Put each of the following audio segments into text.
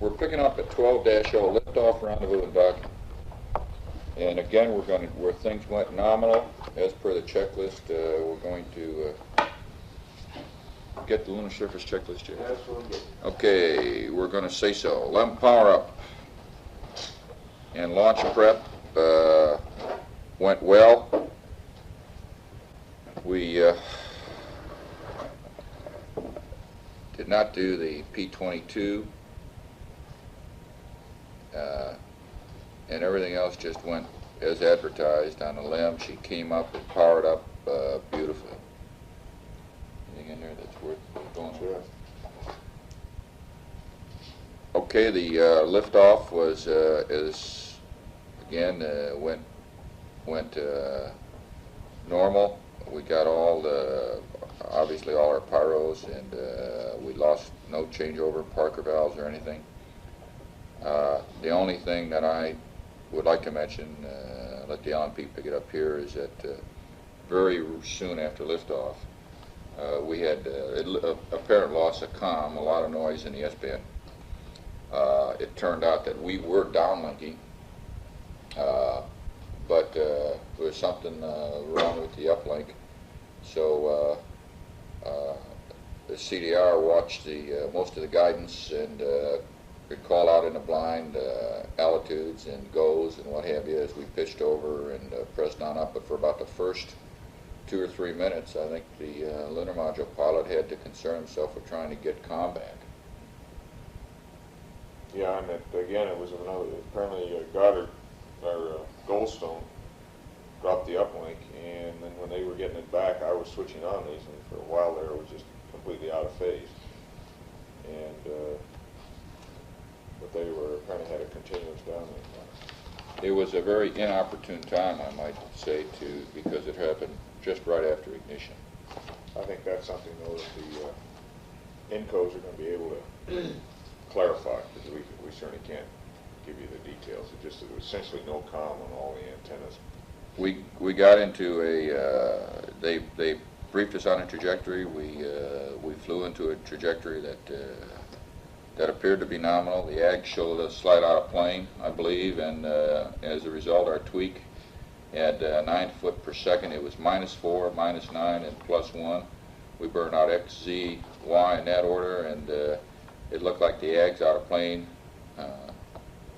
We're picking up at 12-0 liftoff rendezvous in Dock. And again, where things went nominal, as per the checklist, we're going to get the lunar surface checklist here. Absolutely. Okay, we're going to say so. Let them power up. And launch prep went well. We did not do the P-22, and everything else just went as advertised on the limb. She came up and powered up beautifully. Anything in there that's worth going through? Okay, the liftoff was went normal. We got obviously all our pyros, and we lost no changeover Parker valves or anything. The only thing that I would like to mention, let the LNP pick it up here, is that very soon after liftoff, we had apparent loss of comm, a lot of noise in the S-band. It turned out that we were downlinking, but there was something wrong with the uplink. So the CDR watched most of the guidance and could call out in the blind altitudes and goes and what have you as we pitched over and pressed on up. But for about the first 2 or 3 minutes, I think the lunar module pilot had to concern himself with trying to get comm back. Yeah, and again, it was apparently Goddard, or Goldstone, dropped the uplink, and then when they were getting it back, I was switching on these, and for a while there it was just completely out of phase. And but they were apparently had a continuous downlink. It was a very inopportune time, I might say, because it happened just right after ignition. I think that's something though that the INCOs are going to be able to clarify, because we certainly can't give you the details. It just there was essentially no comm on all the antennas. We got into they briefed us on a trajectory. We flew into a trajectory that appeared to be nominal. The ag showed us slide out of plane, I believe, and as a result, our tweak had 9 foot per second. It was -4, -9, and +1. We burned out X, Z, Y in that order, and it looked like the ag's out of plane.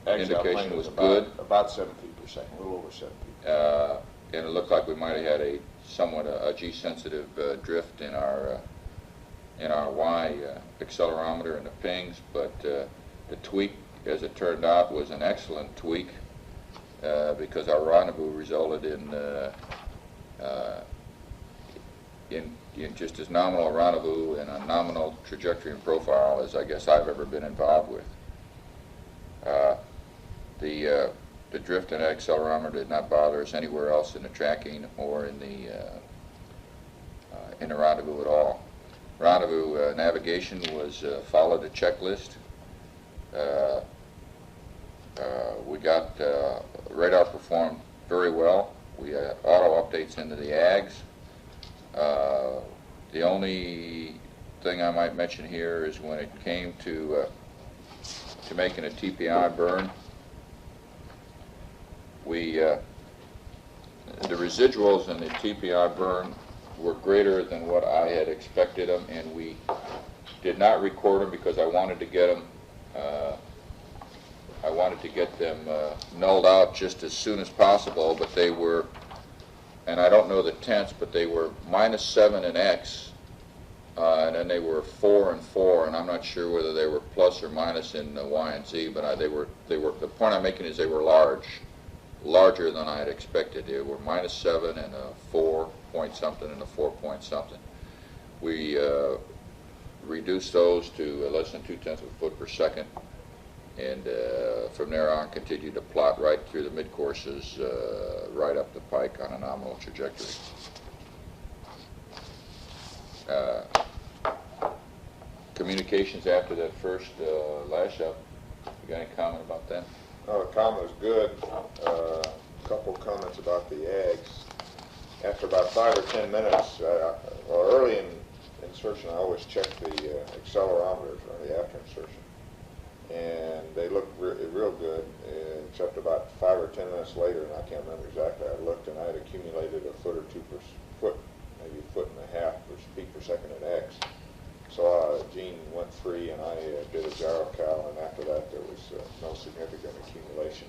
Indication was good. About 7 feet per second, a little over 7 feet. And it looked like we might have had a somewhat a G-sensitive drift in our Y accelerometer and the pings, but the tweak, as it turned out, was an excellent tweak because our rendezvous resulted in just as nominal a rendezvous and a nominal trajectory and profile as I guess I've ever been involved with. The drift and accelerometer did not bother us anywhere else in the tracking or in the rendezvous at all. Rendezvous navigation was followed a checklist. We got radar performed very well. We had auto updates into the ags. The only thing I might mention here is when it came to making a TPI burn, the residuals in the TPI burn were greater than what I had expected them, and we did not record them because I wanted to get them nulled out just as soon as possible. But they were, and I don't know the tenths, but they were -7 in X, and then they were 4 and 4, and I'm not sure whether they were plus or minus in Y and Z. But they were. The point I'm making is they were larger than I had expected. They were -7 and a 4 point something and a 4 point something. We reduced those to less than 0.2 of a foot per second, and from there on continued to plot right through the mid-courses, right up the pike on a nominal trajectory. Communications after that first lash up, you got any comment about that? No, the comment was good. A couple of comments about the ags. After about 5 or 10 minutes, well, early in insertion, I always check the accelerometers or the after insertion. and they looked real good, except about 5 or 10 minutes later, and I can't remember exactly, I looked and I had accumulated a foot or two per foot, maybe a foot and a half per feet per second at X. So Gene went free and I did a gyro cal, and after that there was no significant accumulation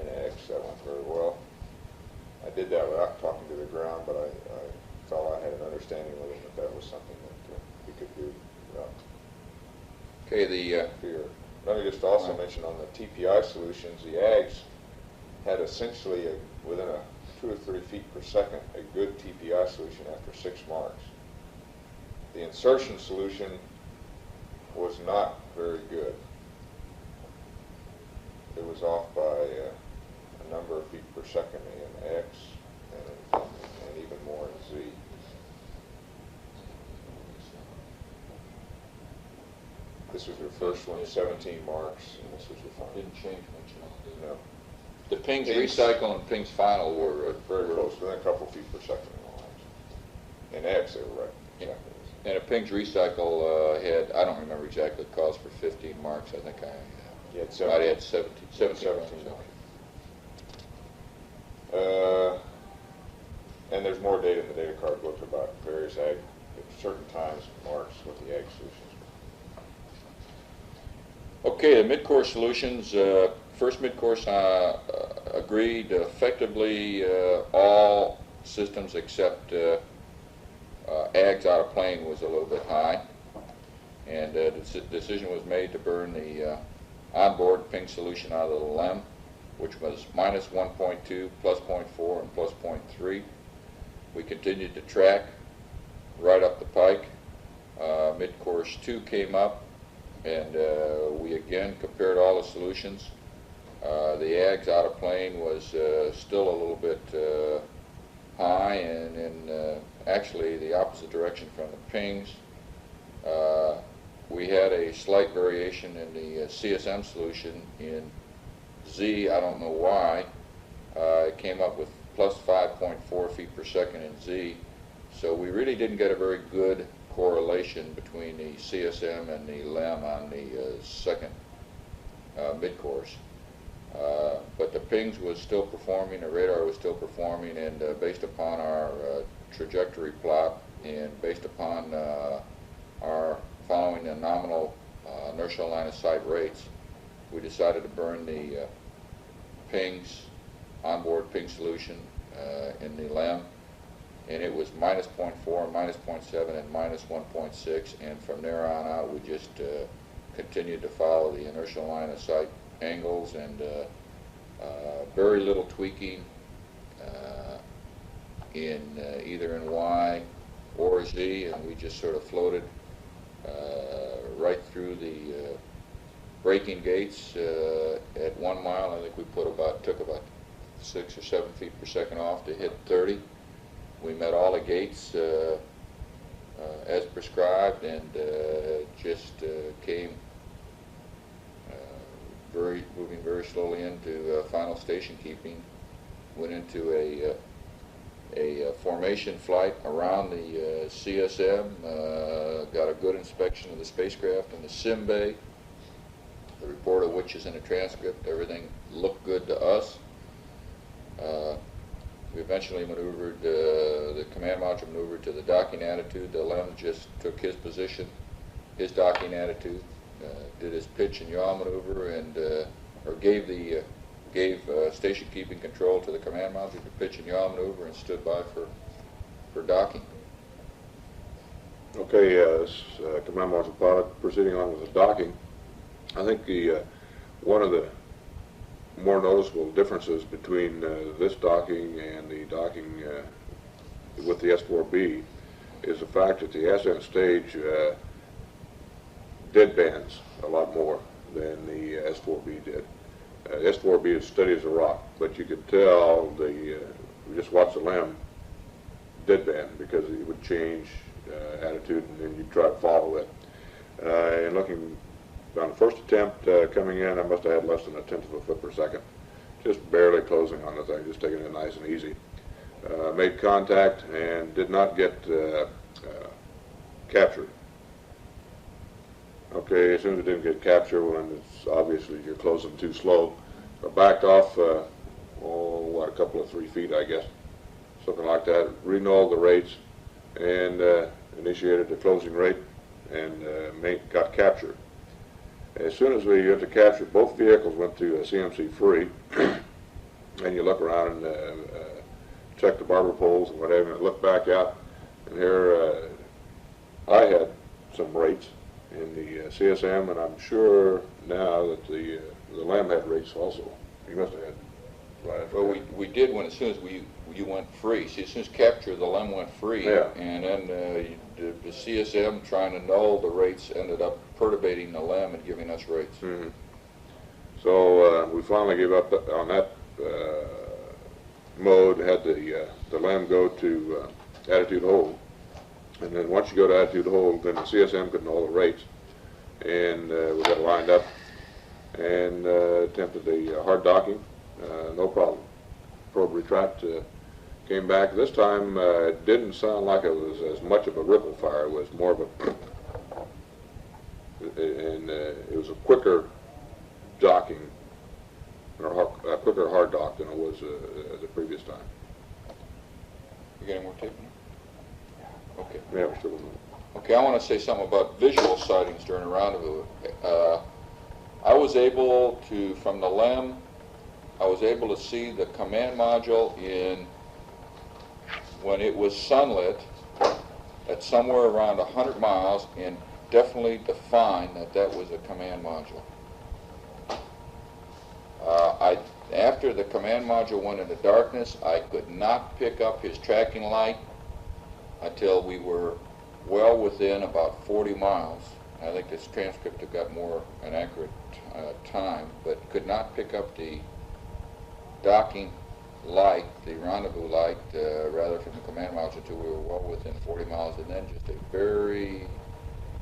in X. That went very well. I did that without talking to the ground, but I felt I had an understanding with him that was something that we could do without fear. Let me just also mention on the TPI solutions, the AGs had essentially, within 2 or 3 feet per second, a good TPI solution after 6 marks. The insertion solution was not very good. It was off by a number of feet per second in X and even more in Z. This was your first one, 17 marks, and this was your final. Didn't change much. No. The pings recycle and pings final were Very close, within a couple feet per second in X, they were right. Yeah. And a pings recycle had, I don't remember exactly, the cost for 15 marks. I think You had I had 17 marks. And there's more data in the data card book about various ag, at certain times, marks, what the ag solutions were. Okay, the mid-course solutions. First mid-course agreed effectively all systems except ags out of plane was a little bit high, and the decision was made to burn the onboard ping solution out of the LEM, which was minus 1.2, plus 0.4, and plus 0.3. We continued to track right up the pike. Mid-course 2 came up, and we again compared all the solutions. The ags out of plane was still a little bit high, and in actually the opposite direction from the pings. We had a slight variation in the CSM solution in Z. I don't know why. It came up with plus 5.4 feet per second in Z. So we really didn't get a very good correlation between the CSM and the LEM on the second mid-course. But the pings was still performing, the radar was still performing, and based upon our trajectory plot and based upon our following the nominal inertial line of sight rates, we decided to burn the pings, onboard ping solution in the LEM, and it was minus 0.4, minus 0.7, and minus 1.6, and from there on out we just continued to follow the inertial line of sight angles, and very little tweaking in either in Y or Z, and we just sort of floated right through the braking gates at 1 mile. I think we took about 6 or 7 feet per second off to hit 30. We met all the gates as prescribed, and just came moving very slowly into final station keeping. Went into a formation flight around the CSM, got a good inspection of the spacecraft in the sim bay, the report of which is in a transcript. Everything looked good to us. We eventually maneuvered, the command module maneuvered to the docking attitude. The LEM just took his position, his docking attitude, did his pitch and yaw maneuver, and or gave station keeping control to the command module to pitch and yaw maneuver, and stood by for docking. Okay, command module pilot, proceeding on with the docking. I think one of the more noticeable differences between this docking and the docking with the S4B is the fact that the ascent stage deadbands a lot more than the S4B did. S4B is steady as a rock, but you could tell we just watched the LEM deadband because it would change attitude, and then you'd try to follow it. And looking on the first attempt coming in, I must have had less than 1/10 of a foot per second, just barely closing on the thing, just taking it nice and easy. Made contact and did not get captured. Okay, as soon as it didn't get captured, well, then it's obviously you're closing too slow. I backed off, a couple of 3 feet, I guess, something like that. Renulled the rates and initiated the closing rate and got captured. As soon as we got to capture, both vehicles went to CMC free, and you look around and check the barber poles and whatever, and look back out, and here I had some rates in the CSM, and I'm sure now that the LAM had rates also. You must have had. Well, we did when as soon as you went free. See, as soon as capture, the LEM went free, Yeah. and then the CSM trying to null the rates ended up perturbating the LEM and giving us rates. Mm-hmm. So we finally gave up on that mode, had the LAM go to attitude hold. And then once you go to attitude hold, then the CSM could null the rates. And we got lined up and attempted the hard docking. No problem. Probe retract came back. This time it didn't sound like it was as much of a ripple fire. It was more of a, and it was a quicker docking, or a quicker hard dock than it was the previous time. You getting more tape now? Okay. Yeah, we're still. Okay, I want to say something about visual sightings during a rendezvous. I was able to, from the LEM, I was able to see the command module when it was sunlit at somewhere around 100 miles, and definitely define that was a command module. After the command module went into darkness, I could not pick up his tracking light until we were well within about 40 miles. I think this transcript have got more an accurate time, but could not pick up the docking light, the rendezvous light, rather from the command module until we were well within 40 miles, and then just a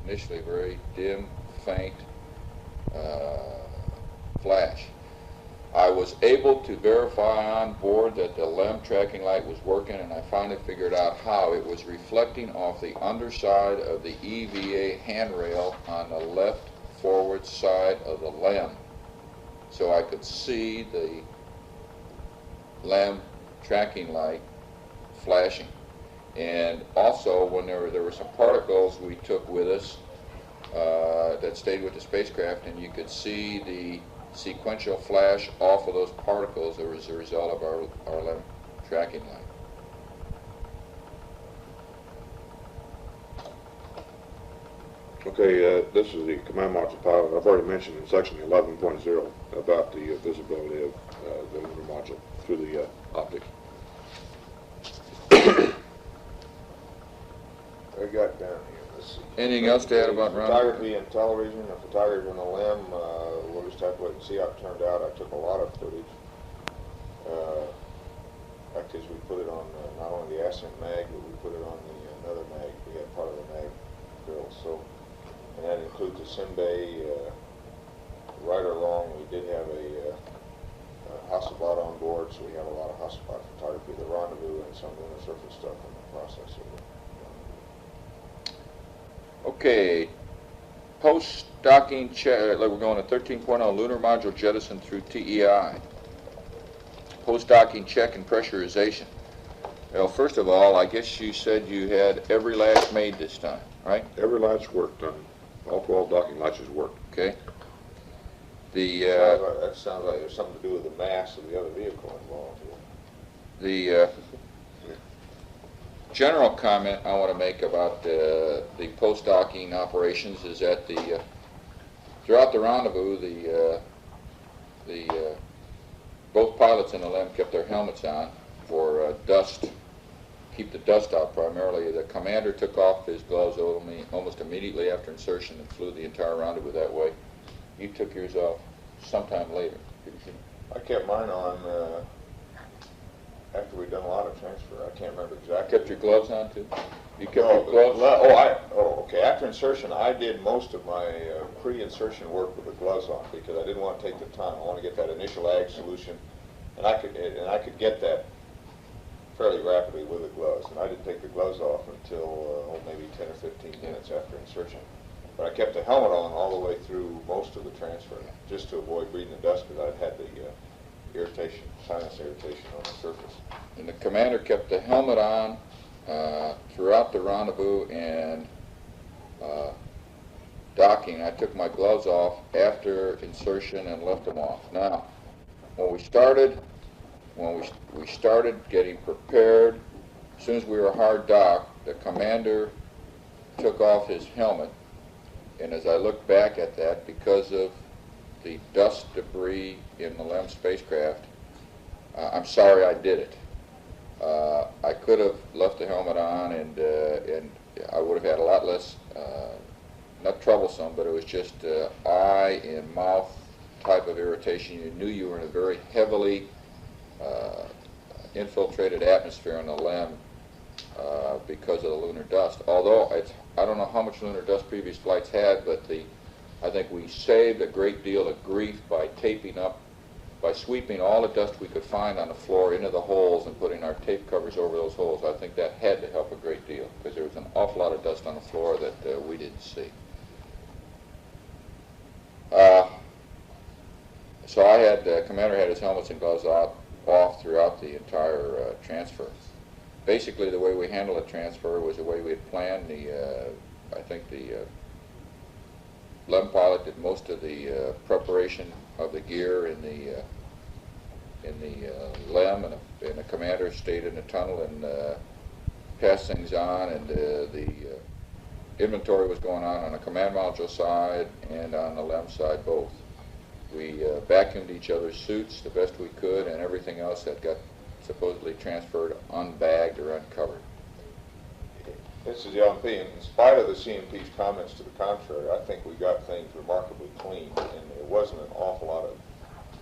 initially very dim, faint flash. I was able to verify on board that the LEM tracking light was working, and I finally figured out how. It was reflecting off the underside of the EVA handrail on the left forward side of the LEM. So I could see the LEM tracking light flashing. And also, when there were some particles we took with us that stayed with the spacecraft, and you could see the sequential flash off of those particles as a result of our LEM tracking light. Okay, this is the command module pilot. I've already mentioned in section 11.0 about the visibility of the lunar module through the optics. I got down here. Let's see. Anything else to add about photography and television? The photography on the LEM, we'll just have to wait and see how it turned out. I took a lot of footage. Because we put it on not only the Ascent mag, but we put it on another mag. We had part of the mag built. So, and that includes a Simbay. Right or wrong, we did have a Hasselblad on board, so we have a lot of Hasselblad photography, the rendezvous, and some lunar surface stuff in the process of it. Okay, post-docking check, like we're going to 13.0, lunar module jettisoned through TEI. Post-docking check and pressurization. Well, first of all, I guess you said you had every latch made this time, right? Every latch worked on all 12 docking latches worked. Okay. That sounds like there's something to do with the mass of the other vehicle involved here. The general comment I want to make about the post-docking operations is that throughout the rendezvous, both pilots in the LEM kept their helmets on for dust, keep the dust out primarily. The commander took off his gloves almost immediately after insertion and flew the entire rendezvous that way. You took yours off sometime later. I kept mine on after we'd done a lot of transfer. I can't remember exactly. Kept your gloves on too? You kept your gloves? Okay. After insertion, I did most of my pre-insertion work with the gloves on because I didn't want to take the time. I want to get that initial ag solution, and I could get that fairly rapidly with the gloves. And I didn't take the gloves off until maybe 10 or 15 minutes after insertion. But I kept the helmet on all the way through most of the transfer, just to avoid breathing the dust, because I'd had the irritation, sinus irritation on the surface. And the commander kept the helmet on throughout the rendezvous, and docking. I took my gloves off after insertion and left them off. Now, when we started getting prepared, as soon as we were hard docked, the commander took off his helmet, and as I look back at that, because of the dust debris in the LEM spacecraft, I'm sorry I did it. I could have left the helmet on, and I would have had a lot less, not troublesome, but it was just eye and mouth type of irritation. You knew you were in a very heavily infiltrated atmosphere in the LEM because of the lunar dust. Although I don't know how much lunar dust previous flights had, but I think we saved a great deal of grief by taping up, by sweeping all the dust we could find on the floor into the holes and putting our tape covers over those holes. I think that had to help a great deal, because there was an awful lot of dust on the floor that we didn't see. So I had, commander had his helmets and gloves off throughout the entire transfer. Basically, the way we handled the transfer was the way we had planned. I think the LEM pilot did most of the preparation of the gear in the LEM, and the commander stayed in the tunnel and passed things on, and the inventory was going on the command module side and on the LEM side both. We vacuumed each other's suits the best we could, and everything else that got supposedly transferred unbagged or uncovered. This is the LMP, and in spite of the CMP's comments to the contrary, I think we got things remarkably clean, and there wasn't an awful lot of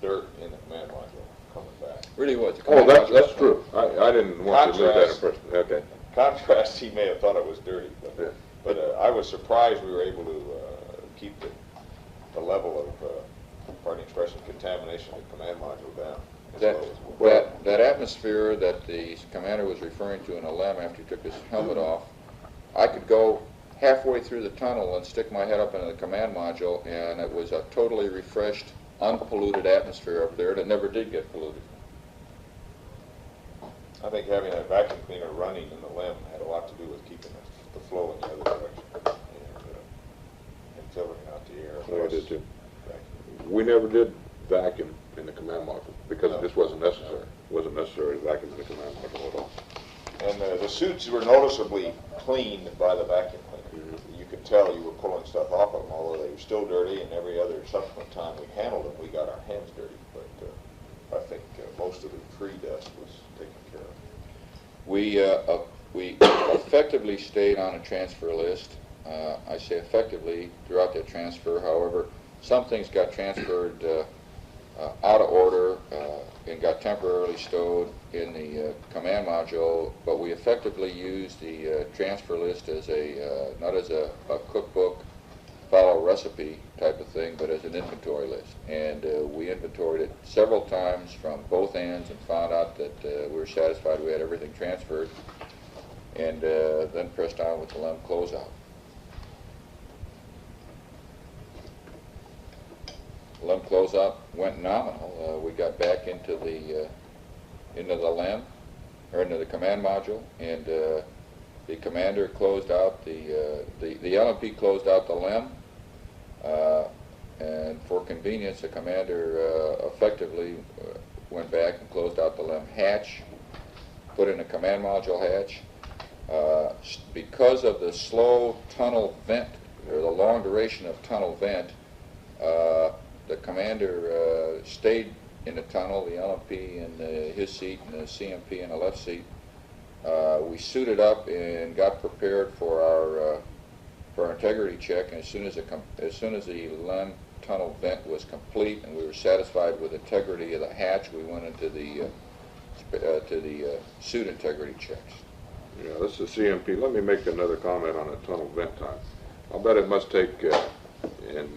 dirt in the command module coming back. Really was. Oh, that's true. I didn't want to lose that impression. Okay. Contrast, he may have thought it was dirty, but, Yeah. I was surprised we were able to keep the level of, pardon the expression, contamination of the command module down. That atmosphere that the commander was referring to in a LEM after he took his helmet off, I could go halfway through the tunnel and stick my head up into the command module, and it was a totally refreshed, unpolluted atmosphere up there that never did get polluted. I think having that vacuum cleaner running in the LEM had a lot to do with keeping the flow in the other direction and filtering out the air. Oh, I did too. We never did vacuum in the command module because it just wasn't necessary. It wasn't necessary to vacuum in the command module at all. And the suits were noticeably cleaned by the vacuum cleaner. You could tell you were pulling stuff off of them, although they were still dirty, and every other subsequent time we handled them, we got our hands dirty. But I think most of the pre-dust was taken care of. We effectively stayed on a transfer list. I say effectively throughout that transfer. However, some things got transferred out of order and got temporarily stowed in the command module, but we effectively used the transfer list as not as a cookbook, follow recipe type of thing, but as an inventory list. And we inventoried it several times from both ends and found out that we were satisfied we had everything transferred, and then pressed on with the LEM closeout. LEM closeout went nominal. We got back into the LEM, or into the command module, and the commander closed out the LMP closed out the LEM, and for convenience, the commander effectively went back and closed out the LEM hatch, put in a command module hatch. Because of the slow tunnel vent, or the long duration of tunnel vent, the commander stayed in the tunnel, the LMP in his seat and the CMP in the left seat. We suited up and got prepared for our integrity check, and as soon as the LEM tunnel vent was complete and we were satisfied with the integrity of the hatch, we went into the suit integrity checks. Yeah, this is CMP. Let me make another comment on the tunnel vent time. I'll bet it must take, and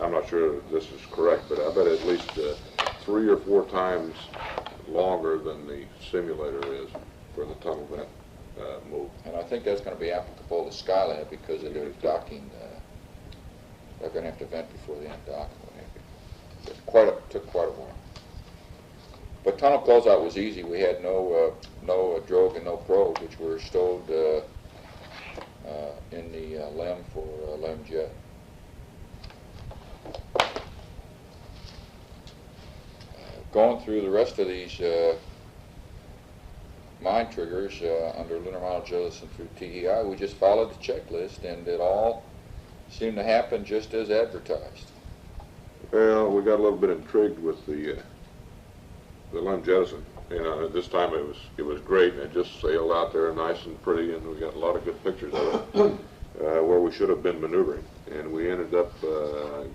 I'm not sure if this is correct, but I bet at least 3 or 4 times longer than the simulator is for the tunnel vent move. And I think that's going to be applicable to Skylab because of their docking. They're going to have to vent before they undock. It took quite a while. But tunnel closeout was easy. We had no drogue and no probe, which were stowed in the LEM for LEM jet. Going through the rest of these mine triggers under lunar model jettison through TEI, we just followed the checklist, and it all seemed to happen just as advertised. Well, we got a little bit intrigued with the LEM jettison. You know, this time it was great, and it just sailed out there nice and pretty, and we got a lot of good pictures of it where we should have been maneuvering, and we ended up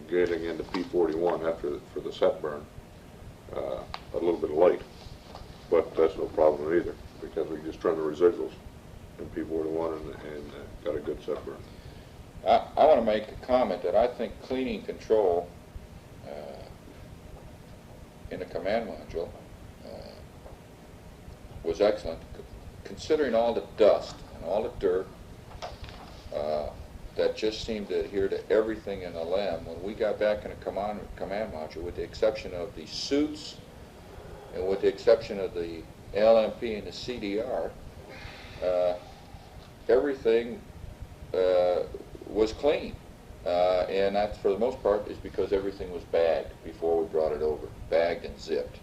getting into P41 for the set burn a little bit late, but that's no problem either because we just trimmed the residuals in P41 and got a good set burn. I want to make a comment that I think cleaning control in the command module was excellent, considering all the dust and all the dirt that just seemed to adhere to everything in the LEM. When we got back in the command module, with the exception of the suits and with the exception of the LMP and the CDR, everything was clean. And that, for the most part, is because everything was bagged before we brought it over, bagged and zipped.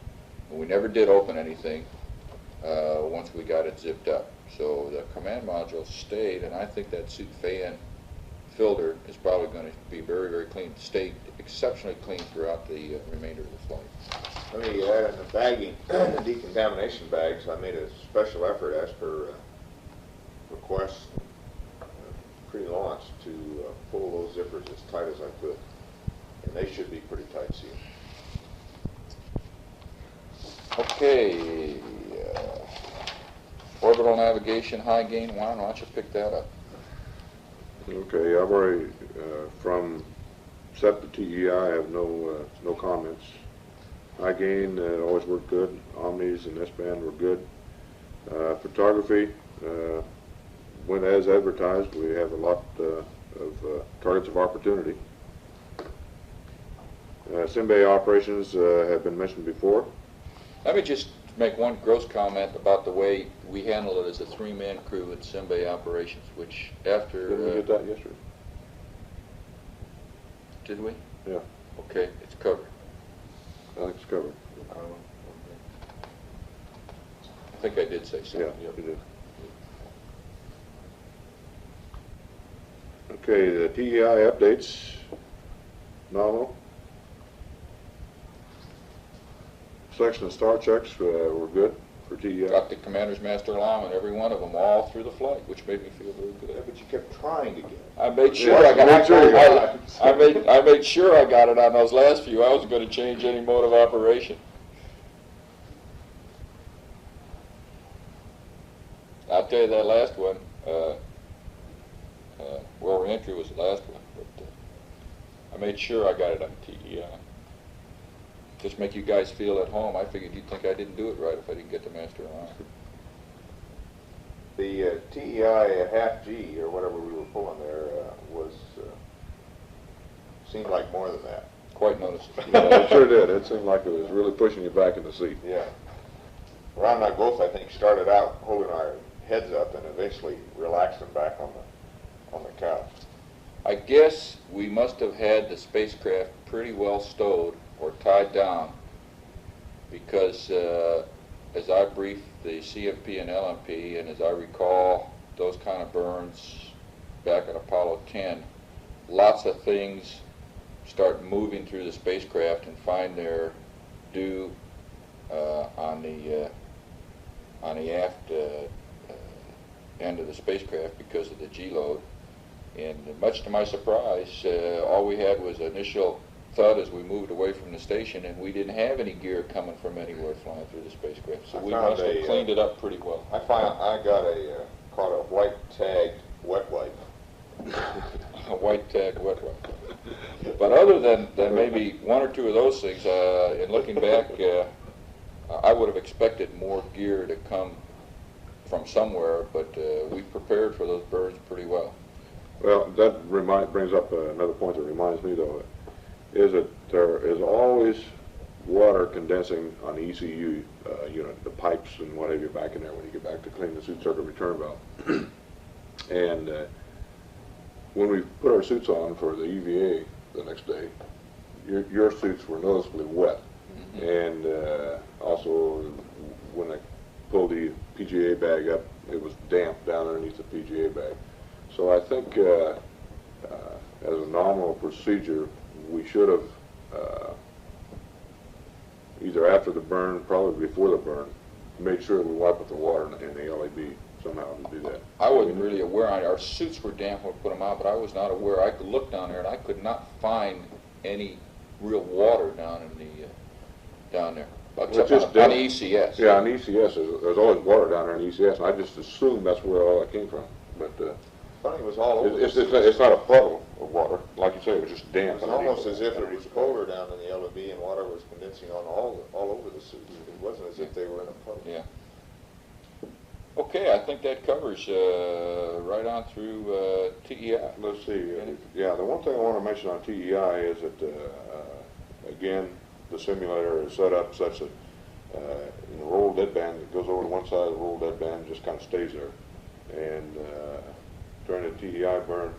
And we never did open anything once we got it zipped up. So the command module stayed, and I think that suit fan filter is probably going to be very, very clean, stay exceptionally clean throughout the remainder of the flight. Let me add in the bagging, the decontamination bags, I made a special effort as per request pre-launch to pull those zippers as tight as I could, and they should be pretty tight sealed. Okay, orbital navigation, high gain, why don't you pick that up? Okay, I've already, from set to TEI, I have no comments. High gain always worked good. Omnis and S-band were good. Photography went as advertised. We have a lot of targets of opportunity. Simbay operations have been mentioned before. Let me just make one gross comment about the way we handle it as a three-man crew at Simbay operations, which after... Didn't we get that yesterday? Did we? Yeah. Okay, it's covered. I think it's covered. I think I did say something. Yeah, you did. Okay, the TEI updates, nominal. Selection of star checks were good for TEI. Got the commander's master alarm on every one of them all through the flight, which made me feel very Yeah, good. but you kept trying to get it. I made sure Yeah, I got make sure you got it. I made sure I got it on those last few. I wasn't going to change any mode of operation. I'll tell you that last one. Well, reentry was the last one, but I made sure I got it on TEI. Just make you guys feel at home. I figured you'd think I didn't do it right if I didn't get the master alarm. The TEI half G, or whatever we were pulling there, seemed like more than that. Quite noticeable. Yeah, it sure did. It seemed like it was really pushing you back in the seat. Yeah. Ron and I both, I think, started out holding our heads up and eventually relaxed them back on the couch. I guess we must have had the spacecraft pretty well stowed or tied down because as I briefed the CFP and LMP, and as I recall those kind of burns back at Apollo 10, lots of things start moving through the spacecraft and find their due on the aft end of the spacecraft because of the G load. And much to my surprise, all we had was initial thud as we moved away from the station, and we didn't have any gear coming from anywhere flying through the spacecraft. So we must have cleaned it up pretty well. I caught a white tagged wet wipe. A white tag wet wipe. But other than maybe one or two of those things, in looking back, I would have expected more gear to come from somewhere, but we prepared for those burns pretty well. Well, that brings up another point that reminds me, though, is that there is always water condensing on the ECU unit, the pipes and what have you back in there when you get back to clean the suit circuit return valve. And when we put our suits on for the EVA the next day, your suits were noticeably wet. Mm-hmm. And also, when I pulled the PGA bag up, it was damp down underneath the PGA bag. So I think as a nominal procedure, we should have, either after the burn, probably before the burn, made sure we wipe with the water in the LAB somehow to do that. I wasn't really aware. Our suits were damp when we put them on, but I was not aware. I could look down there, and I could not find any real water down in the down there. Except on the ECS. Yeah, on ECS, there's always water down there in ECS, and I just assumed that's where all that came from. But Funny, it was all over. it's not a puddle of water, like you say. It was just damp. It was almost as if it was colder down in the LAB and water was condensing on all over the suits. It wasn't as if they were in a puddle. Yeah. Okay, I think that covers right on through TEI. Let's see. Yeah, the one thing I want to mention on TEI is that again, the simulator is set up such that in the roll deadband that goes over to one side of the roll deadband just kind of stays there. And during the TEI burn,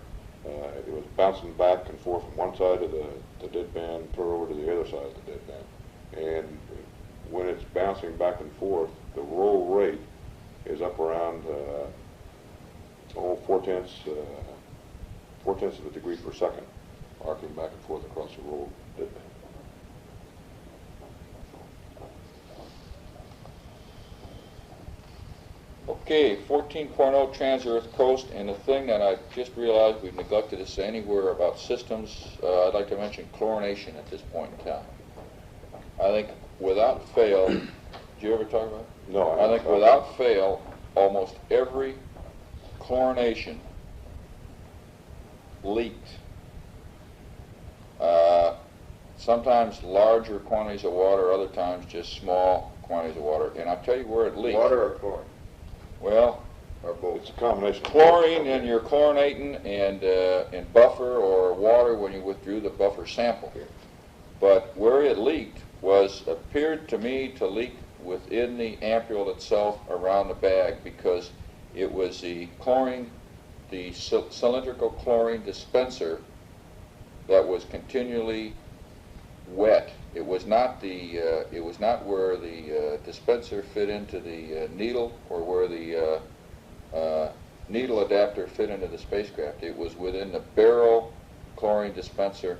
it was bouncing back and forth from one side of the deadband, clear over to the other side of the deadband. And when it's bouncing back and forth, the roll rate is up around 4/10 of a degree per second, arcing back and forth across the roll deadband. Okay, 14.0 Trans-Earth Coast, and the thing that I just realized we've neglected to say anywhere about systems, I'd like to mention chlorination at this point in time. I think without fail, did you ever talk about it? No. I think without fail, almost every chlorination leaked. Sometimes larger quantities of water, other times just small quantities of water. And I'll tell you where it leaked. Water or chlorine? Well, Or both? It's a combination. chlorine in your chlorinating and buffer, or water when you withdrew the buffer sample. But where it leaked appeared to me to leak within the ampule itself around the bag, because it was the chlorine, the cylindrical chlorine dispenser that was continually wet. It was not where the dispenser fit into the needle, or where the needle adapter fit into the spacecraft. It was within the barrel chlorine dispenser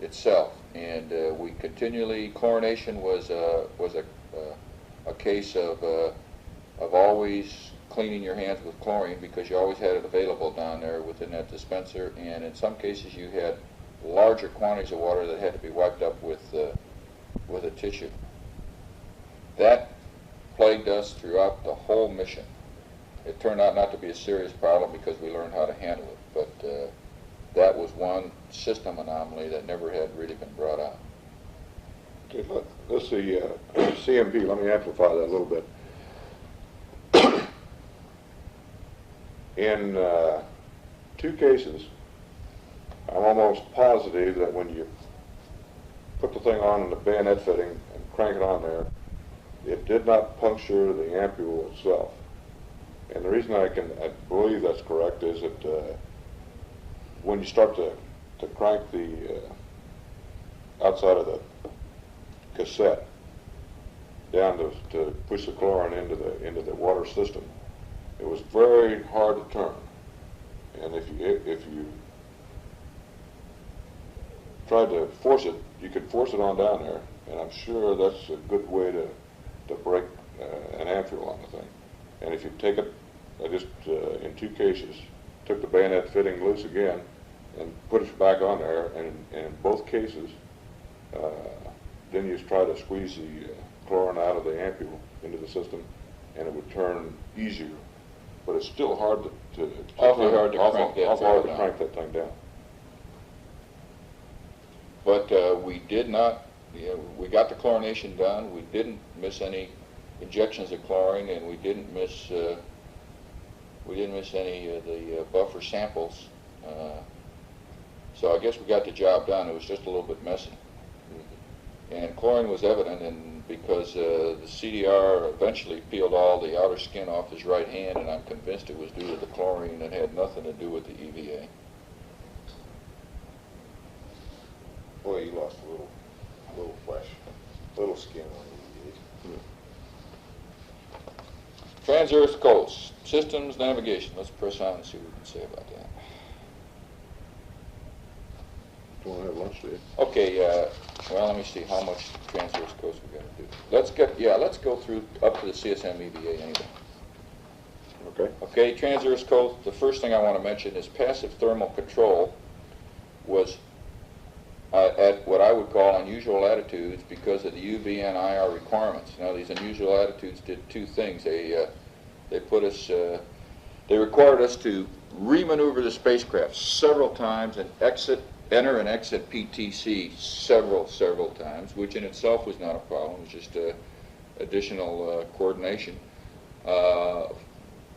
itself, and we continually, chlorination was a case of always cleaning your hands with chlorine, because you always had it available down there within that dispenser, and in some cases you had larger quantities of water that had to be wiped up with a tissue. That plagued us throughout the whole mission. It turned out not to be a serious problem because we learned how to handle it, but that was one system anomaly that never had really been brought out. Okay, let's see, CMP, let me amplify that a little bit. In 2 cases, I'm almost positive that when you put the thing on in the bayonet fitting and crank it on there, it did not puncture the ampule itself. And the reason I believe that's correct is that when you start to crank the outside of the cassette down to push the chlorine into the water system, it was very hard to turn. And if you tried to force it, you could force it on down there, and I'm sure that's a good way to break an ampule on the thing. And if you take it, I just, in 2 cases, took the bayonet fitting loose again and put it back on there, and in both cases, then you try to squeeze the chlorine out of the ampule into the system, and it would turn easier. But it's still hard Awfully hard to crank that thing down. But we did not, we got the chlorination done. We didn't miss any injections of chlorine, and we didn't miss any of the buffer samples. So I guess we got the job done. It was just a little bit messy. And chlorine was evident, and because the CDR eventually peeled all the outer skin off his right hand, and I'm convinced it was due to the chlorine and had nothing to do with the EVA. Boy, you lost a little flesh, little skin on the EVA. Trans-Earth coast, systems, navigation. Let's press on and see what we can say about that. Want to have lunch, do you? Okay, well, let me see how much trans-Earth coast we got to do. Let's go through up to the CSM EVA anyway. Okay. Okay, trans-Earth coast, the first thing I want to mention is passive thermal control was at what I would call unusual latitudes because of the UV and IR requirements. Now, these unusual latitudes did two things. They required us to remaneuver the spacecraft several times and enter and exit PTC several times, which in itself was not a problem. It was just additional coordination.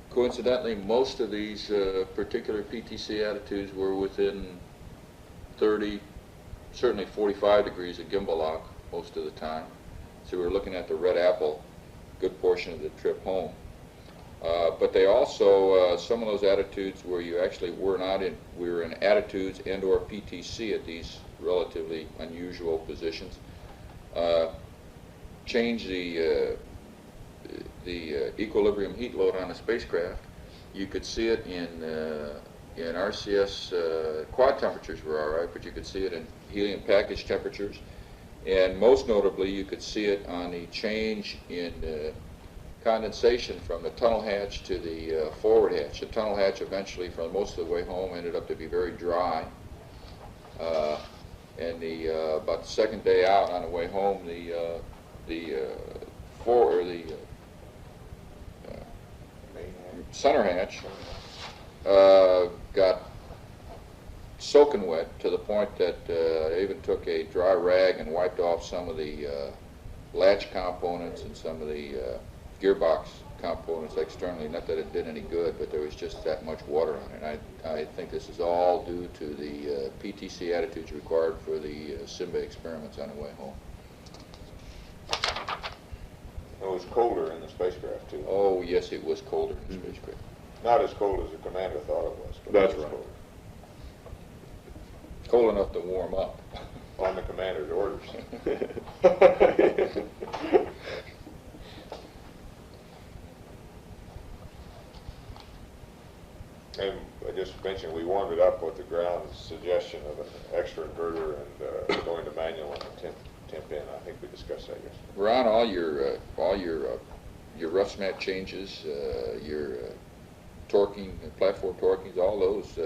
Coincidentally, most of these particular PTC attitudes were within 30, certainly 45 degrees of gimbal lock most of the time. So we were looking at the red apple a good portion of the trip home. But they also, some of those attitudes where you actually were not in, we were in attitudes and or PTC at these relatively unusual positions, change the equilibrium heat load on the spacecraft. You could see it in RCS, quad temperatures were all right, but you could see it in helium package temperatures. And most notably, you could see it on the change in condensation from the tunnel hatch to the forward hatch. The tunnel hatch eventually, for most of the way home, ended up to be very dry. And about the second day out on the way home, the center hatch got soaking wet to the point that I even took a dry rag and wiped off some of the latch components and some of the gearbox components externally. Not that it did any good, but there was just that much water on it. And I think this is all due to the PTC attitudes required for the Simba experiments on the way home. It was colder in the spacecraft, too. Oh, yes, it was colder in the spacecraft. Not as cold as the commander thought it was. But That's it was right. Cold enough to warm up. On the commander's orders. And I just mentioned we warmed it up with the ground's suggestion of an extra inverter and going to manual on the temp in. I think we discussed that yesterday. Ron, all your rough snap changes, your torquing, platform torquings, all those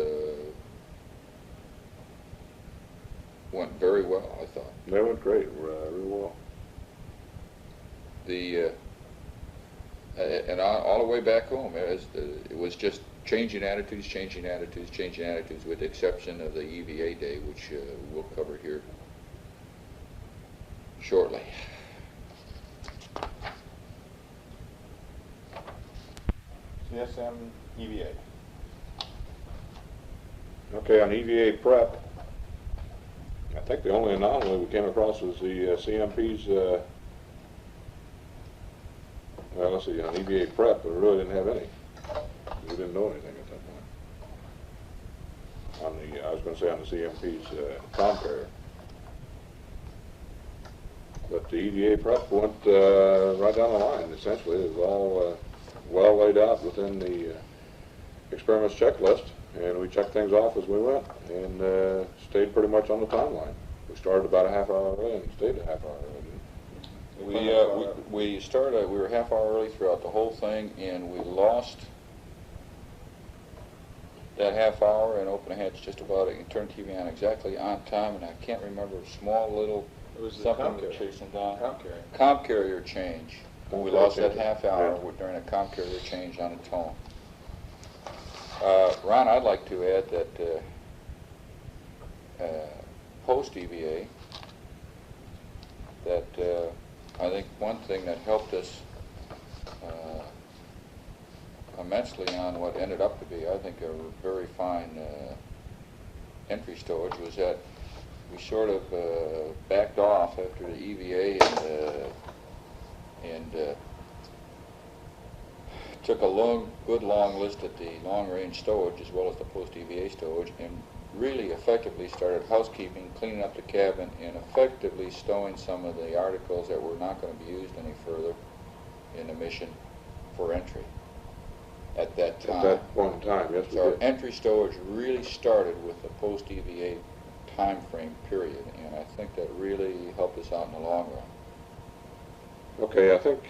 went very well, I thought. They went great, really well. And all the way back home, it was just changing attitudes, with the exception of the EVA day, which we'll cover here shortly. CSM EVA. Okay, on EVA prep, I think the only anomaly we came across was the CMP's, well, let's see, on EVA prep, but we really didn't have any. We didn't know anything at that point. On the, I was going to say on the CMP's com carrier. But the EVA prep went right down the line, essentially. It was all well laid out within the experiments checklist, and we checked things off as we went, and stayed pretty much on the timeline. We started about a half hour early and stayed a half hour early. We were a half hour early throughout the whole thing, and we lost that half hour and opened the hatch just about and turned TV on exactly on time, and I can't remember a small little something we were chasing down. Com carrier change. We lost that half hour during a com carrier change on its own. Ron, I'd like to add that post EVA, that I think one thing that helped us immensely on what ended up to be, I think, a very fine entry stowage was that we sort of backed off after the EVA and took a good long list at the long-range stowage as well as the post-EVA stowage, and really effectively started housekeeping, cleaning up the cabin, and effectively stowing some of the articles that were not going to be used any further in the mission for entry at that time. At that point in time, yes, we So our did. entry stowage really started with the post-EVA time frame period, and I think that really helped us out in the long run. Okay, I think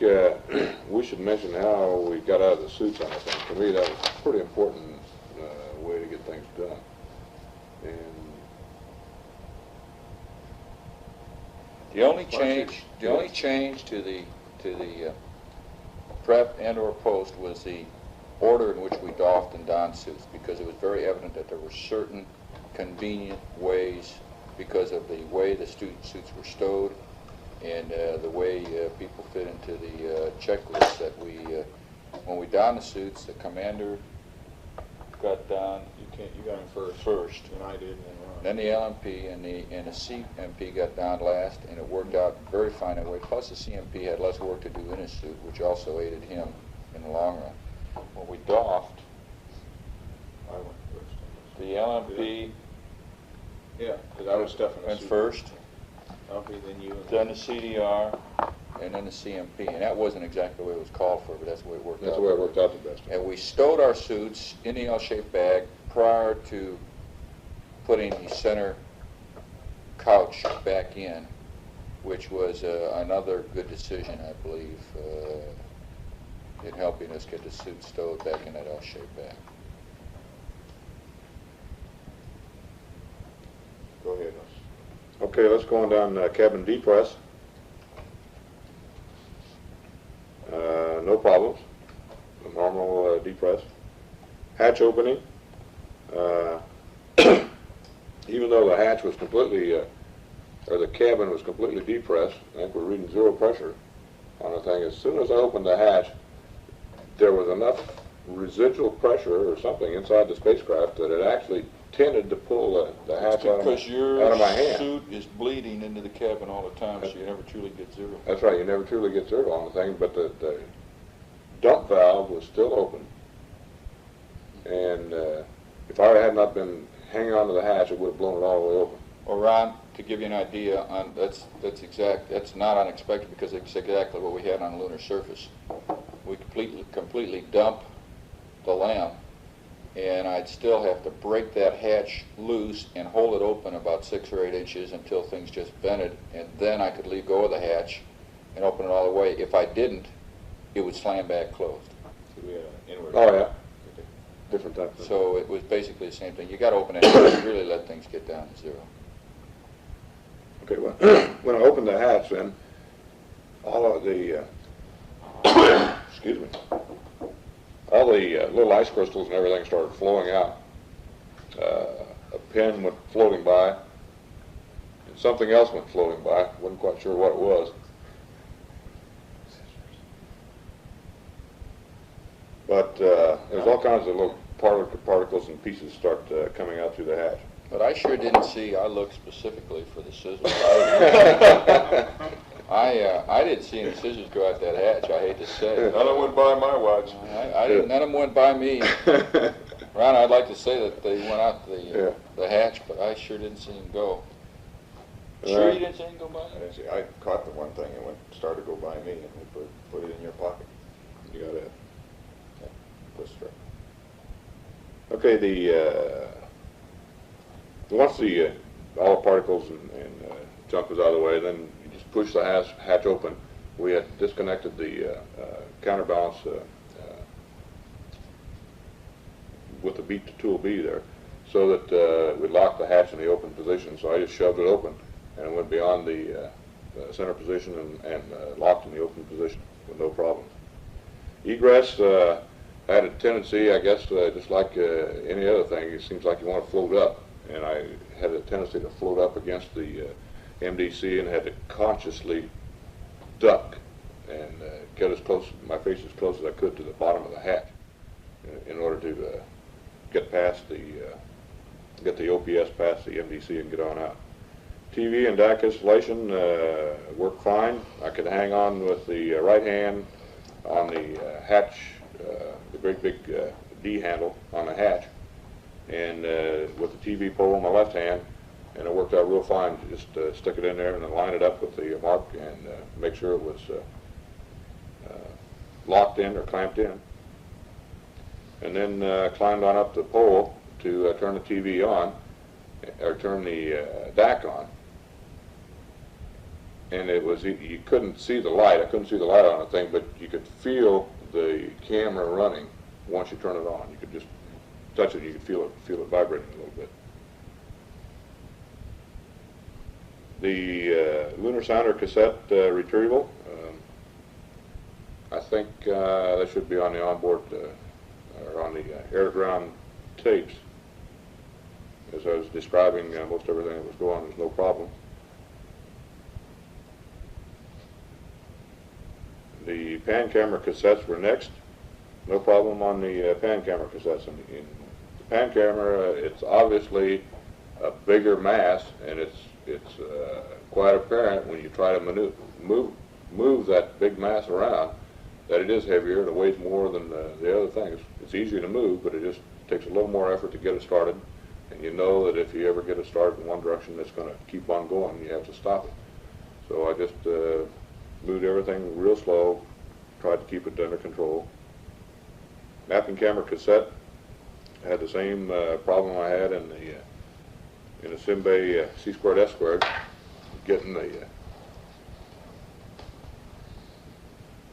we should mention how we got out of the suits on this thing. To me, that was a pretty important way to get things done. And the only change to the prep and/or post was the order in which we doffed and donned suits, because it was very evident that there were certain convenient ways, because of the way the suits were stowed and the way people fit into the checklist, that we, when we donned the suits, the commander got donned. You got him first. And I did, and Then the LMP and the CMP got donned last, and it worked out very fine that way. Plus the CMP had less work to do in his suit, which also aided him in the long run. When we doffed, I went first. the LMP Yeah, because I was stuffing the went suit. first, Okay, then you. then the CDR, and then the CMP. And that wasn't exactly the way it was called for, but that's the way it worked out. that's the way it worked out the best. And we stowed our suits in the L-shaped bag prior to putting the center couch back in, which was another good decision, I believe, in helping us get the suit stowed back in that L-shaped bag. Go ahead. Okay, let's go on down cabin depress. No problems. A normal depress. Hatch opening. Even though the hatch was completely, or the cabin was completely depressed, I think we're reading zero pressure on the thing. As soon as I opened the hatch, there was enough residual pressure or something inside the spacecraft that it actually tended to pull the hatch out of my hand. Suit is bleeding into the cabin all the time, so you never truly get zero. That's right, you never truly get zero on the thing, but the dump valve was still open. And if I had not been hanging onto the hatch, it would have blown it all the way open. Well, Ron, to give you an idea, that's not unexpected, because it's exactly what we had on the lunar surface. We completely dump the lamp, and I'd still have to break that hatch loose and hold it open about 6 or 8 inches until things just vented, and then I could leave go of the hatch and open it all the way. If I didn't, it would slam back closed. So we had an inward. Oh yeah, different type of thing. So it was basically the same thing. You got to open it and really let things get down to zero. Okay, well, when I opened the hatch, then all of the excuse me, all the little ice crystals and everything started flowing out. A pin went floating by, and something else went floating by. Wasn't quite sure what it was. But there's all kinds of little particles and pieces start coming out through the hatch. But I sure didn't see. I looked specifically for the scissors. I didn't see any scissors go out that hatch. I hate to say. None of them went by my watch. I didn't. None of them went by me. Ron, I'd like to say that they went out the hatch, but I sure didn't see them go. Sure, you didn't see them go by? I didn't see. I caught the one thing and started to go by me, and we put it in your pocket. You got it. Put it straight. Okay, once all the particles and junk was out of the way, then you just push the hatch open. We had disconnected the counterbalance with the tool B there, so that we locked the hatch in the open position. So I just shoved it open, and it went beyond the center position and locked in the open position with no problems. Egress had a tendency, I guess, just like any other thing, it seems like you want to float up. And I had a tendency to float up against the MDC and had to consciously duck and get my face as close as I could to the bottom of the hatch. in order to get past the get the OPS past the MDC and get on out. TV and DAC installation worked fine. I could hang on with the right hand on the hatch, the great big D handle on the hatch, and with the TV pole on my left hand, and it worked out real fine. Just stick it in there and then line it up with the mark and make sure it was locked in or clamped in. And then climbed on up the pole to turn the TV on, or turn the DAC on. And it was, you couldn't see the light. I couldn't see the light on the thing, but you could feel the camera running once you turn it on. You could just touch it and you could feel it vibrating a little bit. The lunar sounder cassette retrieval, I think that should be on the onboard, or on the air-to-ground tapes. As I was describing most everything that was going on, there's no problem. The pan camera cassettes were next. No problem on the pan camera cassettes. In the pan camera, it's obviously a bigger mass, and it's quite apparent when you try to move that big mass around that it is heavier and it weighs more than the other things. It's easier to move, but it just takes a little more effort to get it started. And you know that if you ever get it started in one direction, it's going to keep on going. You have to stop it. So I just moved everything real slow, tried to keep it under control. Mapping camera cassette had the same problem I had in the Simbay C² S², getting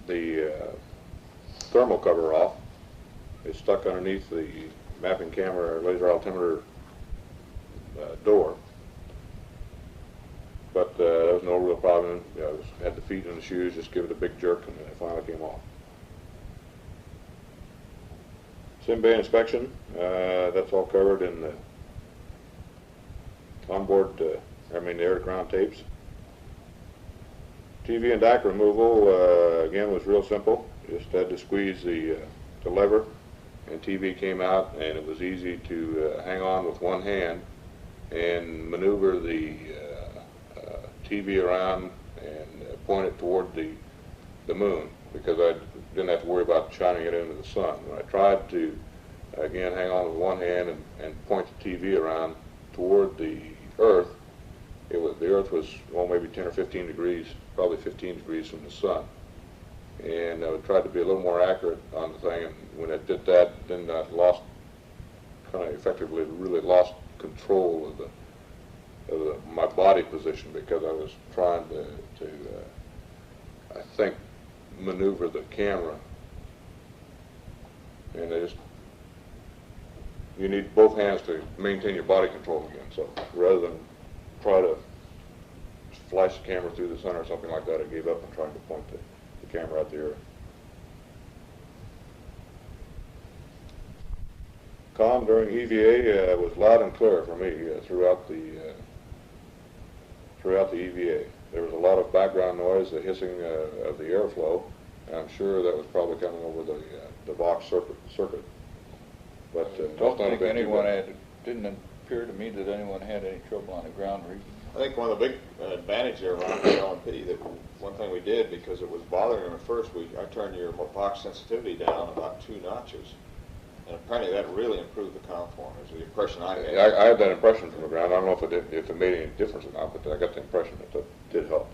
the thermal cover off. It's stuck underneath the mapping camera laser altimeter door. But there was no real problem. I had the feet in the shoes, just give it a big jerk, and it finally came off. Simbay inspection, that's all covered in the onboard, the air-to-ground tapes. TV and DAC removal, again, was real simple. Just had to squeeze the lever, and TV came out, and it was easy to hang on with one hand and maneuver the TV around and point it toward the moon, because I didn't have to worry about shining it into the sun. When I tried to, again, hang on with one hand and point the TV around toward the Earth, the Earth was, well, maybe 10 or 15 degrees, probably 15 degrees from the sun. And I tried to be a little more accurate on the thing, and when I did that, then I lost, kind of effectively really lost control of my body position, because I was trying to I think, maneuver the camera. And you need both hands to maintain your body control again. So rather than try to flash the camera through the sun or something like that, I gave up on trying to point the camera out the Earth. Comm during EVA was loud and clear for me throughout the EVA. There was a lot of background noise, the hissing of the airflow. And I'm sure that was probably coming over the box circuit. But I don't think anyone didn't appear to me that anyone had any trouble on the ground reading. I think one of the big advantages there around the LMP, that one thing we did, because it was bothering them at first, I turned your box sensitivity down about 2 notches. And apparently that really improved the conform, is the impression I had. I had that impression from the ground. I don't know if it made any difference or not, but I got the impression that did help.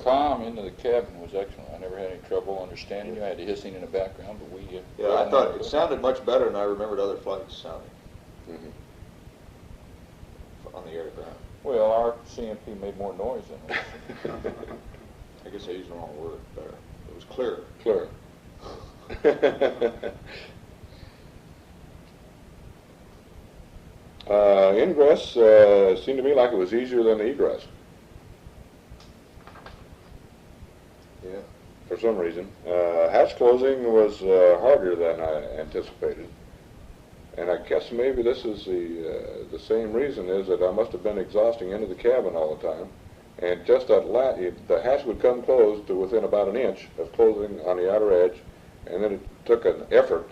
Comm into the cabin was excellent. I never had any trouble understanding you. I had the hissing in the background, but we... yeah, I thought it sounded much better than I remembered other flights sounding. On the air-to-ground. Well, our CMP made more noise than us. I guess I used the wrong word better. It was clearer. Clear. Ingress seemed to me like it was easier than the egress. Yeah. For some reason. Hatch closing was harder than I anticipated. And I guess maybe this is the same reason, is that I must have been exhausting into the cabin all the time. And just that the hatch would come closed to within about an inch of closing on the outer edge, and then it took an effort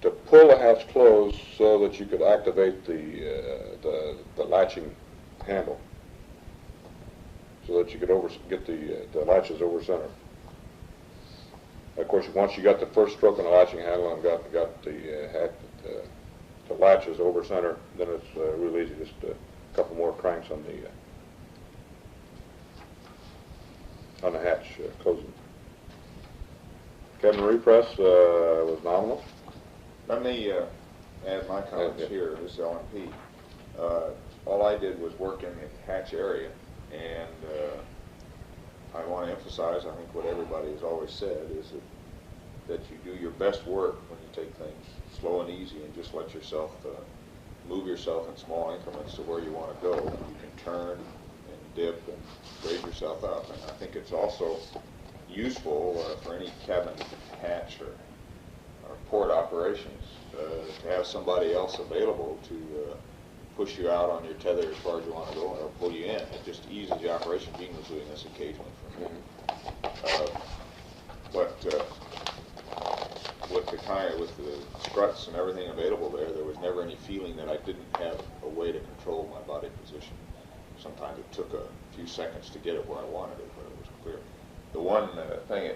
to pull the hatch closed so that you could activate the latching handle, so that you could get the latches over center. Of course, once you got the first stroke on the latching handle and got the latches over center, then it's real easy. Just a couple more cranks on the hatch closing. Cabin repress was nominal. Let me add my comments here. This is LMP. All I did was work in the hatch area, and I want to emphasize, I think what everybody has always said is that you do your best work when you take things slow and easy and just let yourself move yourself in small increments to where you want to go. And you can turn and dip and raise yourself up. And I think it's also useful for any cabin hatch or port operations to have somebody else available to push you out on your tether as far as you want to go or pull you in. It just eases the operation. Gene was doing this occasionally for me. With the struts and everything available there was never any feeling that I didn't have a way to control my body position. Sometimes it took a few seconds to get it where I wanted it, but it was clear. The one thing,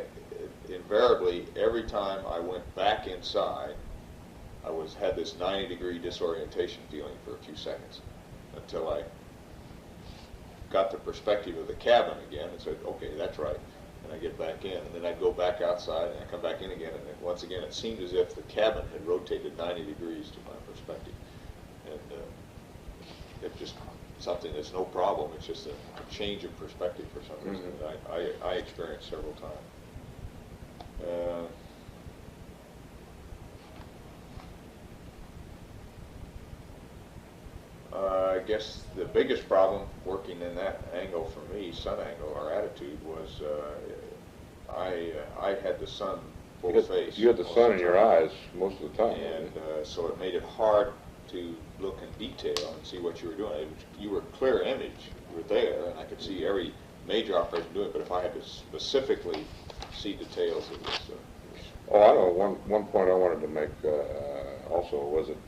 invariably, every time I went back inside, I had this 90-degree disorientation feeling for a few seconds until I got the perspective of the cabin again and said, okay, that's right. And I get back in, and then I'd go back outside, and I come back in again, and then once again it seemed as if the cabin had rotated 90 degrees to my perspective. And it's just something that's no problem. It's just a change of perspective for some reason that I experienced several times. I guess the biggest problem working in that angle for me, sun angle, our attitude was I had the sun full face. You had the sun in your eyes most of the time. And so it made it hard to look in detail and see what you were doing. You were clear image, you were there, and I could see every major operation doing it, but if I had to specifically see details, it was... Oh, I know. One point I wanted to make also was that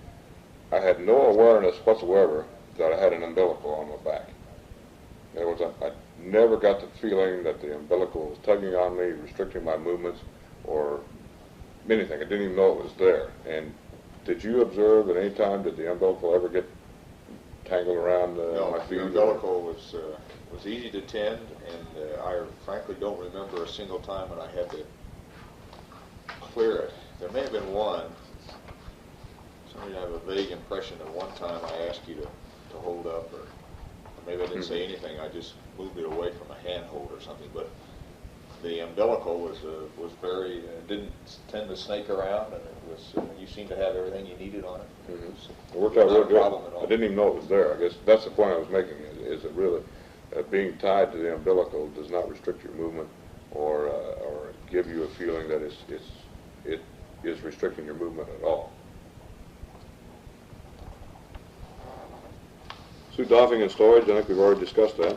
I had no awareness whatsoever that I had an umbilical on my back. I never got the feeling that the umbilical was tugging on me, restricting my movements, or anything. I didn't even know it was there. And did you observe at any time, did the umbilical ever get tangled around my feet? The umbilical was easy to tend, and I frankly don't remember a single time when I had to clear it. There may have been one. I have a vague impression that one time I asked you to hold up, or maybe I didn't say anything. I just moved it away from a handhold or something. But the umbilical was very didn't tend to snake around, and it was you seemed to have everything you needed on it. It worked out real good. I didn't even know it was there. I guess that's the point I was making. Is that really being tied to the umbilical does not restrict your movement or give you a feeling that it is restricting your movement at all. Suit doffing and storage, I think we've already discussed that.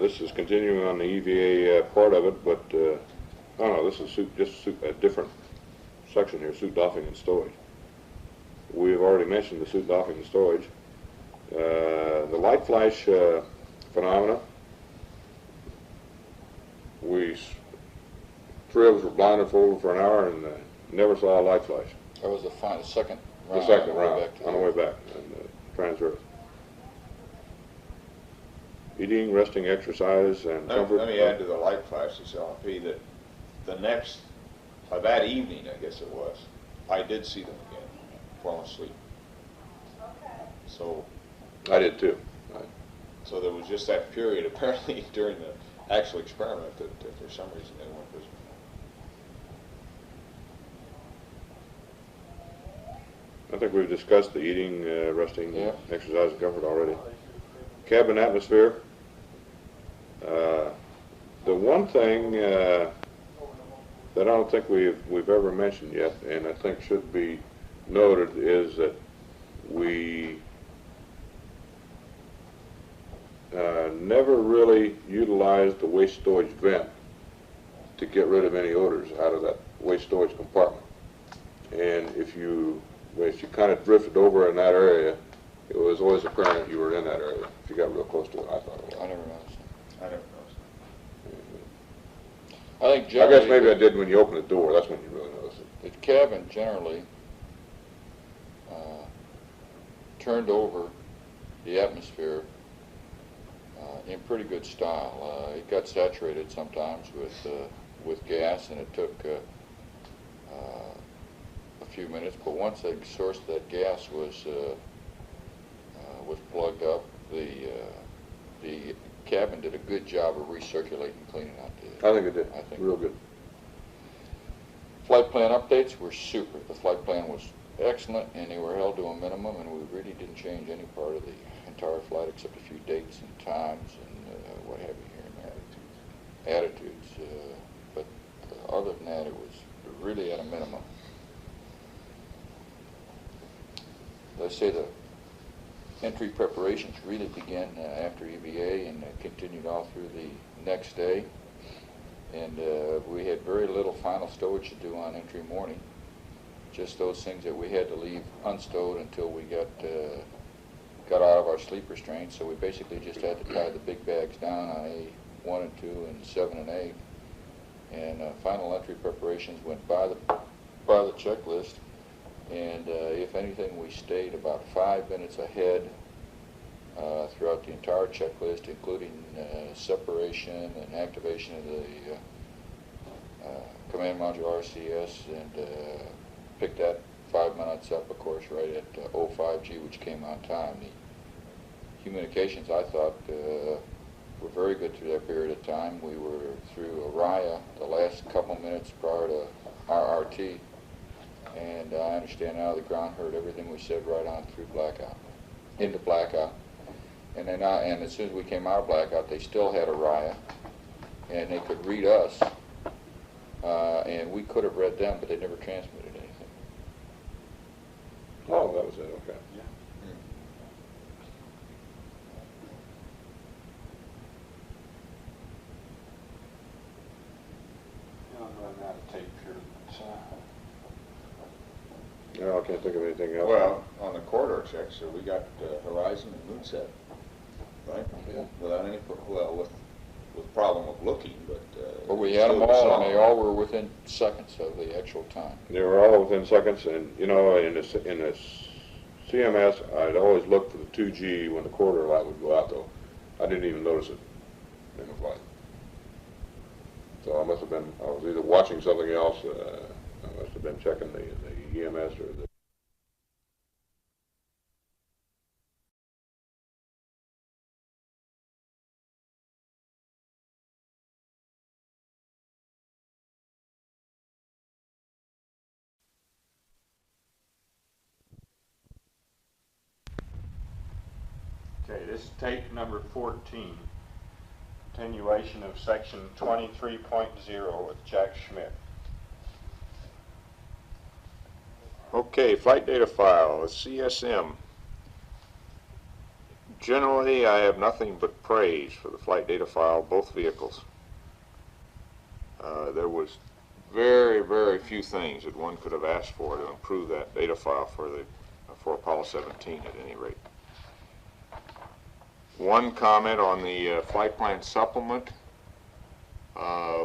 This is continuing on the EVA part of it, but no, this is a different section here, suit doffing and storage. We've already mentioned the suit doffing and storage. The light flash phenomena, three of us were blindfolded for an hour and never saw a light flash. That was the second round. The second round, on the way back, and transverse. Eating, resting, exercise, and comfort. Let me add to the light flashes, LMP, that that evening, I guess it was, I did see them again, falling asleep. So I did too. So there was just that period, apparently, during the actual experiment that for some reason they weren't visible. I think we've discussed the eating, resting, exercise, and comfort already. Cabin atmosphere. The one thing that I don't think we've ever mentioned yet, and I think should be noted, is that we never really utilized the waste storage vent to get rid of any odors out of that waste storage compartment. And if you kind of drifted over in that area, it was always apparent you were in that area. If you got real close to it, I thought it was. I never noticed it. I never noticed I think I generally... guess maybe I did when you opened the door. That's when you really noticed it. The cabin generally turned over the atmosphere in pretty good style. It got saturated sometimes with gas, and it took a few minutes. But once the source of that gas was plugged up, the cabin did a good job of recirculating, cleaning out the. I think it did. I think real good. Flight plan updates were super. The flight plan was excellent, and they were held to a minimum, and we really didn't change any part of the entire flight except a few dates and times and what have you here and there. Attitudes. But other than that, it was really at a minimum. Let's say the entry preparations really began after EVA and continued all through the next day. And we had very little final stowage to do on entry morning. Just those things that we had to leave unstowed until we got out of our sleep restraints. So we basically just had to tie the big bags down on A1 and 2 and 7 and 8. And final entry preparations went by the checklist. And if anything, we stayed about 5 minutes ahead throughout the entire checklist, including separation and activation of the command module RCS, and picked that 5 minutes up, of course, right at 05G, which came on time. The communications, I thought, were very good through that period of time. We were through Araya the last couple minutes prior to RRT, and I understand now the ground heard everything we said right on through blackout, into blackout. And then and as soon as we came out of blackout, they still had Araya, and they could read us, and we could have read them, but they never transmitted anything. Oh, that was it. Okay. Yeah. I'm running out of tape here. No, I can't think of anything else. Well, on the corridor checks, so we got horizon and moonset, right? Yeah. Without any, with problem of looking, but. But we had them all, and they all were within seconds of the actual time. They were all within seconds, and you know, in this CMS, I'd always look for the 2G when the corridor light would go out. Though I didn't even notice it in the flight. So I must have been. I was either watching something else. I must have been checking the EMS or the. Okay, this is tape number 14, continuation of section 23.0 with Jack Schmidt. Okay, flight data file, CSM. Generally, I have nothing but praise for the flight data file, both vehicles. There was very, very few things that one could have asked for to improve that data file for Apollo 17 at any rate. One comment on the flight plan supplement.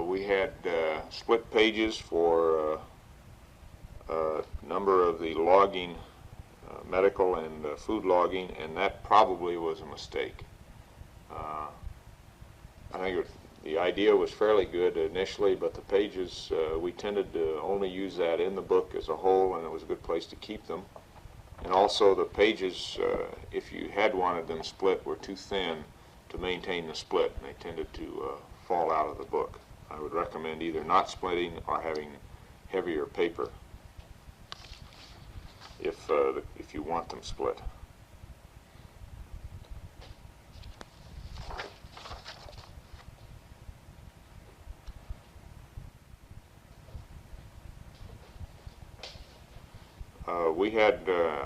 We had split pages for a number of the logging, medical and food logging, and that probably was a mistake. I think the idea was fairly good initially, but the pages, we tended to only use that in the book as a whole, and it was a good place to keep them. And also the pages, if you had wanted them split, were too thin to maintain the split, and they tended to fall out of the book. I would recommend either not splitting or having heavier paper if you want them split.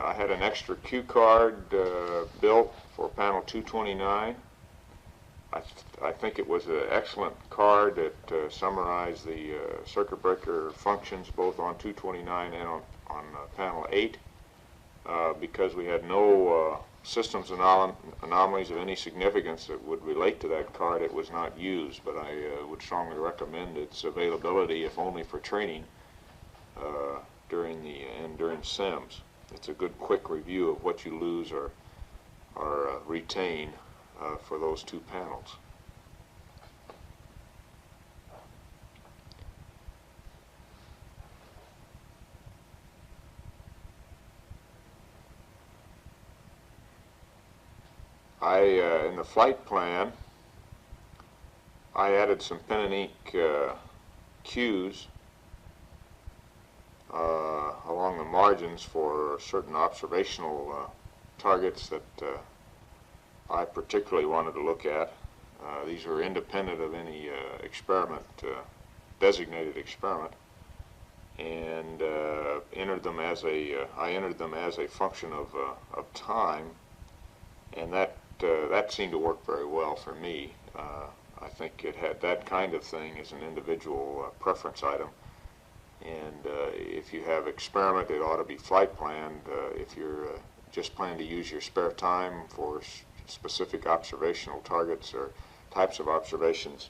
I had an extra cue card built for panel 229, I think it was an excellent card that summarized the circuit breaker functions both on 229 and on panel 8. Because we had no systems anomalies of any significance that would relate to that card, it was not used, but I would strongly recommend its availability, if only for training, during SIMS. It's a good quick review of what you lose or retain for those two panels. In the flight plan, I added some pen and ink cues along the margins for certain observational targets that I particularly wanted to look at. These were independent of any designated experiment, and I entered them as a function of time, and that seemed to work very well for me. I think it had that kind of thing as an individual preference item. And if you have experiment, it ought to be flight planned. If you're just planning to use your spare time for specific observational targets or types of observations,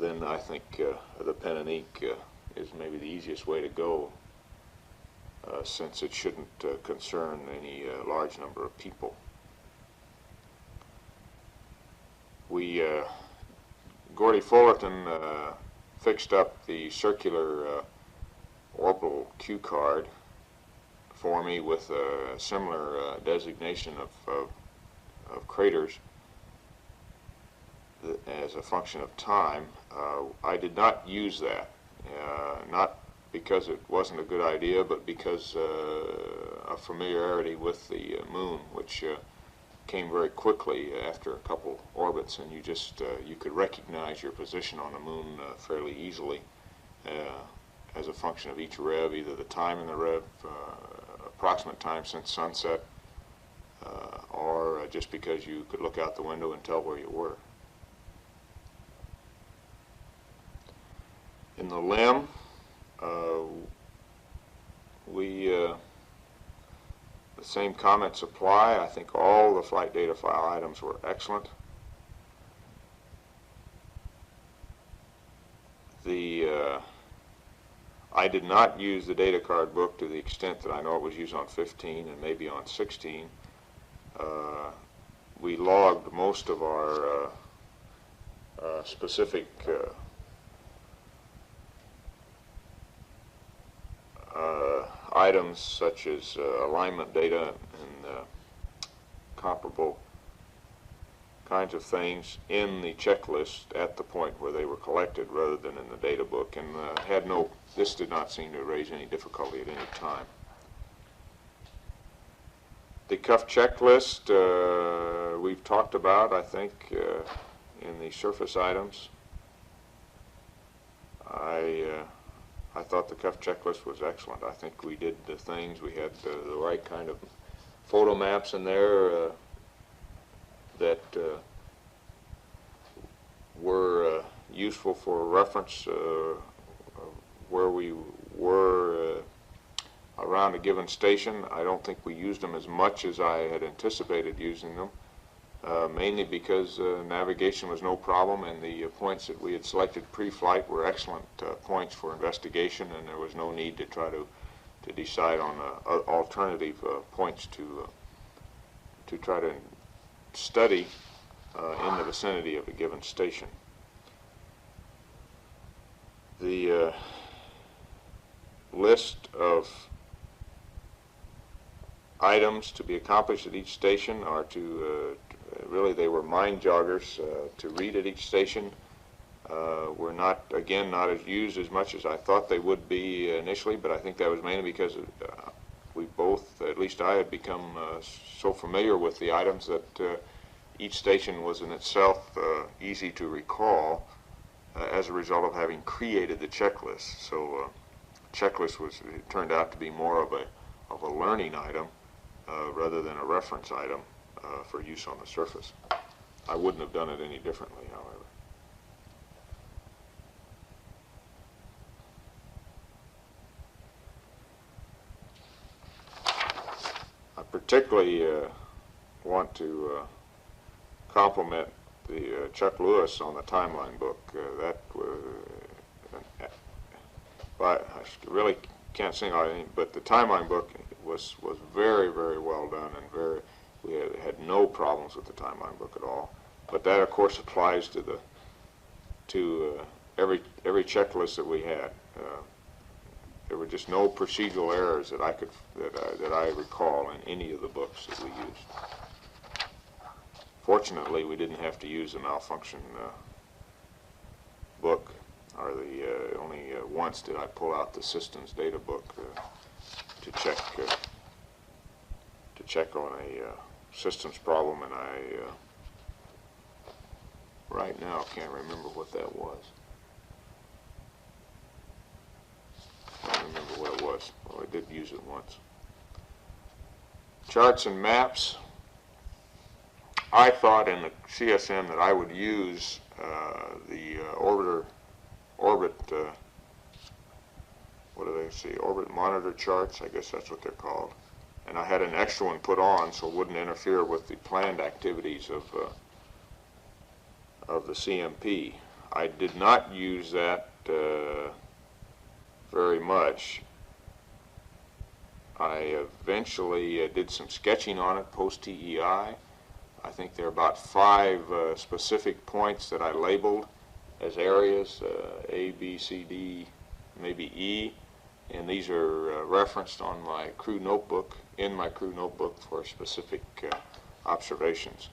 then I think the pen and ink is maybe the easiest way to go, since it shouldn't concern any large number of people. Gordy Fullerton fixed up the circular orbital cue card for me with a similar designation of craters as a function of time. I did not use that, not because it wasn't a good idea, but because of familiarity with the moon, which came very quickly after a couple orbits, and you could recognize your position on the moon fairly easily as a function of each rev, either the time in the rev, approximate time since sunset, or just because you could look out the window and tell where you were. In the limb, the same comments apply. I think all the flight data file items were excellent. I did not use the data card book to the extent that I know it was used on 15 and maybe on 16. We logged most of our specific items, such as alignment data and comparable kinds of things, in the checklist at the point where they were collected rather than in the data book, and this did not seem to raise any difficulty at any time. The cuff checklist we've talked about, I think, in the surface items. I thought the cuff checklist was excellent. I think we did the things. We had the right kind of photo maps in there that were useful for reference where we were around a given station. I don't think we used them as much as I had anticipated using them, mainly because navigation was no problem, and the points that we had selected pre-flight were excellent points for investigation, and there was no need to try to decide on alternative points to try to study in the vicinity of a given station. The list of items to be accomplished at each station are really, they were mind joggers to read at each station. Were not as used as much as I thought they would be initially, but I think that was mainly because we both, at least I, had become so familiar with the items that each station was in itself easy to recall as a result of having created the checklist. So checklist turned out to be more of a learning item rather than a reference item for use on the surface. I wouldn't have done it any differently, however. I particularly want to compliment the Chuck Lewis on the timeline book. That was, I really can't sing all anything, but the timeline book was very, very well done, and we had no problems with the timeline book at all. But that, of course, applies to every checklist that we had. There were just no procedural errors that I recall in any of the books that we used. Fortunately, we didn't have to use a malfunction book, or only once did I pull out the systems data book to check on a systems problem, and I right now can't remember what that was. I don't remember what it was. Well, I did use it once. Charts and maps. I thought in the CSM that I would use the orbit monitor charts, I guess that's what they're called. And I had an extra one put on so it wouldn't interfere with the planned activities of the CMP. I did not use that very much. I eventually did some sketching on it post-TEI. I think there are about 5 specific points that I labeled as areas, A, B, C, D, maybe E, and these are referenced on my crew notebook, in my crew notebook for specific observations.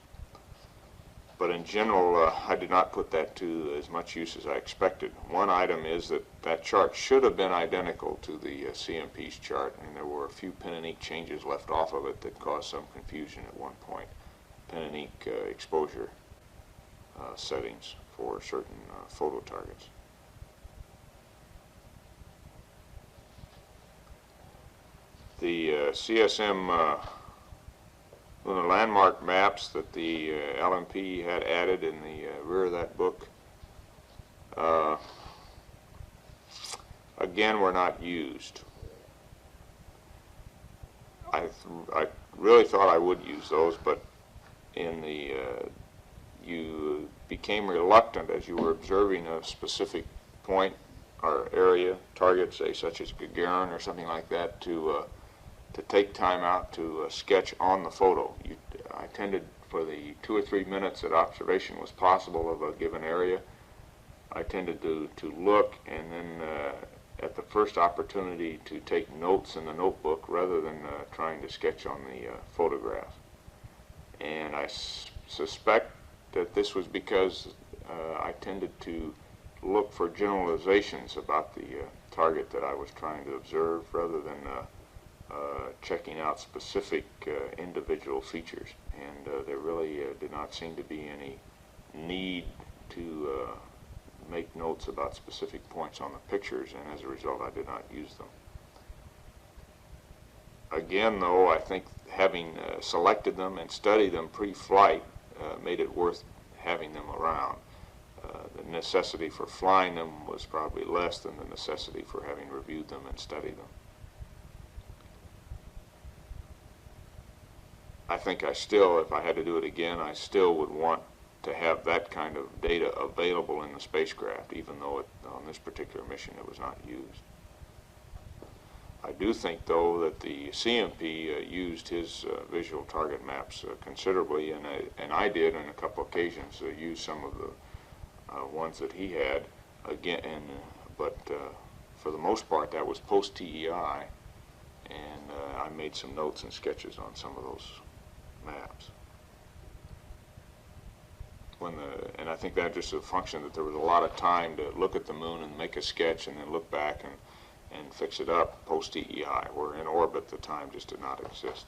But in general, I did not put that to as much use as I expected. One item is that chart should have been identical to the CMP's chart, and there were a few pen and ink changes left off of it that caused some confusion at one point. Pen and ink exposure settings for certain photo targets. The CSM the landmark maps that the LMP had added in the rear of that book, again, were not used. I really thought I would use those, but in the you became reluctant as you were observing a specific point or area, target, say such as Gagarin or something like that, to take time out to sketch on the photo. I tended, for the 2 or 3 minutes that observation was possible of a given area, I tended to look and then at the first opportunity to take notes in the notebook rather than trying to sketch on the photograph. And I suspect that this was because I tended to look for generalizations about the target that I was trying to observe rather than checking out specific individual features, and there really did not seem to be any need to make notes about specific points on the pictures, and as a result I did not use them. Again, though, I think having selected them and studied them pre-flight made it worth having them around. The necessity for flying them was probably less than the necessity for having reviewed them and studied them. I think I still, if I had to do it again, I still would want to have that kind of data available in the spacecraft, even though on this particular mission it was not used. I do think, though, that the CMP used his visual target maps considerably, and I did on a couple occasions use some of the ones that he had again, but for the most part that was post-TEI, and I made some notes and sketches on some of those maps. And I think that just a function that there was a lot of time to look at the moon and make a sketch and then look back and fix it up post-TEI, where in orbit the time just did not exist.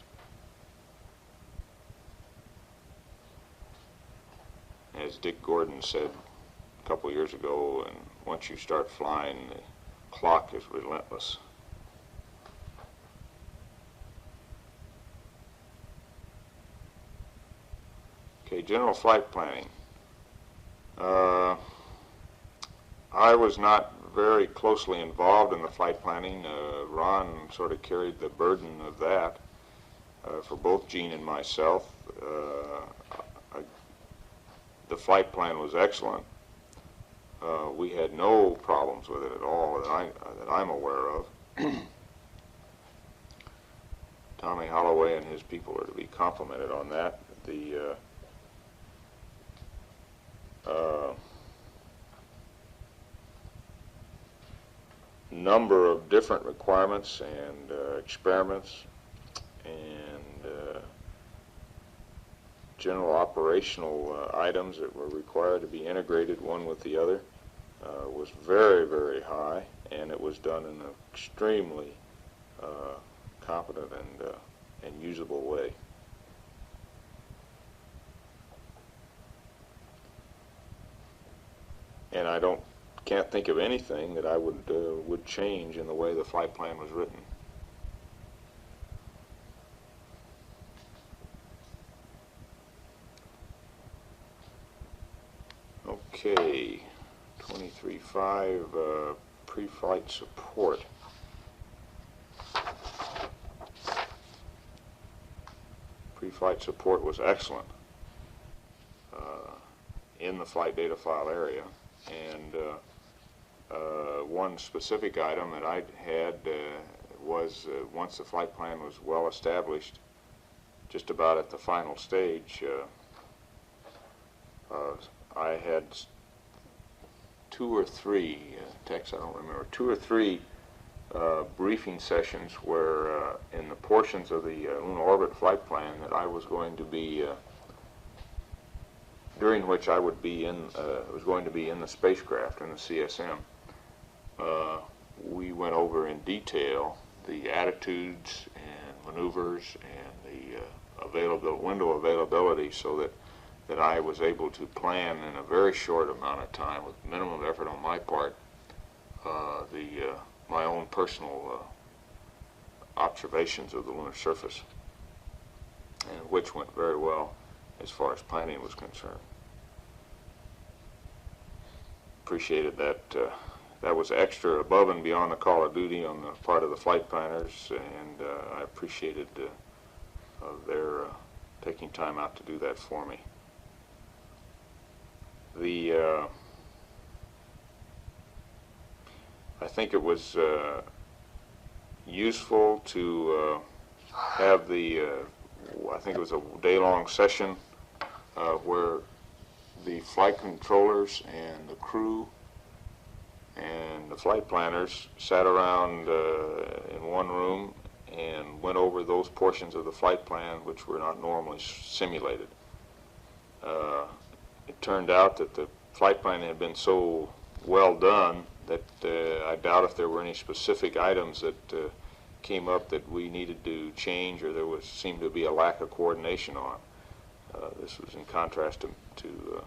As Dick Gordon said a couple years ago, and once you start flying, the clock is relentless. Okay, general flight planning. I was not very closely involved in the flight planning. Ron sort of carried the burden of that for both Gene and myself. The flight plan was excellent. We had no problems with it at all that I'm aware of. Tommy Holloway and his people are to be complimented on that. The number of different requirements and experiments and general operational items that were required to be integrated one with the other was very, very high, and it was done in an extremely competent and usable way. And I can't think of anything that I would change in the way the flight plan was written. Okay, 23.5 pre-flight support. Pre-flight support was excellent in the flight data file area, and one specific item that I had was once the flight plan was well established, just about at the final stage, I had two or three briefing sessions where in the portions of the lunar orbit flight plan that I was going to be during which I would be was going to be in the spacecraft, in the CSM. We went over in detail the attitudes and maneuvers and the window availability, so that I was able to plan in a very short amount of time, with minimum effort on my part, my own personal observations of the lunar surface, and which went very well as far as planning was concerned. Appreciated that. That was extra above and beyond the call of duty on the part of the flight planners, and I appreciated their taking time out to do that for me. I think it was useful to have I think it was a day-long session where the flight controllers and the crew and the flight planners sat around in one room and went over those portions of the flight plan which were not normally simulated. It turned out that the flight plan had been so well done that I doubt if there were any specific items that came up that we needed to change, or there seemed to be a lack of coordination on. This was in contrast to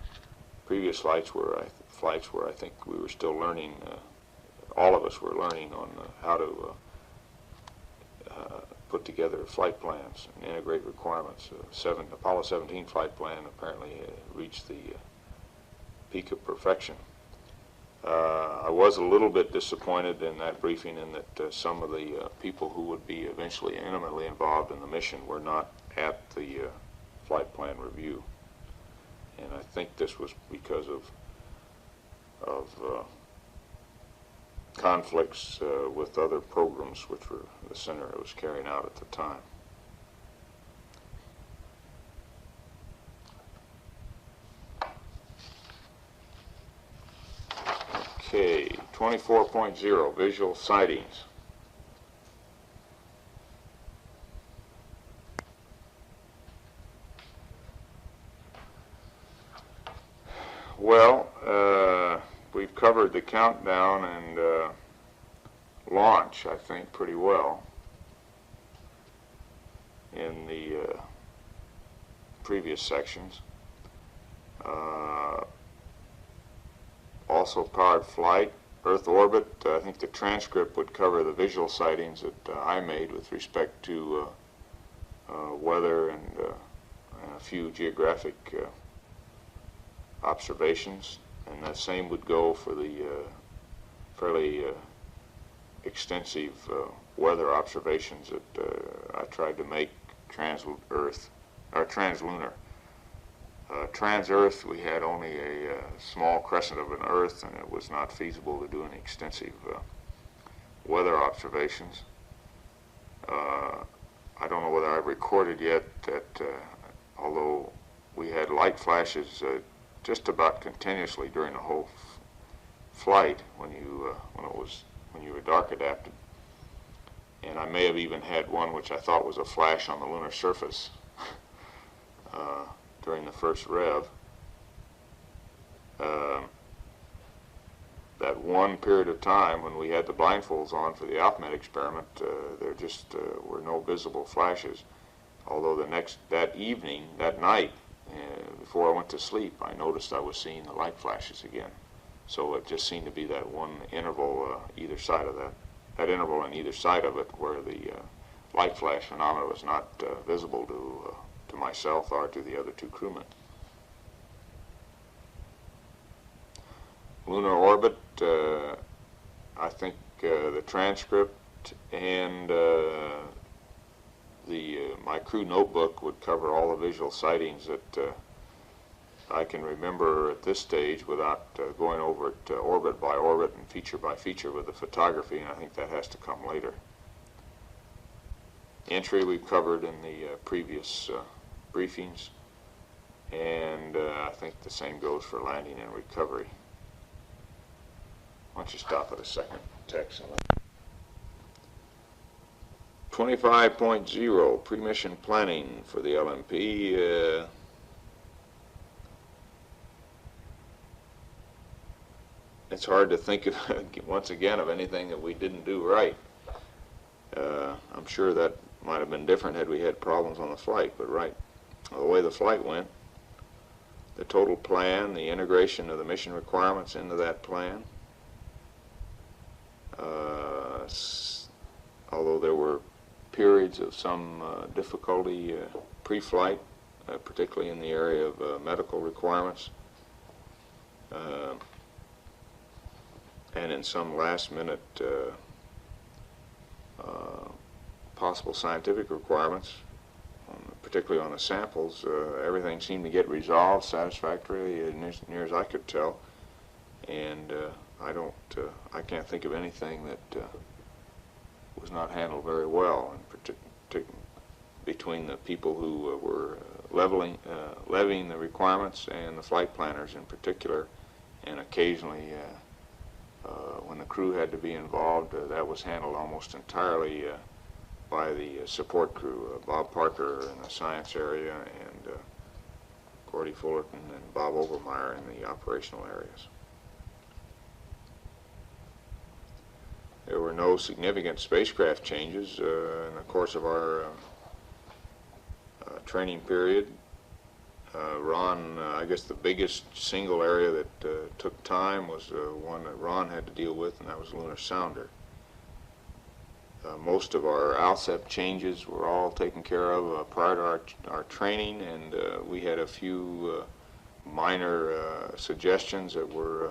previous flights where I think we were still learning. All of us were learning on how to put together flight plans and integrate requirements. Apollo 17 flight plan apparently reached the peak of perfection. I was a little bit disappointed in that briefing in that some of the people who would be eventually intimately involved in the mission were not at the flight plan review. And I think this was because of conflicts with other programs which were the center was carrying out at the time. Okay, 24.0, visual sightings. Well, we've covered the countdown and launch, I think, pretty well in the previous sections. Also powered flight, Earth orbit. I think the transcript would cover the visual sightings that I made with respect to weather and and a few geographic observations, and the same would go for the fairly extensive weather observations that I tried to make trans-Earth, or trans-lunar. Trans-Earth, we had only a small crescent of an Earth, and it was not feasible to do any extensive weather observations. I don't know whether I've recorded yet that although we had light flashes just about continuously during the whole flight when you were dark adapted, and I may have even had one which I thought was a flash on the lunar surface during the first rev. That one period of time when we had the blindfolds on for the AlphaMet experiment, there just were no visible flashes. Although that night, before I went to sleep, I noticed I was seeing the light flashes again. So it just seemed to be that one interval either side of that interval on either side of it where the light flash phenomena was not visible to myself or to the other two crewmen. Lunar orbit, I think the transcript and my crew notebook would cover all the visual sightings that I can remember at this stage without going over it orbit by orbit and feature by feature with the photography, and I think that has to come later. Entry we've covered in the previous briefings, and I think the same goes for landing and recovery. Why don't you stop at a second text on that. 25.0 pre-mission planning for the LMP. It's hard to think of, once again, of anything that we didn't do right. I'm sure that might have been different had we had problems on the flight, but right, the way the flight went, the total plan, the integration of the mission requirements into that plan, although there were periods of some difficulty pre-flight, particularly in the area of medical requirements, and in some last-minute possible scientific requirements, particularly on the samples, everything seemed to get resolved satisfactorily, as near as I could tell, and I can't think of anything that was not handled very well, and between the people who were levying the requirements and the flight planners in particular, and occasionally when the crew had to be involved, that was handled almost entirely by the support crew, Bob Parker in the science area, and Gordy Fullerton and Bob Overmeyer in the operational areas. There were no significant spacecraft changes in the course of our training period. Ron, I guess the biggest single area that took time was one that Ron had to deal with, and that was Lunar Sounder. Most of our ALSEP changes were all taken care of prior to our training, and we had a few minor suggestions that were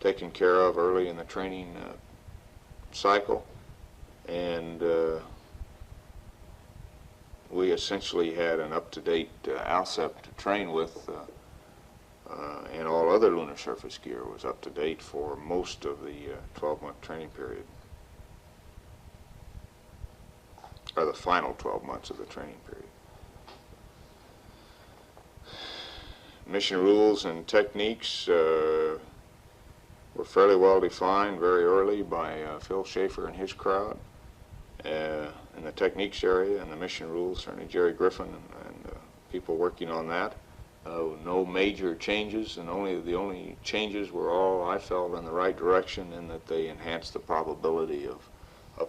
taken care of early in the training cycle, and we essentially had an up-to-date ALSEP to train with, and all other lunar surface gear was up to date for most of the 12-month training period, or the final 12 months of the training period. Mission rules and techniques were fairly well defined very early by Phil Schaefer and his crowd in the techniques area, and the mission rules, certainly Jerry Griffin and people working on that. No major changes, and the only changes were all, I felt, in the right direction, in that they enhanced the probability of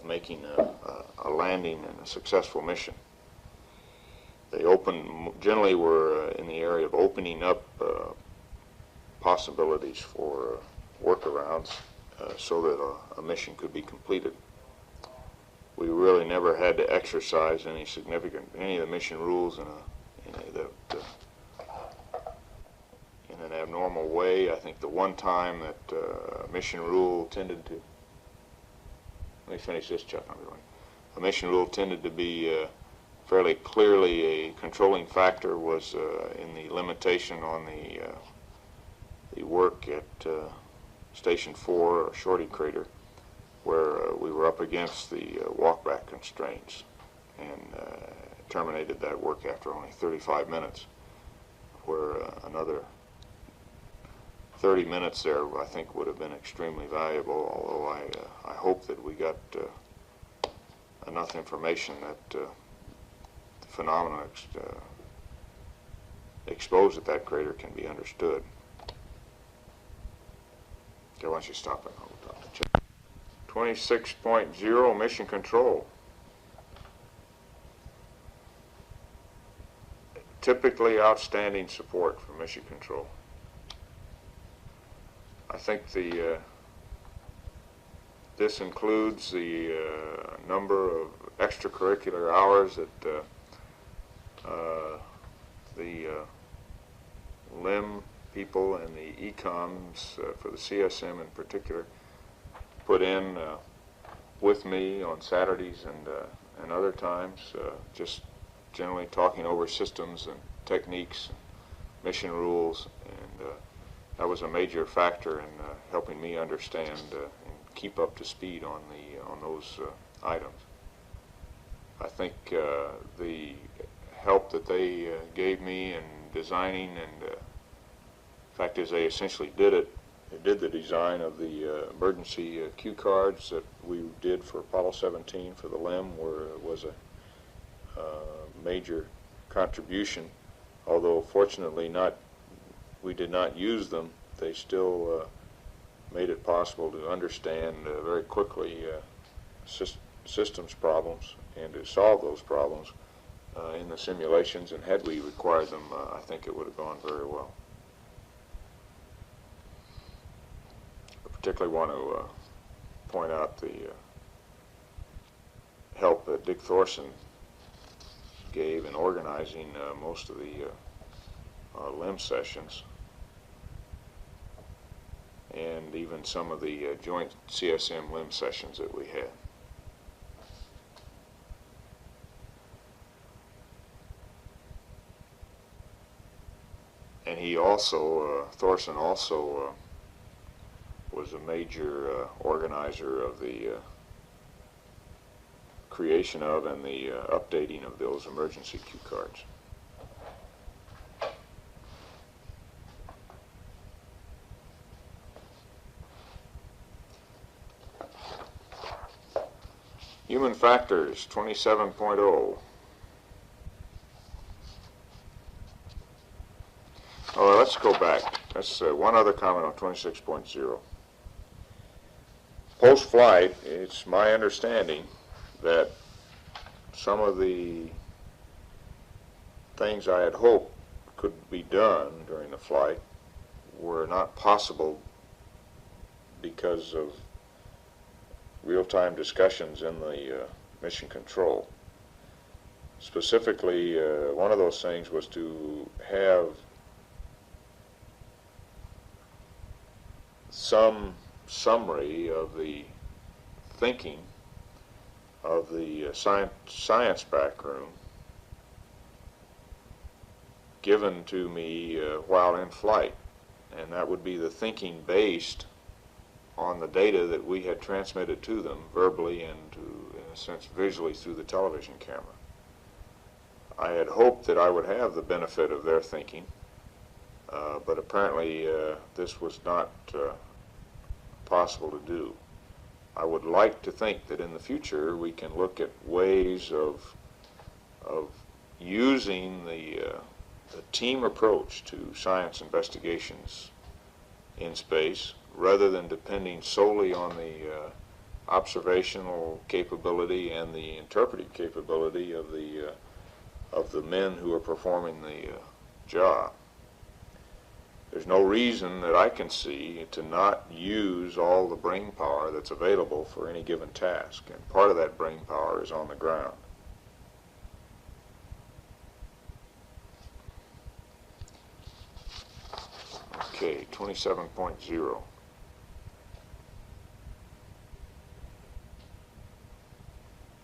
making a landing and a successful mission. They generally were in the area of opening up possibilities for workarounds so that a mission could be completed. We really never had to exercise any of the mission rules in the in an abnormal way. I think the one time that mission rule tended to, let me finish this, Chuck, I'm going. A mission rule tended to be fairly clearly a controlling factor was in the limitation on the work at Station 4, or Shorty Crater, where we were up against the walkback constraints, and terminated that work after only 35 minutes, where another 30 minutes there I think would have been extremely valuable, although I hope that we got enough information that the phenomena exposed at that crater can be understood. Okay, why don't you stop it? 26.0 Mission Control. Typically outstanding support for Mission Control. I think this includes the number of extracurricular hours that the LIM people and the ECOMs for the CSM in particular put in with me on Saturdays and other times, just generally talking over systems and techniques, and mission rules, and that was a major factor in helping me understand and keep up to speed on those items. I think the help that they gave me in designing, and fact is they essentially did the design of the emergency cue cards that we did for Apollo 17 for the LIM, where it was a major contribution, although fortunately we did not use them. They still made it possible to understand very quickly systems problems and to solve those problems in the simulations, and had we required them, I think it would have gone very well. I particularly want to point out the help that Dick Thorson gave in organizing most of the LIM sessions, and even some of the joint CSM LIM sessions that we had. And he also, Thorson also was a major organizer of the creation of and the updating of those emergency cue cards. Human factors, 27.0. Oh, let's go back. That's one other comment on 26.0. Post-flight, it's my understanding that some of the things I had hoped could be done during the flight were not possible because of real-time discussions in the mission control. Specifically, one of those things was to have some summary of the thinking of the science backroom given to me while in flight, and that would be the thinking based on the data that we had transmitted to them verbally and in a sense visually through the television camera. I had hoped that I would have the benefit of their thinking, but apparently this was not possible to do. I would like to think that in the future we can look at ways of using the team approach to science investigations in space, rather than depending solely on the observational capability and the interpretive capability of the men who are performing the job. There's no reason that I can see to not use all the brain power that's available for any given task, and part of that brain power is on the ground. Okay, 27.0.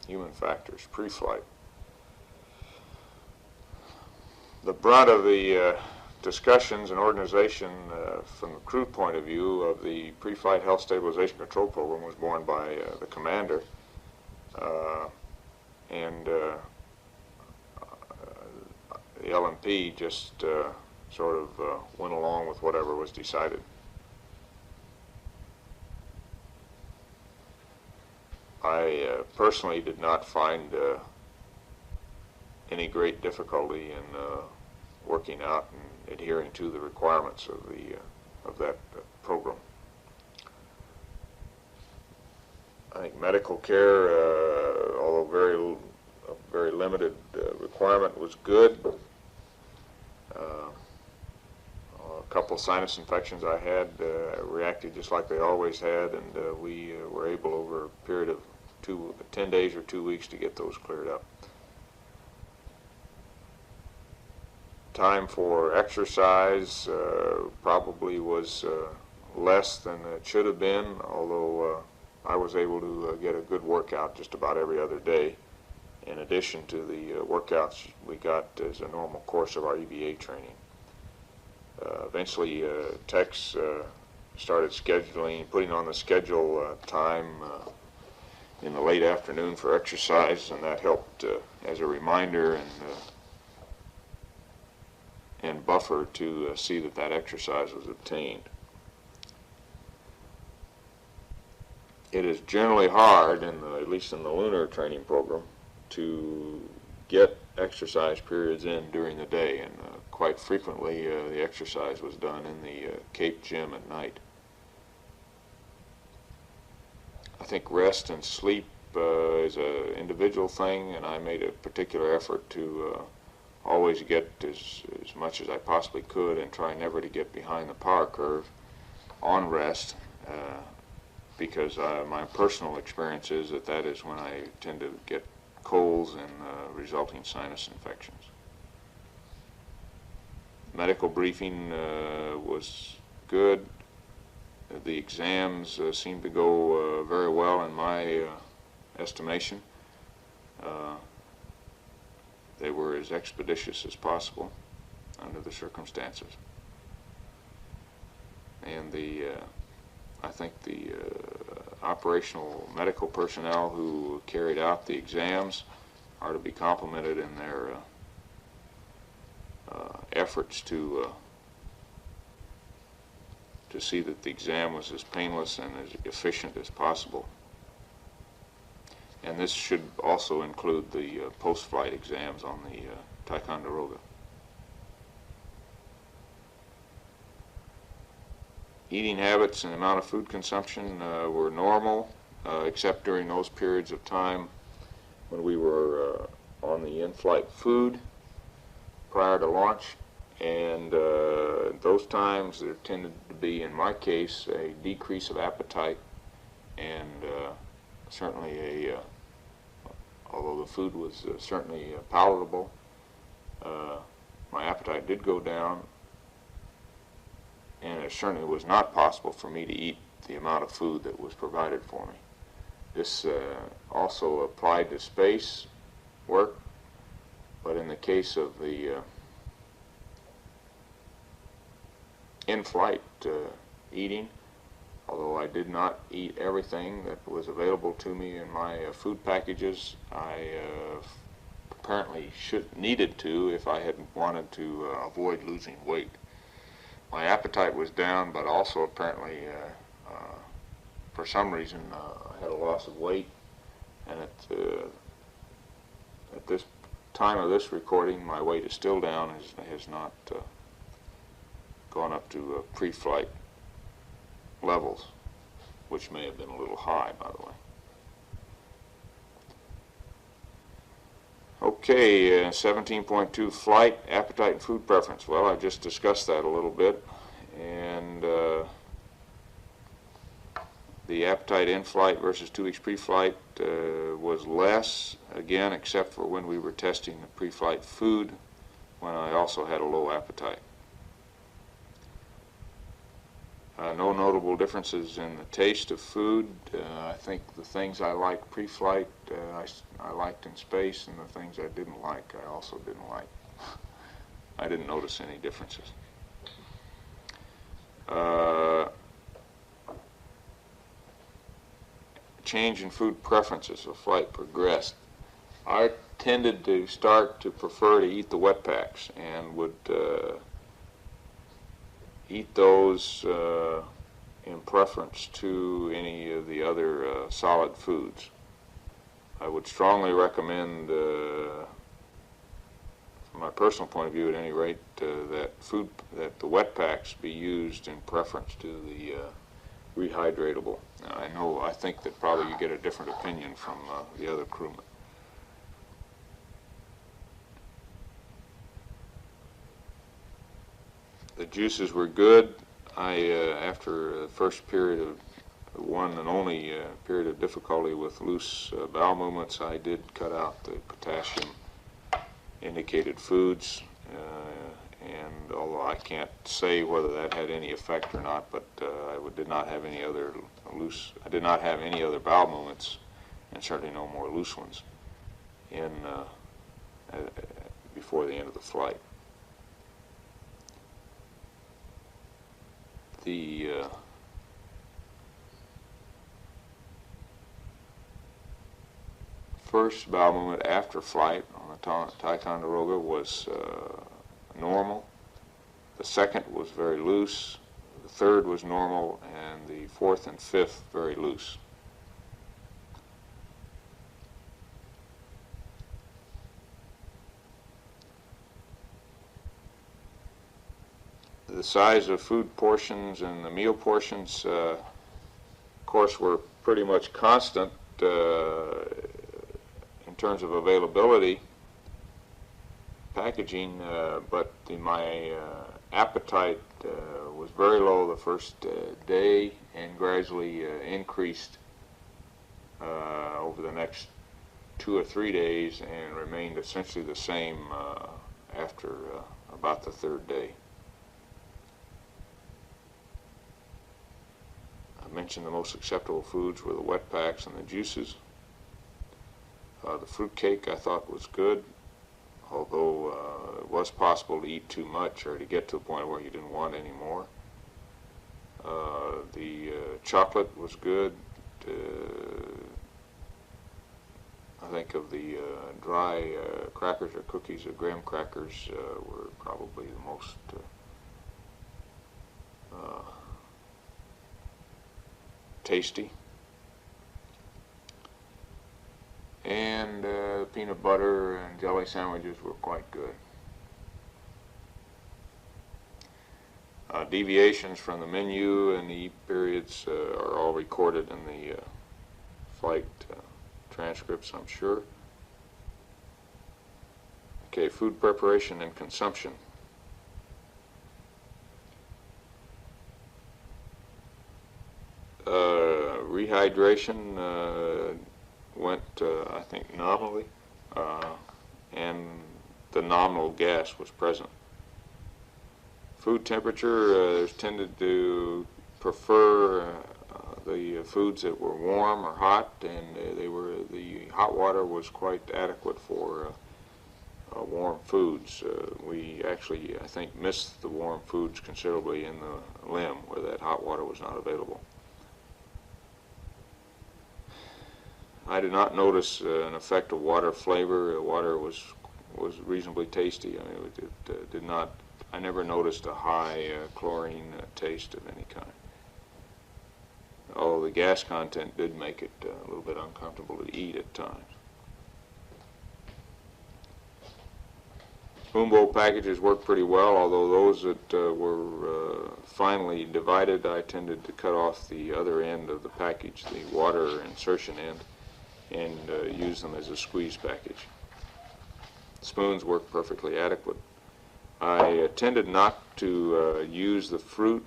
Human factors, pre-flight. The brunt of the discussions and organization from the crew point of view of the pre-flight health stabilization control program was borne by the commander, and the LMP just sort of went along with whatever was decided. I personally did not find any great difficulty in working out and adhering to the requirements of that program. I think medical care, although very limited requirement, was good. A couple sinus infections I had reacted just like they always had, and we were able over a period of 10 days or 2 weeks to get those cleared up. Time for exercise probably was less than it should have been, although I was able to get a good workout just about every other day, in addition to the workouts we got as a normal course of our EVA training. Eventually, techs started putting on the schedule time in the late afternoon for exercise, and that helped as a reminder and buffer to see that exercise was obtained. It is generally hard, at least in the lunar training program, to get exercise periods in during the day, and quite frequently the exercise was done in the Cape gym at night. I think rest and sleep is an individual thing, and I made a particular effort to always get as much as I possibly could and try never to get behind the power curve on rest, because my personal experience is that is when I tend to get colds and resulting sinus infections. Medical briefing was good. The exams seemed to go very well in my estimation. They were as expeditious as possible under the circumstances. And I think the operational medical personnel who carried out the exams are to be complimented in their efforts to see that the exam was as painless and as efficient as possible. And this should also include the post-flight exams on the Ticonderoga. Eating habits and the amount of food consumption were normal, except during those periods of time when we were on the in-flight food prior to launch. And those times there tended to be, in my case, a decrease of appetite, and certainly although the food was certainly palatable, my appetite did go down, and it certainly was not possible for me to eat the amount of food that was provided for me. This also applied to space work, but in the case of the in-flight eating, although I did not eat everything that was available to me in my food packages, I apparently needed to if I had wanted to avoid losing weight. My appetite was down, but also apparently for some reason I had a loss of weight, and at this time of this recording my weight is still down, has not gone up to pre-flight levels, which may have been a little high, by the way. Okay, 17.2, flight, appetite, and food preference. Well, I just discussed that a little bit, and the appetite in flight versus 2 weeks pre-flight was less, again, except for when we were testing the pre-flight food, when I also had a low appetite. No notable differences in the taste of food. I think the things I liked pre-flight, I liked in space, and the things I didn't like, I also didn't like. I didn't notice any differences. Change in food preferences as flight progressed. I tended to start to prefer to eat the wet packs and would eat those in preference to any of the other solid foods. I would strongly recommend, from my personal point of view at any rate, that the wet packs be used in preference to the rehydratable. Now, I think that probably you get a different opinion from the other crewmen. The juices were good. After the first period of one and only period of difficulty with loose bowel movements, I did cut out the potassium indicated foods, and although I can't say whether that had any effect or not, but I did not have any other bowel movements, and certainly no more loose ones before the end of the flight. The first bowel movement after flight on the Ticonderoga was normal. The second was very loose. The third was normal, and the fourth and fifth very loose. The size of food portions and the meal portions, of course, were pretty much constant in terms of availability, packaging, but my appetite was very low the first day and gradually increased over the next 2 or 3 days and remained essentially the same after about the third day. I mentioned the most acceptable foods were the wet packs and the juices. The fruit cake I thought was good, although it was possible to eat too much or to get to a point where you didn't want any more. The chocolate was good. I think of the dry crackers or cookies, or graham crackers were probably the most tasty. And peanut butter and jelly sandwiches were quite good. Deviations from the menu and the periods are all recorded in the flight transcripts, I'm sure. Okay, food preparation and consumption. Rehydration went, I think, nominally, and the nominal gas was present. Food temperature, tended to prefer the foods that were warm or hot, and the hot water was quite adequate for warm foods. We actually, I think, missed the warm foods considerably in the limb where that hot water was not available. I did not notice an effect of water flavor. The water was reasonably tasty. I mean, it did not. I never noticed a high chlorine taste of any kind. Although the gas content did make it a little bit uncomfortable to eat at times. Spoon bowl packages worked pretty well, although those that were finely divided, I tended to cut off the other end of the package, the water insertion end, and use them as a squeeze package. Spoons worked perfectly adequate. I tended not to use the fruit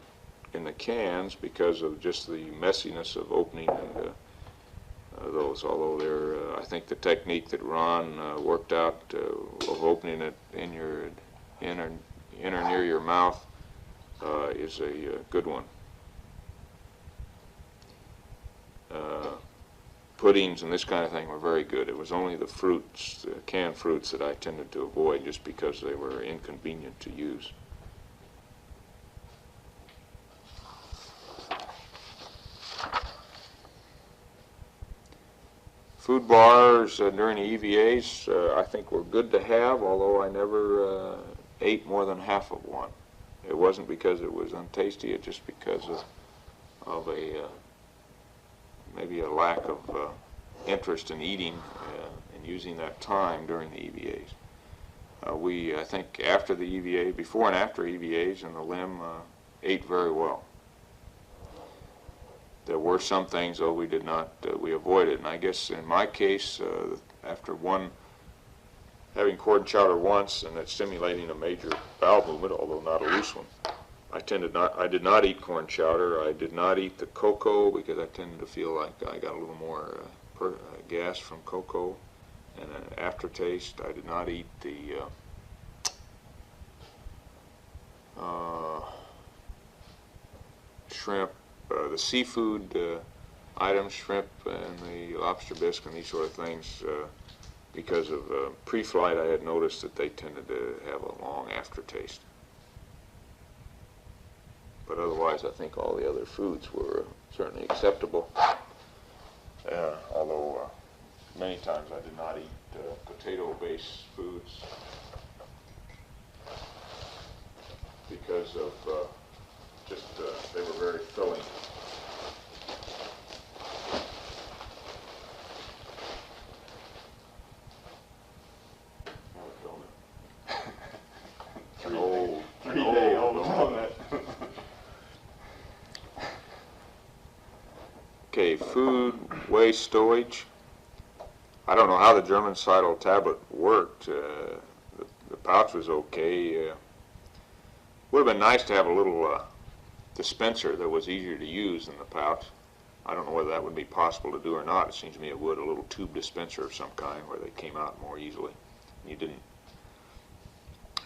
in the cans because of just the messiness of opening and those, although I think the technique that Ron worked out of opening it in your inner near your mouth is a good one. puddings and this kind of thing were very good. It was only the fruits, the canned fruits, that I tended to avoid just because they were inconvenient to use. Food bars during the EVAs I think were good to have, although I never ate more than half of one. It wasn't because it was untasty, it's just because of a maybe a lack of interest in eating and using that time during the EVAs. I think after the EVA, before and after EVAs in the limb, ate very well. There were some things, though, we did not, we avoided. And I guess in my case, after having cord and chowder once and that stimulating a major bowel movement, although not a loose one, I did not eat corn chowder. I did not eat the cocoa because I tended to feel like I got a little more gas from cocoa and an aftertaste. I did not eat the shrimp, the seafood items, shrimp and the lobster bisque and these sort of things, because of pre-flight I had noticed that they tended to have a long aftertaste. But otherwise I think all the other foods were certainly acceptable, although many times I did not eat potato-based foods because of they were very filling. Three-day old donut. Okay, food waste stowage. I don't know how the germicidal tablet worked. The pouch was okay. Would have been nice to have a little dispenser that was easier to use than the pouch. I don't know whether that would be possible to do or not. It seems to me it would, a little tube dispenser of some kind where they came out more easily. You didn't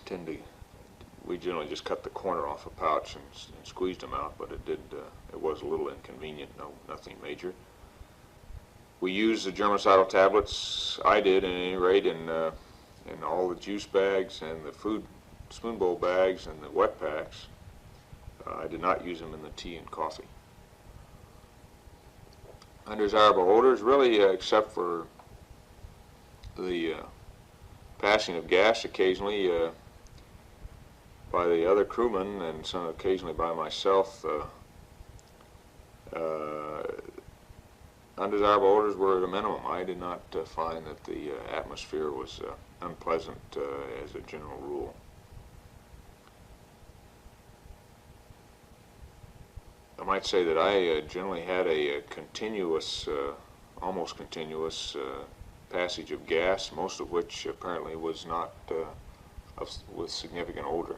tend to, we generally just cut the corner off a pouch and squeezed them out, but it was a little inconvenient, nothing major. We used the germicidal tablets, I did at any rate, in all the juice bags and the food spoon bowl bags and the wet packs. I did not use them in the tea and coffee. Undesirable odors, really, except for the passing of gas occasionally by the other crewmen and some occasionally by myself. Undesirable odors were at a minimum. I did not find that the atmosphere was unpleasant as a general rule. I might say that I generally had a continuous, almost continuous passage of gas, most of which apparently was not with significant odor.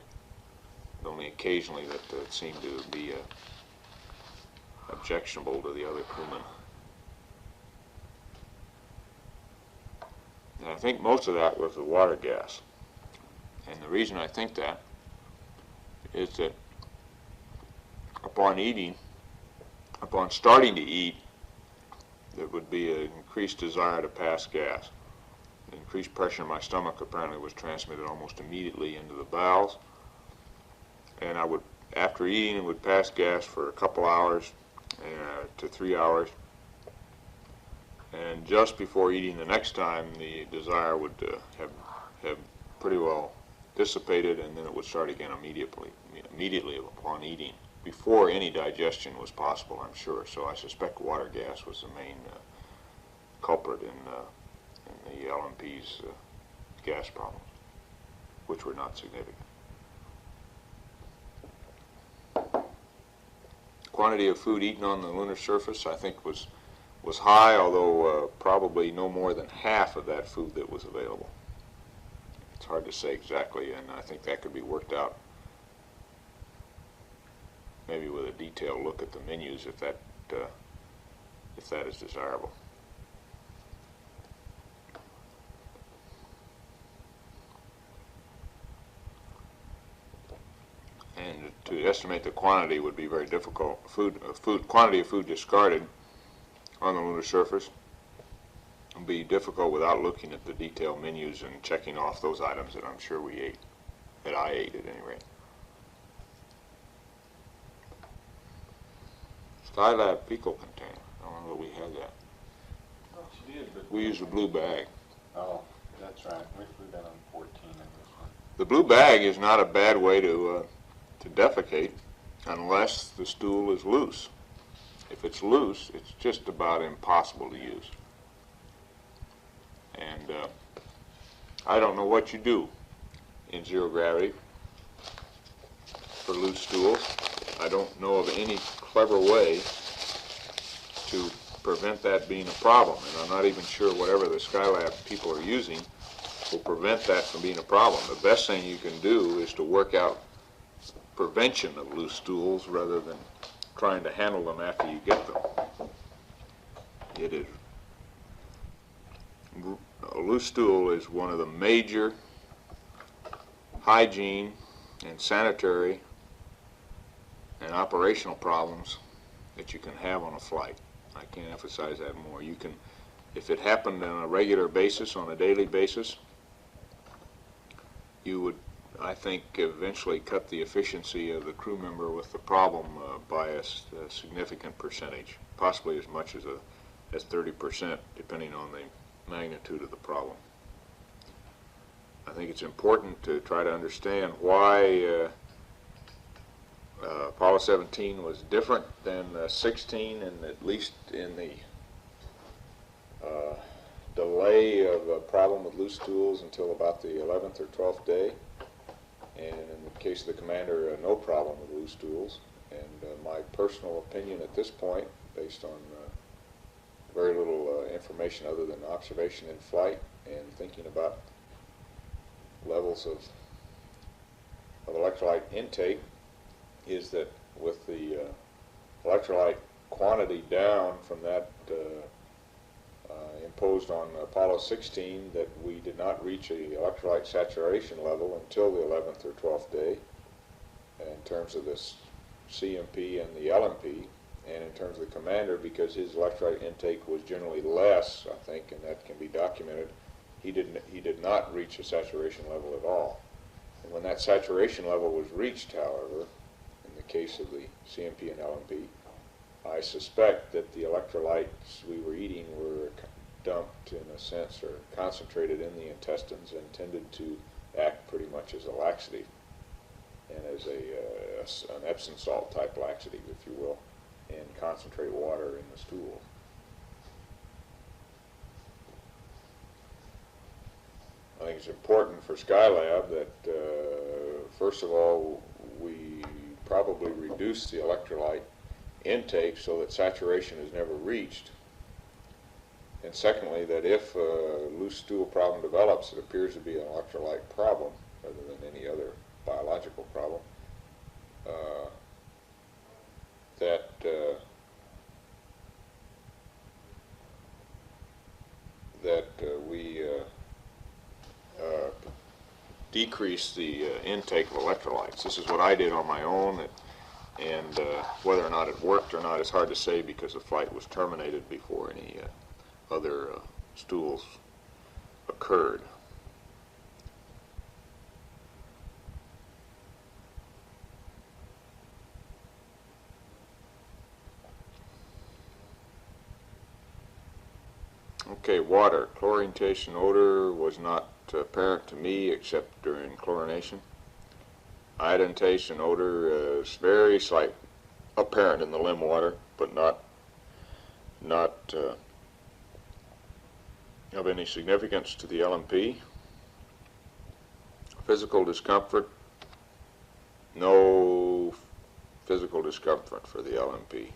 Only occasionally that it seemed to be objectionable to the other crewmen. And I think most of that was the water gas. And the reason I think that is that upon eating, upon starting to eat, there would be an increased desire to pass gas. The increased pressure in my stomach apparently was transmitted almost immediately into the bowels. And I would, after eating, it would pass gas for a couple hours to 3 hours. And just before eating the next time, the desire would have pretty well dissipated, and then it would start again immediately upon eating, before any digestion was possible, I'm sure. So I suspect water gas was the main culprit in the LMP's gas problems, which were not significant. Quantity of food eaten on the lunar surface, I think, was high, although probably no more than half of that food that was available. It's hard to say exactly, and I think that could be worked out maybe with a detailed look at the menus if that is desirable. And to estimate the quantity would be very difficult. Quantity of food discarded on the lunar surface. It would be difficult without looking at the detailed menus and checking off those items that I'm sure we ate, that I ate at any rate. Skylab fecal container. I don't know that we had that. Oh, she did, but We used a blue bag. oh, that's right. We flew that on 14 in this one. The blue bag is not a bad way to defecate unless the stool is loose. If it's loose, it's just about impossible to use. And I don't know what you do in zero gravity for loose stools. I don't know of any clever way to prevent that being a problem, and I'm not even sure whatever the Skylab people are using will prevent that from being a problem. The best thing you can do is to work out prevention of loose stools rather than trying to handle them after you get them. It is. A loose stool is one of the major hygiene and sanitary and operational problems that you can have on a flight. I can't emphasize that more. You can, if it happened on a regular basis, on a daily basis, you would, I think, eventually cut the efficiency of the crew member with the problem by a significant percentage, possibly as much as 30%, depending on the magnitude of the problem. I think it's important to try to understand why Apollo 17 was different than 16, and at least in the delay of a problem with loose stools until about the 11th or 12th day, and in the case of the commander, no problem with loose stools. And my personal opinion at this point, based on very little information other than observation in flight and thinking about levels of electrolyte intake, is that with the electrolyte quantity down from that imposed on Apollo 16, that we did not reach a electrolyte saturation level until the 11th or 12th day in terms of this CMP and the LMP, and in terms of the commander, because his electrolyte intake was generally less, I think, and that can be documented, he did not reach a saturation level at all. And when that saturation level was reached, however, in the case of the CMP and LMP, I suspect that the electrolytes we were eating were dumped, in a sense, or concentrated in the intestines and tended to act pretty much as a laxative, and as an Epsom salt type laxative, if you will, and concentrate water in the stool. I think it's important for Skylab that, first of all, we probably reduce the electrolyte intake so that saturation is never reached. And secondly, that if a loose stool problem develops, it appears to be an electrolyte problem rather than any other biological problem, we decrease the intake of electrolytes. This is what I did on my own, and whether or not it worked or not is hard to say because the flight was terminated before any other stools occurred. Okay, water. Chlorine taste and odor was not apparent to me except during chlorination. Iodine taste and odor is very slight, apparent in the limb water, but not of any significance to the LMP. Physical discomfort, no physical discomfort for the LMP,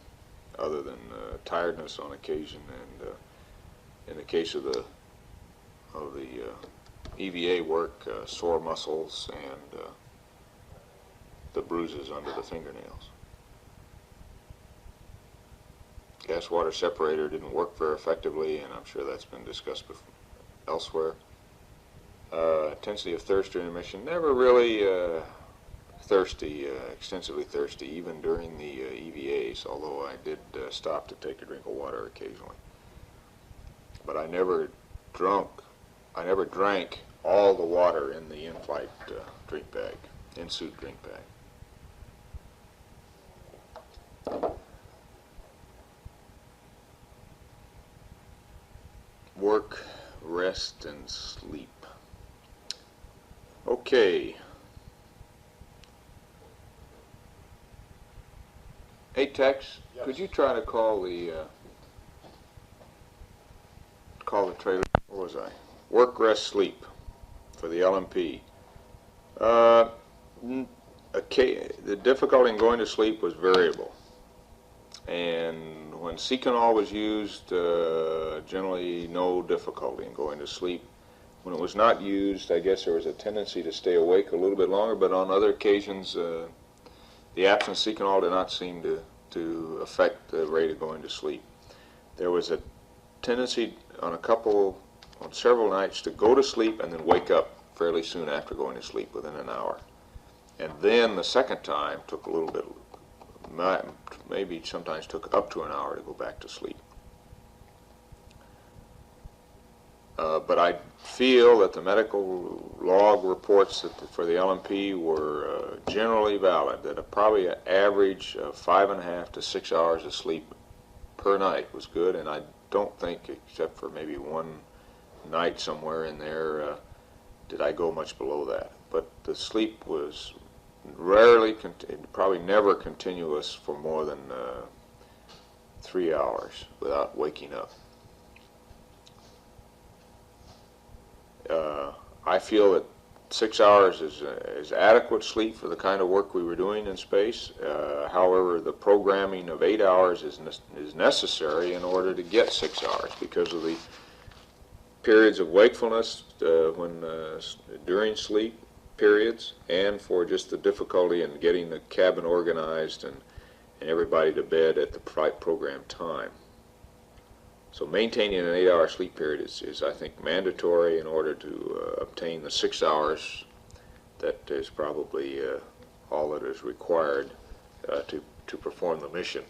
other than tiredness on occasion, and in the case of the EVA work, sore muscles and the bruises under the fingernails. Gas water separator didn't work very effectively, and I'm sure that's been discussed elsewhere. Intensity of thirst during emission, never really thirsty, extensively thirsty, even during the EVAs, although I did stop to take a drink of water occasionally. But I never drank all the water in the in-flight drink bag, in-suit drink bag. Work, rest, and sleep. Okay. Hey, Tex, Yes. could you try to call the trailer? Where was I? Work, rest, sleep for the LMP. The difficulty in going to sleep was variable, and when Seconal was used, generally no difficulty in going to sleep. When it was not used, I guess there was a tendency to stay awake a little bit longer, but on other occasions, the absence of Seconal did not seem to affect the rate of going to sleep. There was a tendency on several nights to go to sleep and then wake up fairly soon after going to sleep, within an hour. And then the second time took a little bit, maybe sometimes took up to an hour to go back to sleep. But I feel that the medical log reports for the LMP were generally valid, that probably an average of 5.5 to 6 hours of sleep per night was good, and I don't think, except for maybe one night somewhere in there, did I go much below that. But the sleep was rarely, probably never continuous for more than 3 hours without waking up. I feel that 6 hours is adequate sleep for the kind of work we were doing in space. However, the programming of 8 hours is necessary in order to get 6 hours because of the periods of wakefulness during sleep periods, and for just the difficulty in getting the cabin organized and everybody to bed at the programmed time. So maintaining an 8-hour sleep period is, I think, mandatory in order to obtain the 6 hours that is probably all that is required to perform the mission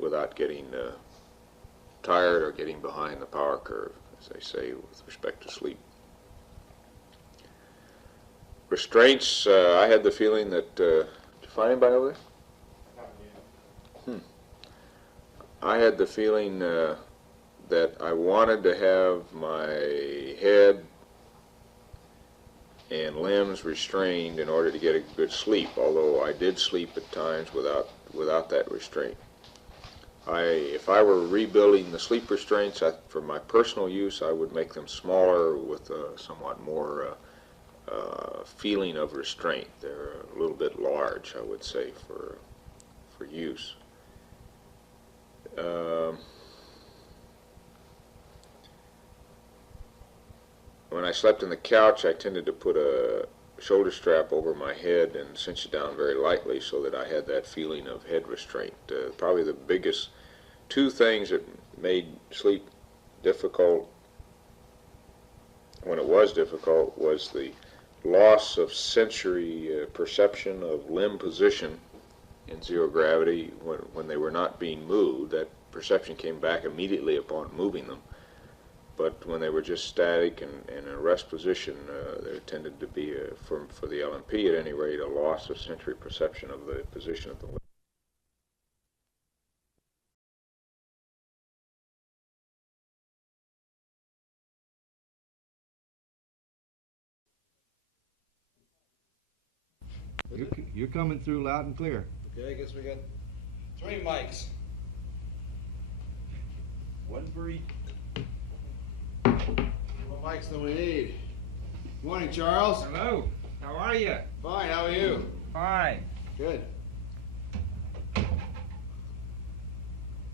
without getting tired or getting behind the power curve, as they say, with respect to sleep. Restraints, I had the feeling that, did you find anybody over there? I had the feeling that I wanted to have my head and limbs restrained in order to get a good sleep, although I did sleep at times without that restraint. If I were rebuilding the sleep restraints for my personal use, I would make them smaller with a somewhat more feeling of restraint. They're a little bit large, I would say, for use. When I slept in the couch, I tended to put a shoulder strap over my head and cinch it down very lightly so that I had that feeling of head restraint. Probably the biggest two things that made sleep difficult, when it was difficult, was the loss of sensory perception of limb position in zero gravity when they were not being moved. That perception came back immediately upon moving them. But when they were just static and in a rest position, there tended to be, for the LMP at any rate, a loss of sensory perception of the position of the limb. You're coming through loud and clear. Okay, I guess we got 3 mics. One for each. More mics than we need. Morning, Charles. Hello. How are you? Fine, how are you? Fine. Good.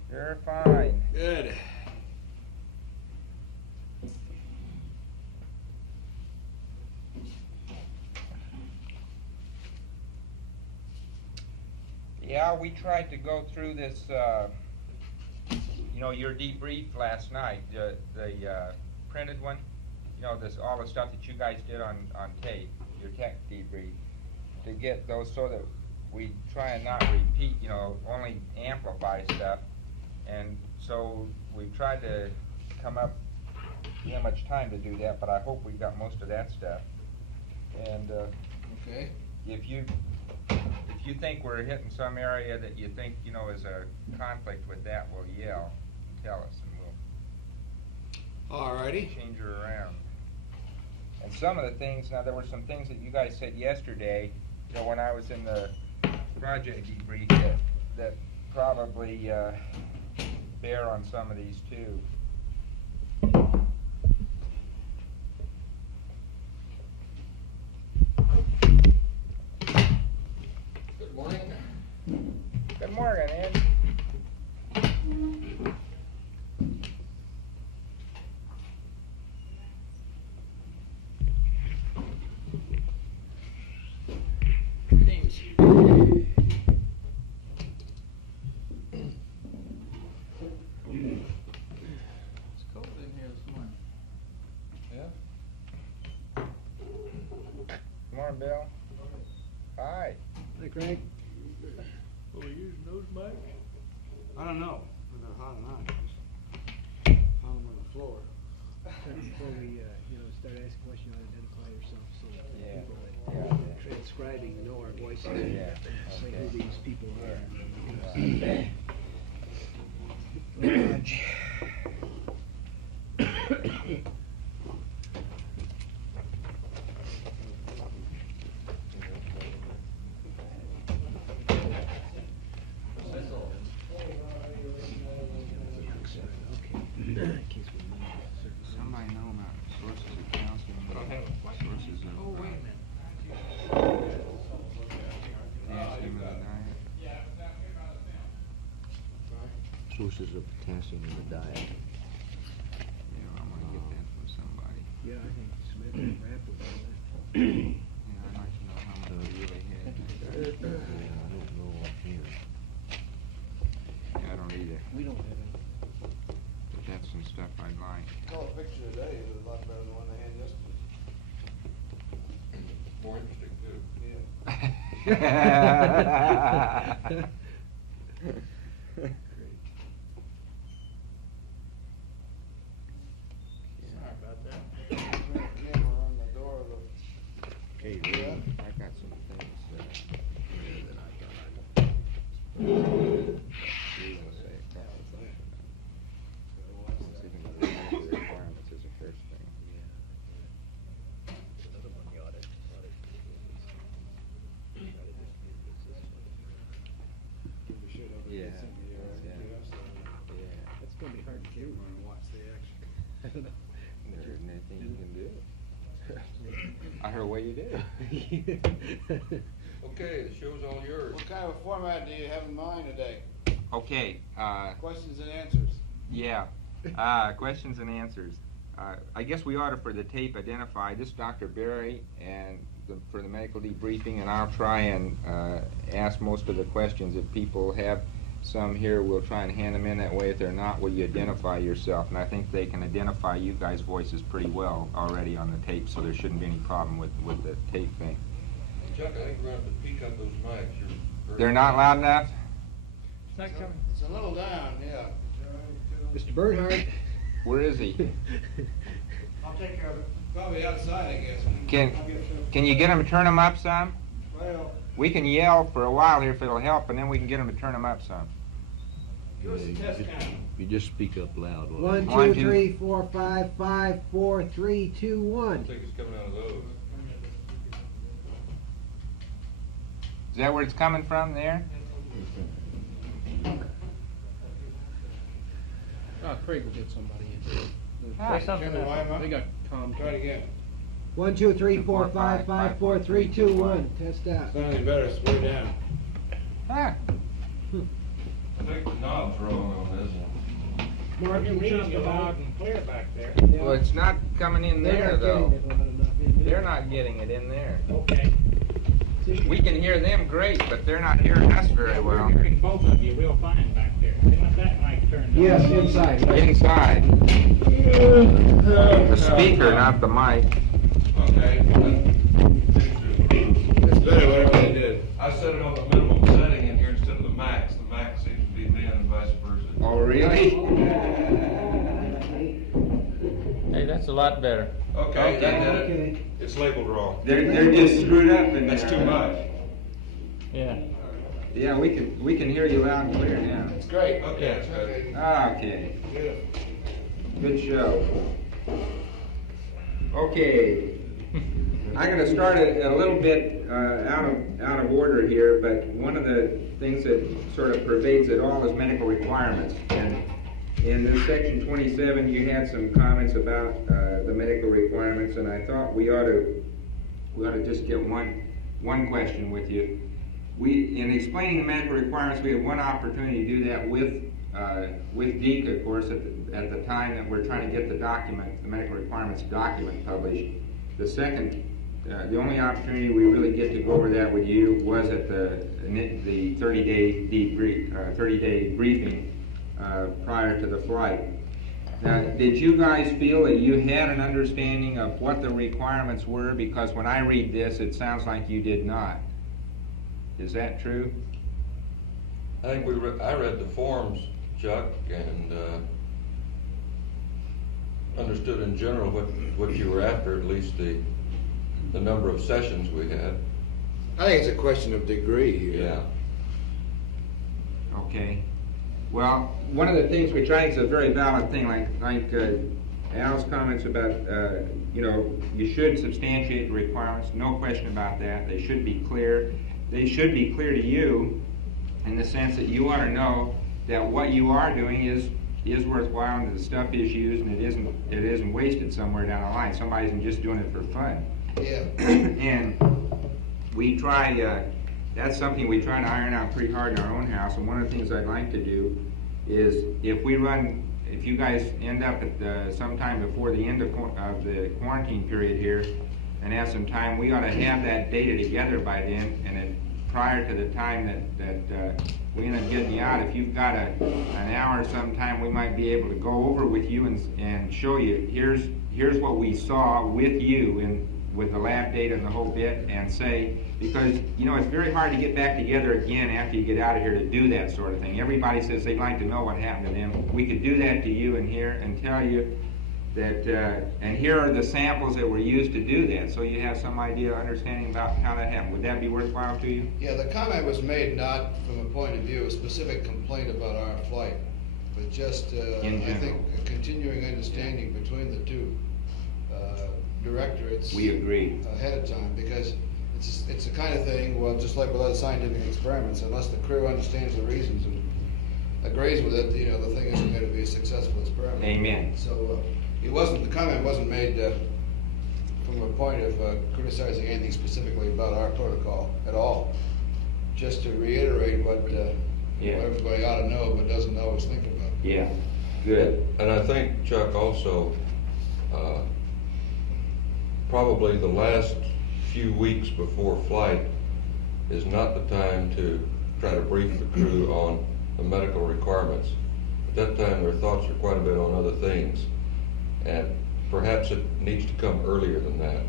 You're fine. Good. Yeah, we tried to go through this, your debrief last night, the printed one, all the stuff that you guys did on tape, your tech debrief. to get those so that we try and not repeat, you know, only amplify stuff. And so we've tried to come up, we don't have much time to do that, but I hope we've got most of that stuff. And Okay. if you think we're hitting some area that you think, you know, is a conflict with that, we'll yell and tell us, and we'll Alrighty. change her around. And some of the things, now there were some things that you guys said yesterday, you know, when I was in the project debrief that probably bear on some of these too. Good morning. Good morning, Ed. It's cold in here this morning. Yeah? Good morning, Bill. Hi. Hey, Craig. Are we using those mics? I don't know. They're hot or not. Just hung them on the floor. Before we, start asking questions, identify yourself so Yeah. people Yeah. that transcribing know our voices. Yeah. Say who these people are. Somebody know about sources of counseling. Sources of potassium in the diet. Sources of potassium in the diet. Yeah, I'm gonna get that from somebody. Yeah, I think Smith and Rapp would know that. Yeah, I'd like to know how much we really had in that diet. I don't know offhand. Yeah, I don't either, We don't have any. but that's some stuff I'd like. Oh, a picture today is a lot better than the one they had yesterday. More interesting too. Sorry about that. Hammer on the door of the. Okay, Yeah. I got some things that I thought I'd. You gonna say a couple of things about it. See, the requirements is the first thing. Another one, the audit. Yeah. That's gonna be hard to do. Watch the action. I don't know. There isn't anything you can do. I heard what you did. Okay, the show's all yours. What kind of a format do you have in mind today? Okay, Questions and answers. yeah, questions and answers. I guess we ought to, for the tape, identify this Dr. Berry and for the medical debriefing, and I'll try and ask most of the questions. If people have some here, we'll try and hand them in that way. If they're not, will you identify yourself? And I think they can identify you guys' voices pretty well already on the tape, so there shouldn't be any problem with the tape thing. Chuck, I think we're going to have to peek up those mics. They're not loud enough? It's a little down, yeah. Mr. Bernhardt. Where is he? I'll take care of it. Probably outside, I guess. Can you get him to turn them up some? Well, We can yell for a while here if it'll help, and then we can get them to turn them up some. give us a test count. You just speak up loud. 1, 2, 1, 2. 3, 4, 5, 5, 4, 3, 2, 1. I think it's coming out of those. Is that where it's coming from there? Craig will get somebody in. Ah, They got Tom. Try it again. 1, 2, 3, 4, 5, 5, 4, 3, 2, 1. Test out. It's not any better, it's way down. Ah, I think the knob's wrong on this one. Mark, you reading it loud and clear back there. well, it's not coming in there, though. They're not. not getting it in there. Okay. We can hear them great, but they're not hearing us very well. Hearing both of you real fine back there. They want that mic turned on. Yes, inside. Inside. The speaker, not the mic. Okay. It's better, whatever it I set it on the minimum setting in here instead of the max. The max seems to be then and vice versa. Oh, really? Hey, that's a lot better. Okay, that did it. It's labeled wrong. They're just screwed up in That's there. too much. Yeah. Yeah, we can hear you loud and clear now. It's great. Okay, that's good. Okay. Good show. Okay. I'm going to start a little bit out of order here, but one of the things that sort of pervades it all is medical requirements. And in this section 27, you had some comments about the medical requirements, and I thought we ought to just get one question with you. In explaining the medical requirements, we have one opportunity to do that with Deke, of course, at the time that we're trying to get the medical requirements document published. The only opportunity we really get to go over that with you was at the 30-day briefing prior to the flight. Now, did you guys feel that you had an understanding of what the requirements were? Because when I read this, it sounds like you did not. Is that true? I think I read the forms, Chuck, and understood in general what you were after, at least the number of sessions we had. I think it's a question of degree here. Yeah. Okay. Well, one of the things we try, it's a very valid thing, like Al's comments about, you should substantiate the requirements, no question about that. They should be clear. They should be clear to you in the sense that you ought to know that what you are doing is worthwhile and the stuff is used and it isn't wasted somewhere down the line. Somebody isn't just doing it for fun. Yeah. And we try, that's something we try to iron out pretty hard in our own house. And one of the things I'd like to do is if you guys end up at sometime before the end of the quarantine period here and have some time, we ought to have that data together by then. And then prior to the time that we end up getting you out, if you've got an hour sometime, we might be able to go over with you and show you, here's what we saw with you and with the lab data and the whole bit, and say, because it's very hard to get back together again after you get out of here to do that sort of thing. Everybody says they'd like to know what happened to them. We could do that to you in here and tell you that, and here are the samples that were used to do that, so you have some idea, understanding about how that happened. Would that be worthwhile to you? Yeah, the comment was made not from a point of view, a specific complaint about our flight, but just, I think, a continuing understanding between the two directorates. We agree. Ahead of time, because it's the kind of thing, well, just like with other scientific experiments, unless the crew understands the reasons and agrees with it, the thing isn't going to be a successful experiment. Amen. So the comment wasn't made from a point of criticizing anything specifically about our protocol at all. Just to reiterate what everybody ought to know but doesn't always think about. Yeah, good. And I think, Chuck, also, probably the last few weeks before flight is not the time to try to brief the crew on the medical requirements. At that time, their thoughts are quite a bit on other things, and perhaps it needs to come earlier than that.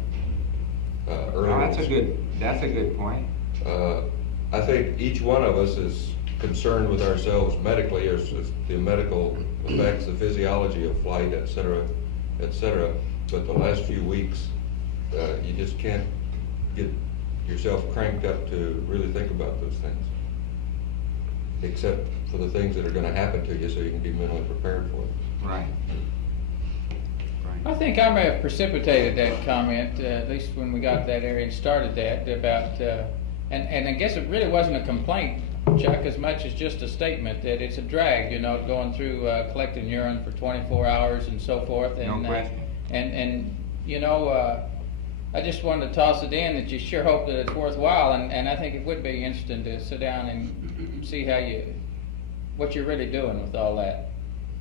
That's a good point. I think each one of us is concerned with ourselves medically, as the medical effects, the physiology of flight, et cetera, but the last few weeks, you just can't get yourself cranked up to really think about those things, except for the things that are going to happen to you so you can be mentally prepared for it. Right. I think I may have precipitated that comment, at least when we got to that area and started that, about, and I guess it really wasn't a complaint, Chuck, as much as just a statement that it's a drag, going through collecting urine for 24 hours and so forth. And, no question. I just wanted to toss it in that you sure hope that it's worthwhile, and I think it would be interesting to sit down and see what you're really doing with all that.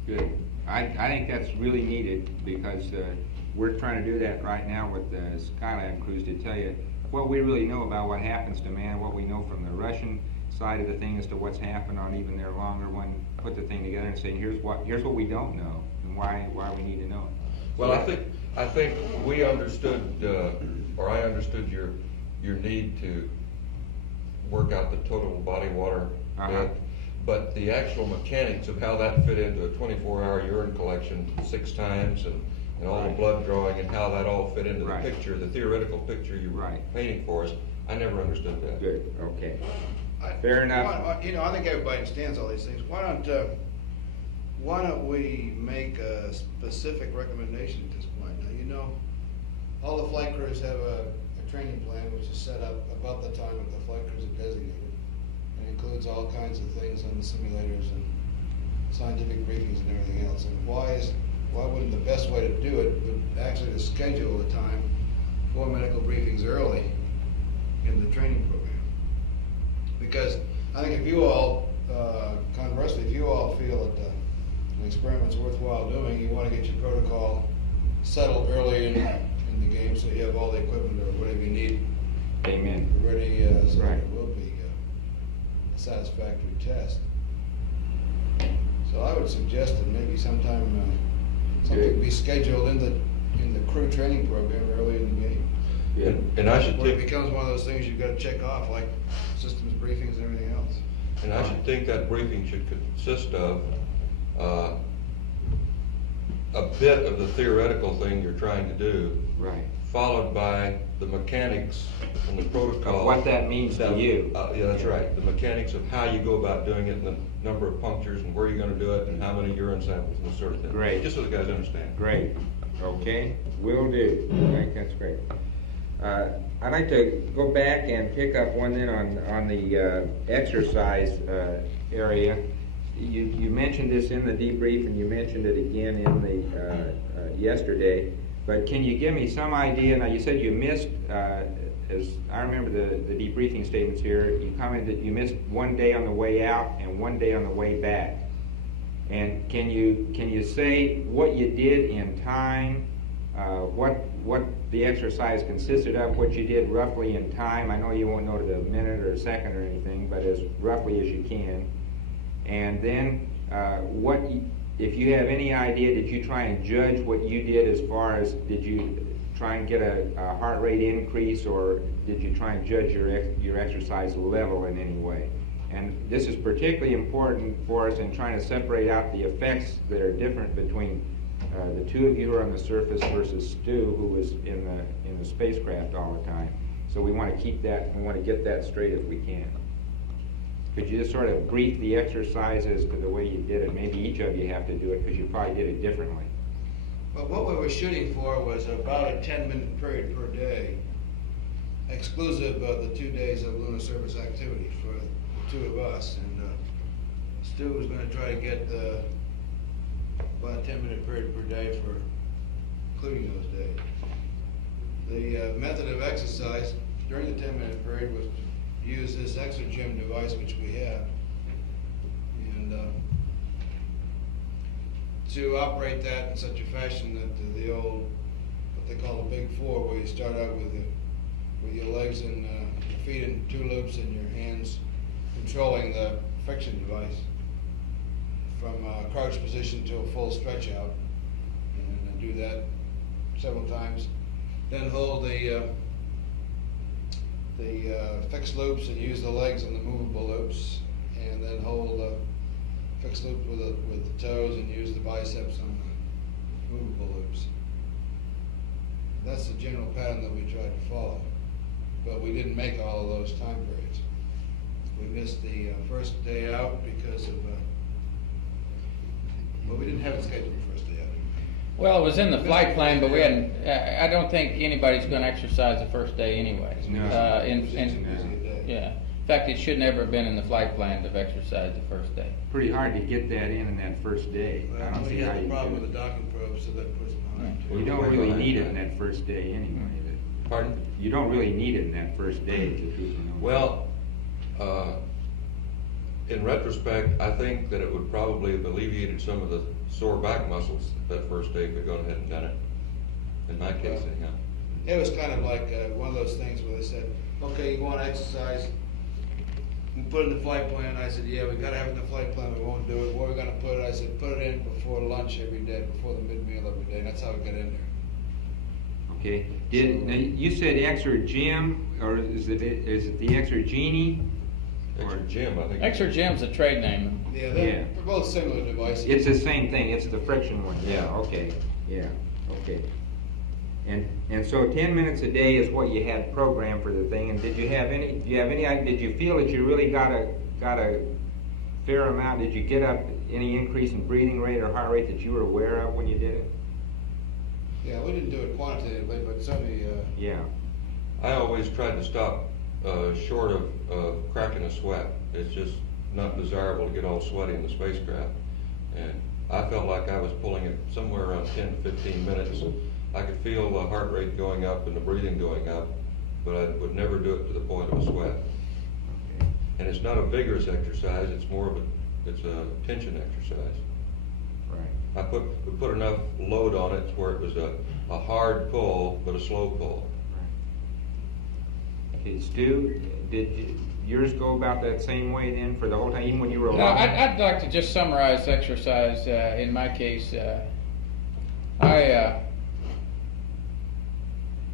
Good. I think that's really needed, because we're trying to do that right now with the Skylab crews to tell you what we really know about what happens to man, what we know from the Russian side of the thing as to what's happened on even their longer one, put the thing together and say, here's what we don't know and why we need to know it. Well, I think we understood, or I understood your need to work out the total body water bit. But the actual mechanics of how that fit into a 24-hour urine collection 6 times and all the blood drawing and how that all fit into the picture, the theoretical picture you were painting for us, I never understood that. Good, okay. Fair enough. You know, I think everybody understands all these things. Why don't we make a specific recommendation at this point? Now, you know, all the flight crews have a training plan which is set up about the time that the flight crews are designated. It includes all kinds of things on the simulators and scientific briefings and everything else. And why wouldn't the best way to do it would actually to schedule the time for medical briefings early in the training program? Because I think if you all, conversely, if you all feel that an experiment's worthwhile doing, you want to get your protocol settled early in the game so you have all the equipment or whatever you need ready so that it will be a satisfactory test. So I would suggest that maybe sometime something be scheduled in the crew training program early in the game. Yeah. And I should where it becomes one of those things you've got to check off, like systems briefings and everything else. And I should think that briefing should consist of a bit of the theoretical thing you're trying to do, followed by the mechanics and the protocol. What that means to you. Yeah, that's right. The mechanics of how you go about doing it, and the number of punctures, and where you're going to do it, and how many urine samples, and this sort of thing. Great. Just so the guys understand. Great. Okay, will do. I think that's great. I'd like to go back and pick up one then on the exercise area. You mentioned this in the debrief, and you mentioned it again in the yesterday. But can you give me some idea? Now you said you missed, as I remember the debriefing statements here. You commented that you missed 1 day on the way out and 1 day on the way back. And can you say what you did in time? What the exercise consisted of? What you did roughly in time? I know you won't know to the minute or second or anything, but as roughly as you can. And then if you have any idea, did you try and judge what you did as far as, did you try and get a heart rate increase, or did you try and judge your exercise level in any way? And this is particularly important for us in trying to separate out the effects that are different between the two of you who are on the surface versus Stu, who was in the spacecraft all the time. So we want to keep that, we want to get that straight if we can. Could you just sort of brief the exercises to the way you did it? Maybe each of you have to do it because you probably did it differently. Well, what we were shooting for was about a 10-minute period per day, exclusive of the 2 days of lunar surface activity for the two of us. And Stu was going to try to get about a 10-minute period per day for including those days. The method of exercise during the 10-minute period was to use this exogym device which we have, and to operate that in such a fashion that the old, what they call the big four, where you start out with your legs and your feet in 2 loops and your hands controlling the friction device from a crouch position to a full stretch out, and do that several times. Then hold the fixed loops and use the legs on the movable loops, and then hold the fixed loop with the toes and use the biceps on the movable loops. That's the general pattern that we tried to follow, but we didn't make all of those time periods. We missed the first day out because of, well, we didn't have it scheduled the first day out. Well, it was in the flight plan, but we hadn't. I don't think anybody's going to exercise the first day anyway. No. Yeah. In fact, it should never have been in the flight plan to exercise the first day. Pretty hard to get that in that first day. Well, I don't see how had you the problem do with it. the docking probe, so that puts them behind. You don't really need it in that first day anyway. Pardon? You don't really need it in that first day. Well, in retrospect, I think that it would probably have alleviated some of the sore back muscles that first day if we'd gone ahead and done it. In my case, anyhow. It was kind of like one of those things where they said, okay, you want to exercise, we put it in the flight plan. I said, yeah, we got to have it in the flight plan, we won't do it. Where are we going to put it? I said, put it in before lunch every day, before the mid-meal every day, and that's how we got in there. Okay. Now you said exergym, or is it the exergenie? Exergem, I think. Exergem's a trade name. Yeah, Yeah. they're both similar devices. It's the same thing, it's the friction one, yeah, okay, yeah, okay. And so 10 minutes a day is what you had programmed for the thing, and did you feel that you really got a fair amount? Did you get up any increase in breathing rate or heart rate that you were aware of when you did it? Yeah, we didn't do it quantitatively, but certainly, Yeah. I always tried to stop short of cracking a sweat. It's just not desirable to get all sweaty in the spacecraft. And I felt like I was pulling it somewhere around 10 to 15 minutes. I could feel the heart rate going up and the breathing going up, but I would never do it to the point of a sweat. And it's not a vigorous exercise, it's more of it's a tension exercise. Right. We put enough load on it to where it was a hard pull, but a slow pull. Okay, Stu, did yours go about that same way then for the whole time, even when you were No, alone? I'd like to just summarize exercise. In my case,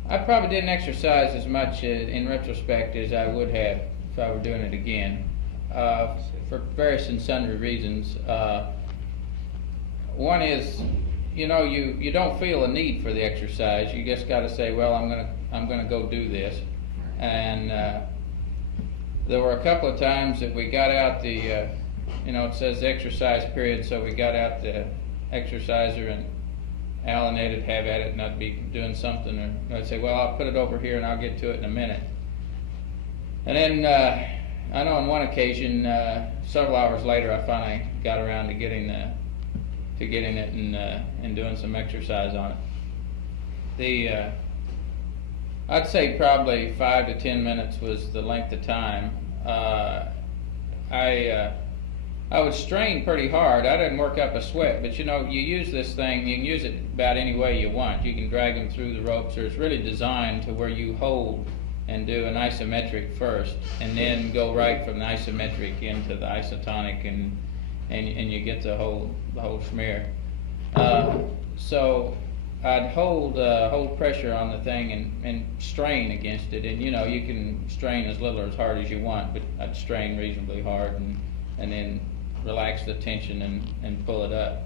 I probably didn't exercise as much in retrospect as I would have if I were doing it again, for various and sundry reasons. One is, you don't feel a need for the exercise. You just got to say, well, I'm gonna go do this. And there were a couple of times that we got out the, it says exercise period, so we got out the exerciser, and Al and Ed would have at it, and I'd be doing something, or I'd say, well, I'll put it over here and I'll get to it in a minute. And then I know on one occasion, several hours later, I finally got around to getting it and doing some exercise on it. I'd say probably 5 to 10 minutes was the length of time. I would strain pretty hard. I didn't work up a sweat, but you use this thing, you can use it about any way you want. You can drag them through the ropes, or it's really designed to where you hold and do an isometric first, and then go right from the isometric into the isotonic, and you get the whole smear. So I'd hold pressure on the thing and strain against it, and you can strain as little or as hard as you want, but I'd strain reasonably hard and then relax the tension and pull it up.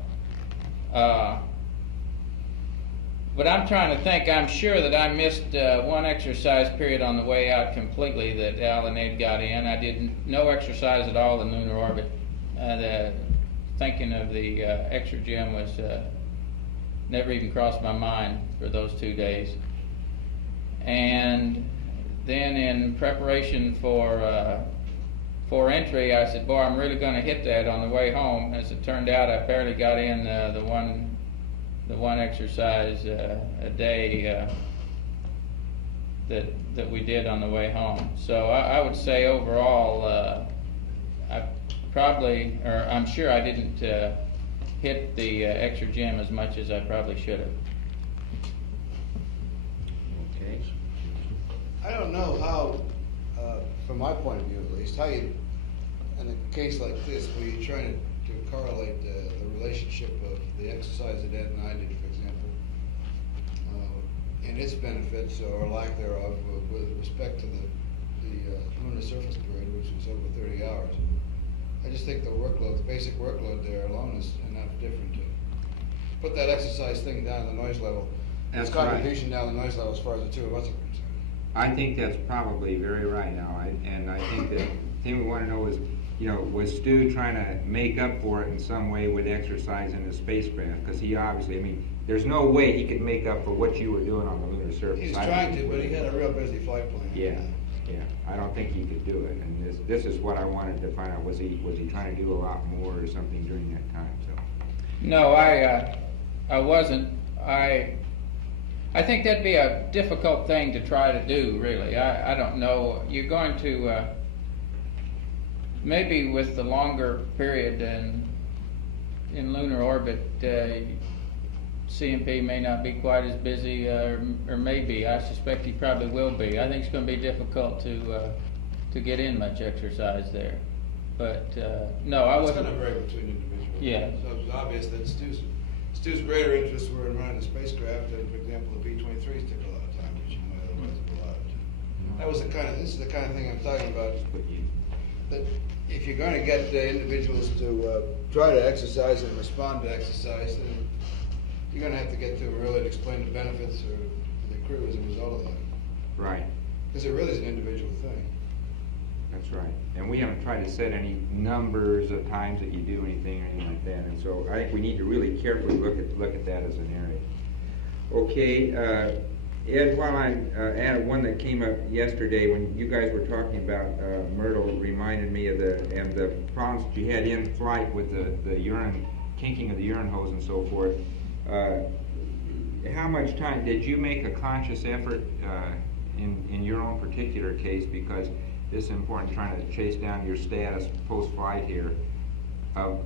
But I'm trying to think. I'm sure that I missed one exercise period on the way out completely that Al and Ed got in. I did no exercise at all in lunar orbit. Thinking of the exergem was never even crossed my mind for those 2 days. And then in preparation for entry, I said, boy, I'm really going to hit that on the way home. As it turned out, I barely got in the one exercise a day that we did on the way home. So I would say overall, I'm sure I didn't hit the exergem as much as I probably should have. Okay. I don't know how, from my point of view at least, how you, in a case like this, where you're trying to correlate the relationship of the exercise that Ed and I did, for example, and its benefits or lack thereof with respect to the lunar surface period, which was over 30 hours. I just think the basic workload there alone is enough different to put that exercise thing down the noise level. That's its contribution down the noise level as far as the two of us are concerned. I think that's probably very right now, and I think that the thing we want to know is, was Stu trying to make up for it in some way with exercise in the spacecraft? Because he obviously, there's no way he could make up for what you were doing on the lunar surface. He's trying to, but he had a real busy flight plan. Yeah. I don't think he could do it, and this is what I wanted to find out. Was he trying to do a lot more or something during that time? So. No, I wasn't. I think that'd be a difficult thing to try to do, really. I don't know. You're going to, maybe with the longer period in lunar orbit, CMP may not be quite as busy, or maybe. I suspect he probably will be. I think it's going to be difficult to get in much exercise there. But no, I wasn't. It's going to vary between individuals. Yeah. So it's obvious that Stu's greater interests were in running the spacecraft, and for example, the B-23s took a lot of time, which you might otherwise have allowed to. This is the kind of thing I'm talking about. But if you're going to get individuals to try to exercise and respond to exercise, then you're going to have to get to them really to explain the benefits or the crew as a result of that. Right. Because it really is an individual thing. That's right. And we haven't tried to set any numbers of times that you do anything or anything like that. And so I think we need to really carefully look at that as an area. Okay, Ed, while I added one that came up yesterday when you guys were talking about Myrtle, reminded me of the problems that you had in flight with the urine, kinking of the urine hose and so forth. How much time did you make a conscious effort in your own particular case, because this is important, trying to chase down your status post-flight here, of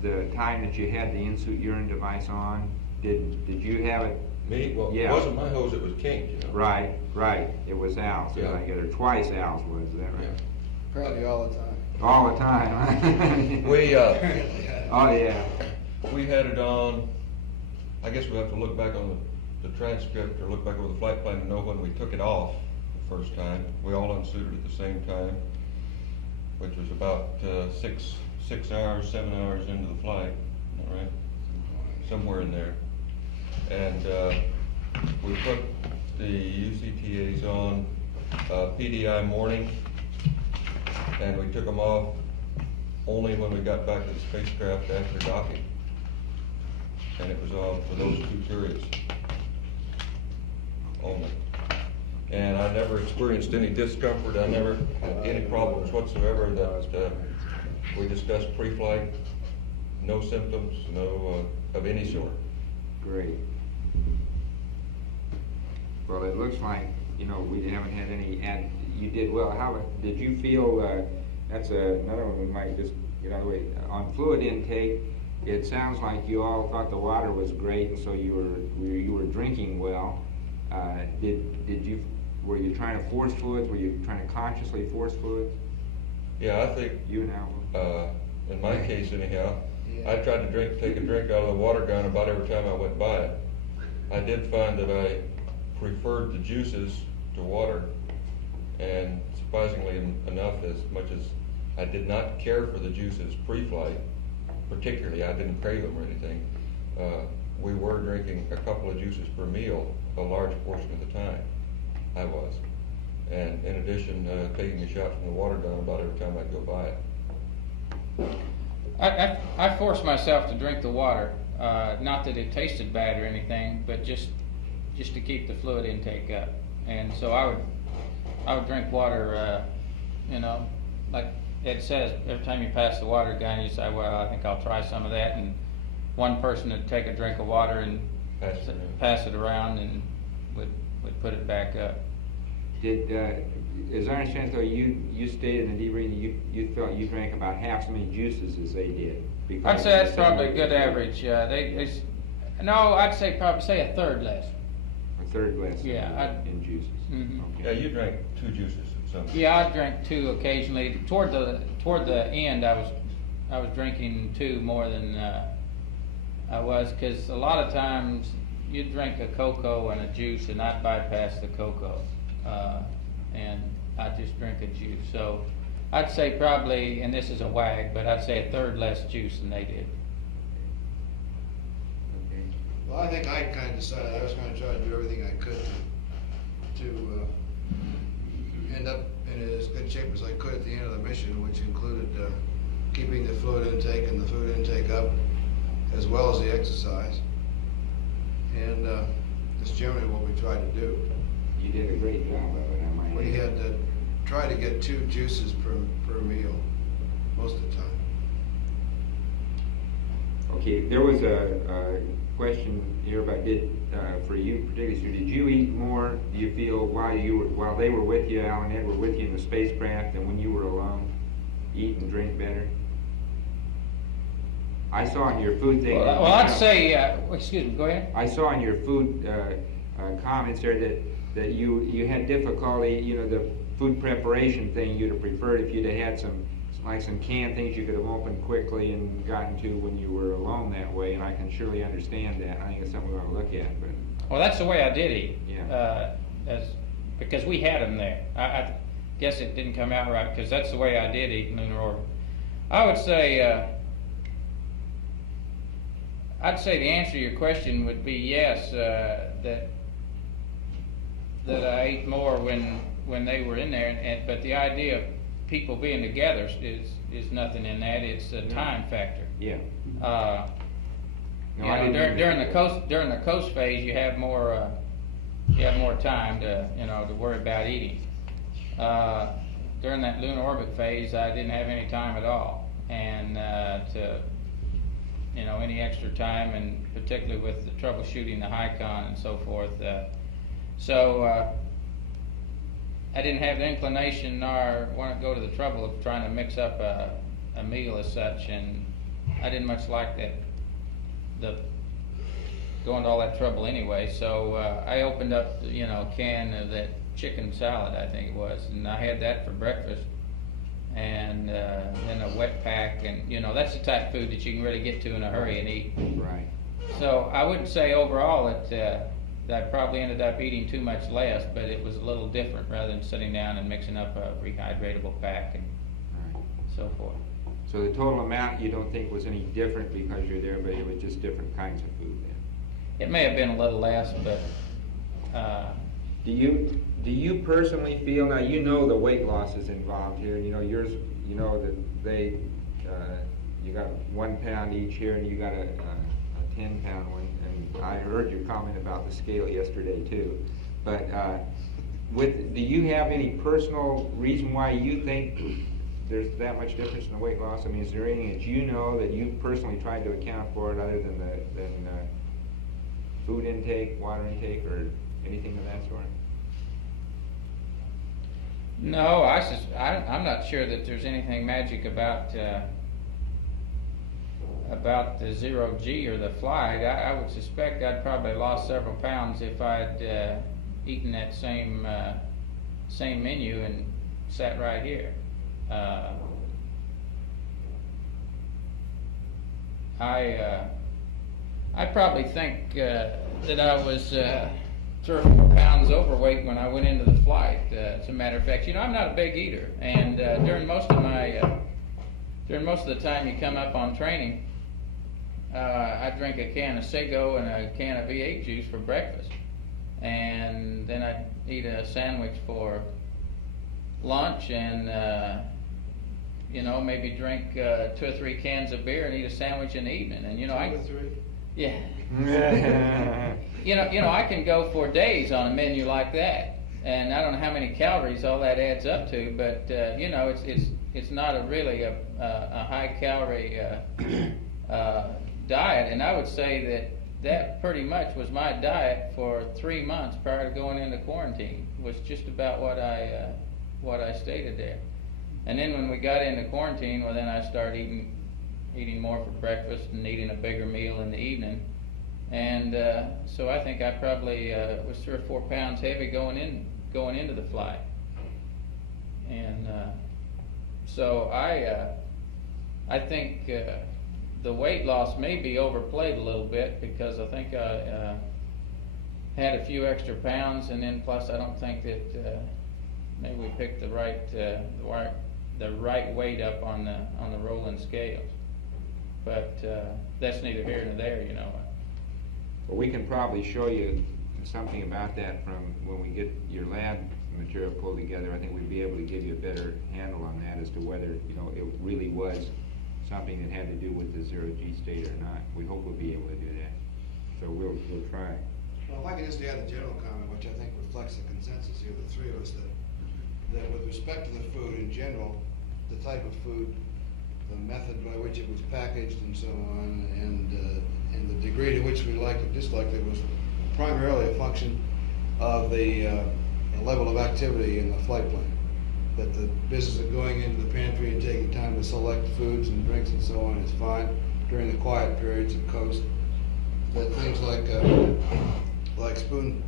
the time that you had the in-suit urine device on? Did you have it? Me? Well, yeah. It wasn't my hose, it was kinked, you know. Right. It was Al's. Yeah. I get her twice Al's was, is that right? Yeah. Apparently all the time. All the time. We, oh yeah. We had it on, I guess we have to look back on the transcript or look back over the flight plan to know when we took it off the first time. We all unsuited at the same time, which was about 7 hours into the flight, all right? Somewhere in there. And we put the UCTAs on PDI morning, and we took them off only when we got back to the spacecraft after docking. And it was on for those 2 periods only. And I never experienced any discomfort. I never had any problems whatsoever that we discussed pre-flight. No symptoms, no of any sort. Great. Well, it looks like, you know, we haven't had any you did well. How did you feel? That's another one we might just get out of the way. On fluid intake, it sounds like you all thought the water was great, and so you were drinking well. Were you trying to force fluids? Were you trying to consciously force fluids? Yeah, I think you and Al. In my case, anyhow, I tried to take a drink out of the water gun about every time I went by it. I did find that I preferred the juices to water, and surprisingly enough, as much as I did not care for the juices pre-flight, particularly, I didn't crave them or anything, we were drinking a couple of juices per meal a large portion of the time. I was. And in addition, taking a shot from the water gun about every time I'd go by it. I forced myself to drink the water, not that it tasted bad or anything, but just to keep the fluid intake up. And so I would drink water, you know, like Ed says, every time you pass the water gun, you say, well, I think I'll try some of that, and one person would take a drink of water and pass it around and would put it back up. As I understand, though, you stated in the debriefing you felt you drank about half as many juices as they did. I'd say that's probably a good average. No, I'd say probably a third less. A third less. Yeah, in juices. Mm-hmm. Okay. Yeah, you drank 2 juices at some point. Yeah, I drank 2 occasionally. Toward the end, I was drinking 2 more than I was, because a lot of times you drink a cocoa and a juice, and I'd bypass the cocoa, and I'd just drink a juice. So I'd say probably, and this is a wag, but I'd say a third less juice than they did. Okay. Well, I think I kind of decided I was going to try to do everything I could to end up in as good shape as I could at the end of the mission, which included keeping the fluid intake and the food intake up, as well as the exercise. And that's generally what we tried to do. You did a great job of it, I might We add. had to try to get 2 juices per meal most of the time. Okay, there was a question here about for you particularly, sir, did you eat more, do you feel, while they were with you, Al and Ed were with you in the spacecraft, than when you were alone? Eat and drink better? I saw in your food thing. Well, I'd say, excuse me, go ahead. I saw in your food comments there that you had difficulty, you know, the food preparation thing you'd have preferred if you'd have had some canned things you could have opened quickly and gotten to when you were alone that way, and I can surely understand that. I think it's something we ought to look at. But Well, that's the way I did eat. Yeah. Because we had them there. guess it didn't come out right because that's the way I did eat lunar orbit. I would say, I'd say the answer to your question would be yes. That I ate more when they were in there, but the idea of people being together is nothing in that. It's a time factor. Yeah. During the coast phase, you have more time to to worry about eating. During that lunar orbit phase, I didn't have any time at all, and any extra time, and particularly with the troubleshooting the Hicon and so forth. So I didn't have the inclination nor want to go to the trouble of trying to mix up a meal as such, and I didn't much like going to all that trouble anyway. So I opened up a can of that chicken salad, I think it was, and I had that for breakfast, and then a wet pack, and that's the type of food that you can really get to in a hurry and eat. Right. So I wouldn't say overall that I probably ended up eating too much less, but it was a little different rather than sitting down and mixing up a rehydratable pack and so forth. So the total amount you don't think was any different because you're there, but it was just different kinds of food then? It may have been a little less, but do you personally feel, now the weight loss is involved here, yours, that they you got 1 pound each here, and you got a 10-pound one, and I heard your comment about the scale yesterday too, but do you have any personal reason why you think there's that much difference in the weight loss? I mean, is there anything that that you personally tried to account for it other than food intake, water intake, or anything of that sort? No, I'm not sure that there's anything magic about the 0G or the flight. I would suspect I'd probably lost several pounds if I'd eaten that same menu and sat right here. I probably think that I was 3 or 4 pounds overweight when I went into the flight. As a matter of fact, I'm not a big eater, and during most of the time you come up on training, I drink a can of Sago and a can of V8 juice for breakfast, and then I'd eat a sandwich for lunch, and maybe drink 2 or 3 cans of beer and eat a sandwich in the evening. And 2 or 3. Yeah. I can go for days on a menu like that, and I don't know how many calories all that adds up to, but it's not really a high calorie diet, and I would say that pretty much was my diet for 3 months prior to going into quarantine. Was just about what I stated there, and then when we got into quarantine, well, then I started eating more for breakfast and eating a bigger meal in the evening, and so I think I probably was 3 or 4 pounds heavy going into the flight, and so I think the weight loss may be overplayed a little bit, because I think I had a few extra pounds, and then plus I don't think that maybe we picked the right weight up on the rolling scales. But that's neither here nor there, Well, we can probably show you something about that from when we get your lab material pulled together. I think we'd be able to give you a better handle on that as to whether it really was something that had to do with the 0G state or not. We hope we'll be able to do that. So we'll try. Well, if I could just add a general comment, which I think reflects the consensus here, the 3 of us, that with respect to the food in general, the type of food, the method by which it was packaged and so on, and the degree to which we liked or disliked it was primarily a function of the level of activity in the flight plan. That the business of going into the pantry and taking time to select foods and drinks and so on is fine during the quiet periods of coast. That things like spoon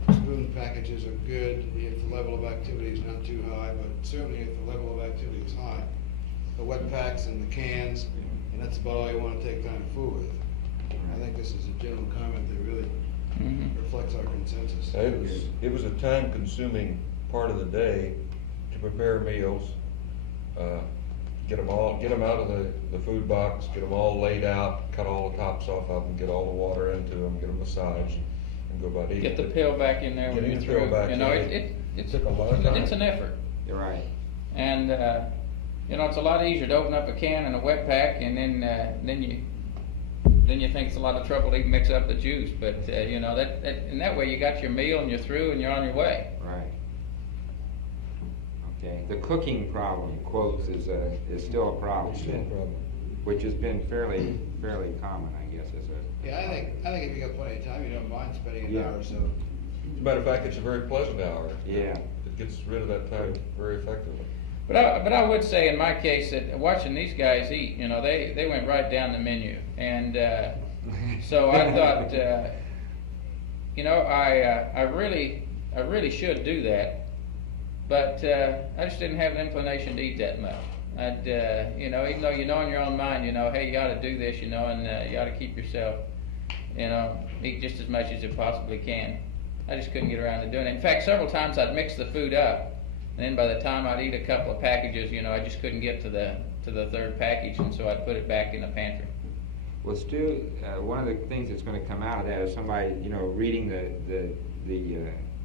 packages are good if the level of activity is not too high, but certainly if the level of activity is high. The wet packs and the cans, and that's about all you want to take time to fool with. I think this is a general comment that really reflects our consensus. It was a time-consuming part of the day to prepare meals, get them out of the food box, get them all laid out, cut all the tops off of them, get all the water into them, get them massaged, and go about eating. Get the pill back in there when you're through. You know, it took a lot of time. It's an effort. You're right. And you know, it's a lot easier to open up a can in a wet pack, and then you think it's a lot of trouble to even mix up the juice. But you know, that in that way you got your meal and you're through and you're on your way. Right. Okay. The cooking problem, quotes, is still a problem. It's still a problem. Which has been fairly common, I guess. Yeah, I think if you got plenty of time, you don't mind spending an hour or so. As a matter of fact, it's a very pleasant hour. Yeah. It gets rid of that time very effectively. But I would say in my case that watching these guys eat, you know, they went right down the menu, and so I thought, you know, I really should do that, but I just didn't have an inclination to eat that much. I'd, you know, even though you know in your own mind, you know, hey, you ought to do this, you know, and you ought to keep yourself, you know, eat just as much as you possibly can. I just couldn't get around to doing it. In fact, several times I'd mix the food up, and then by the time I'd eat a couple of packages, you know, I just couldn't get to the third package, and so I'd put it back in the pantry. Well, Stu, one of the things that's going to come out of that is somebody, you know, reading the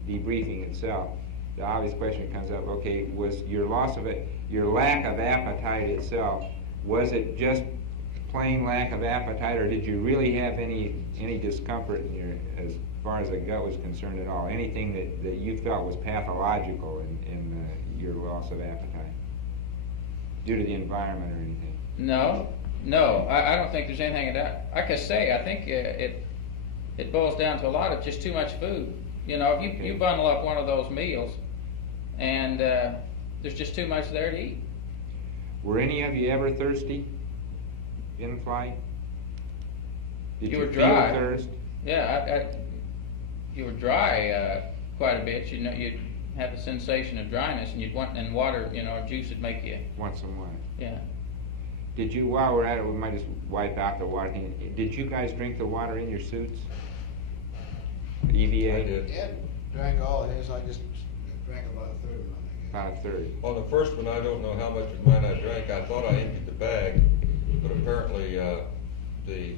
debriefing itself. The obvious question comes up: okay, was your lack of appetite itself, was it just plain lack of appetite, or did you really have any discomfort in your, as far as the gut was concerned at all? Anything that you felt was pathological in your loss of appetite due to the environment or anything? No, I don't think there's anything of that. Like I say, I think it boils down to a lot of just too much food. You know, if you bundle up one of those meals, and there's just too much there to eat. Were any of you ever thirsty in flight? Did you were feel dry. thirst? Yeah, you were dry quite a bit. You know, you'd have a sensation of dryness, and you'd want, and water, you know, juice would make you want some water. Yeah. Did you, while we're at it, we might just wipe out the water thing. Did you guys drink the water in your suits? EVA? I did. Yeah, drank all of his. I just drank about a third of it, I guess. About a third. On the first one, I don't know how much of mine I drank. I thought I emptied the bag, but apparently the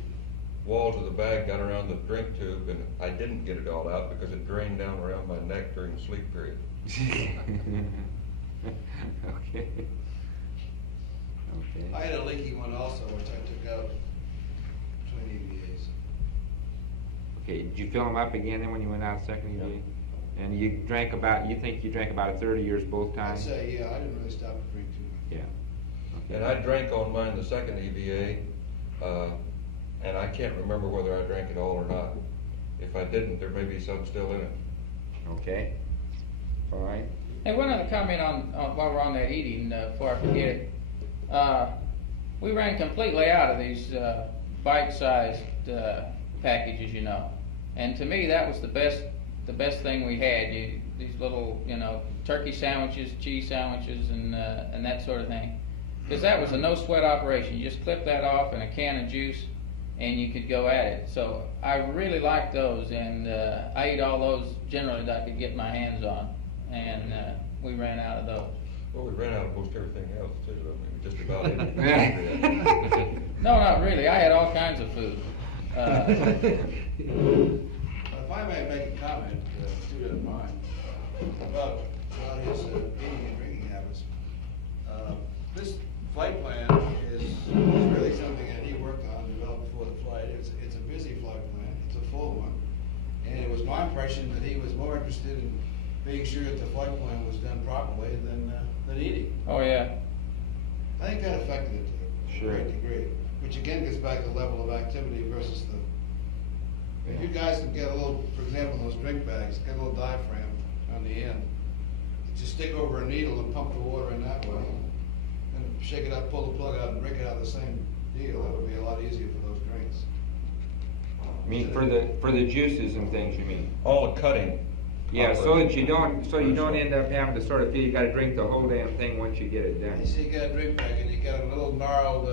walls of the bag got around the drink tube, and I didn't get it all out because it drained down around my neck during the sleep period. Okay. I had a leaky one also, which I took out between EVAs. Okay, did you fill them up again then when you went out second EVA? Yeah. And you drank about, you think you drank about a third of yours both times? I'd say, yeah, I didn't really stop to drink too much. Yeah. Okay. And I drank on mine the second EVA, and I can't remember whether I drank it all or not. If I didn't, there may be some still in it. Okay. All right. Hey, one other comment on while we're on that eating, before I forget it. We ran completely out of these bite-sized packages, you know, and to me that was the best thing we had. These little, you know, turkey sandwiches, cheese sandwiches, and that sort of thing, because that was a no-sweat operation. You just clip that off in a can of juice, and you could go at it. So I really liked those, and I eat all those generally that I could get my hands on, and we ran out of those. Well, we ran out of most everything else too. I mean, just about anything. No, not really. I had all kinds of food. If I may make a comment, if you don't mind, about his eating and drinking habits. This flight plan is really something that he worked on, developed before the flight. It's a busy flight plan. It's a full one. And it was my impression that he was more interested in being sure that the flight plan was done properly than eating. Oh, yeah. I think that affected it to a great degree, which again gets back to the level of activity versus the. If you guys can get a little, for example, those drink bags, get a little diaphragm on the end, just stick over a needle and pump the water in that way, and shake it up, pull the plug out, and drink it out of the same deal. That would be a lot easier for those drinks. I mean, for the juices and things, you mean? All the cutting. Yeah, so that you don't end up having to sort of feel you got to drink the whole damn thing once you get it done. You see, you get a drink bag and you get a little gnarled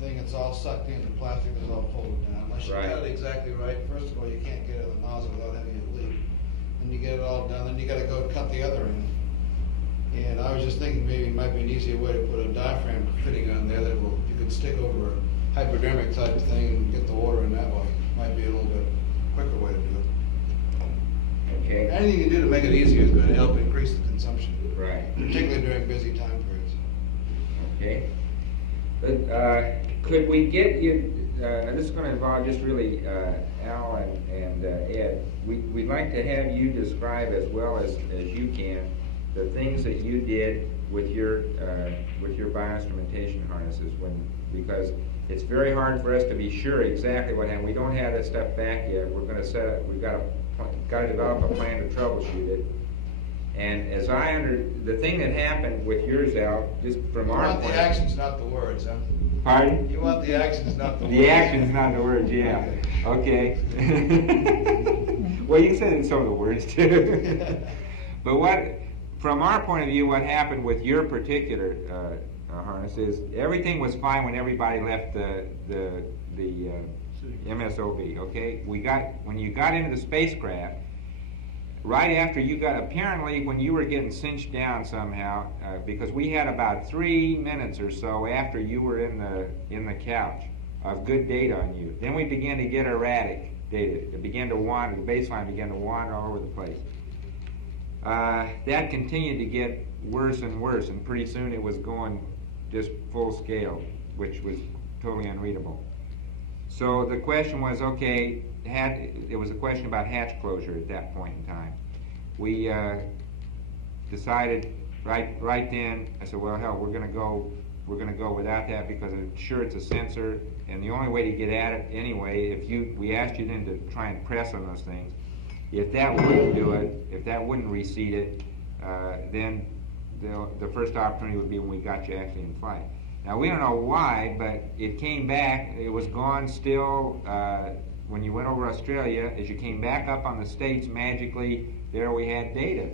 thing that's all sucked in, the plastic is all folded down. Unless you got it exactly right, first of all, you can't get it in the nozzle without having it leak. Then you get it all done, then you got to go cut the other end. And I was just thinking maybe it might be an easier way to put a diaphragm fitting on there that you could stick over a hypodermic type thing and get the water in that way. Might be a little bit quicker way to do it. Okay. Anything you do to make it easier is going to help increase the consumption. Right. Particularly during busy time periods. Okay. But could we get you, now this is going to involve just really Al and Ed. We'd like to have you describe as well as you can the things that you did with your bioinstrumentation harnesses because it's very hard for us to be sure exactly what happened. We don't have that stuff back yet. We're going to set up, we've got to develop a plan to troubleshoot it. And as the thing that happened with yours, Al, just from our point. You want the actions, not the words, huh? Pardon? You want the actions, not the words. The actions, not the words, yeah. Okay. Well, you said some of the words too. But from our point of view, what happened with your particular harness is everything was fine when everybody left the MSOB. Okay, when you got into the spacecraft. Right after you got, apparently when you were getting cinched down somehow, because we had about 3 minutes or so after you were in the couch of good data on you. Then we began to get erratic data. It began to wander, the baseline began to wander all over the place. That continued to get worse and worse, and pretty soon it was going just full scale, which was totally unreadable. So the question was, okay, it was a question about hatch closure at that point in time. We decided right then. I said, well, hell, we're going to go without that because sure it's a sensor, and the only way to get at it anyway, we asked you then to try and press on those things. If that wouldn't do it, if that wouldn't reseat it, then the first opportunity would be when we got you actually in flight. Now, we don't know why, but it came back. It was gone still when you went over Australia. As you came back up on the States, magically, there we had data.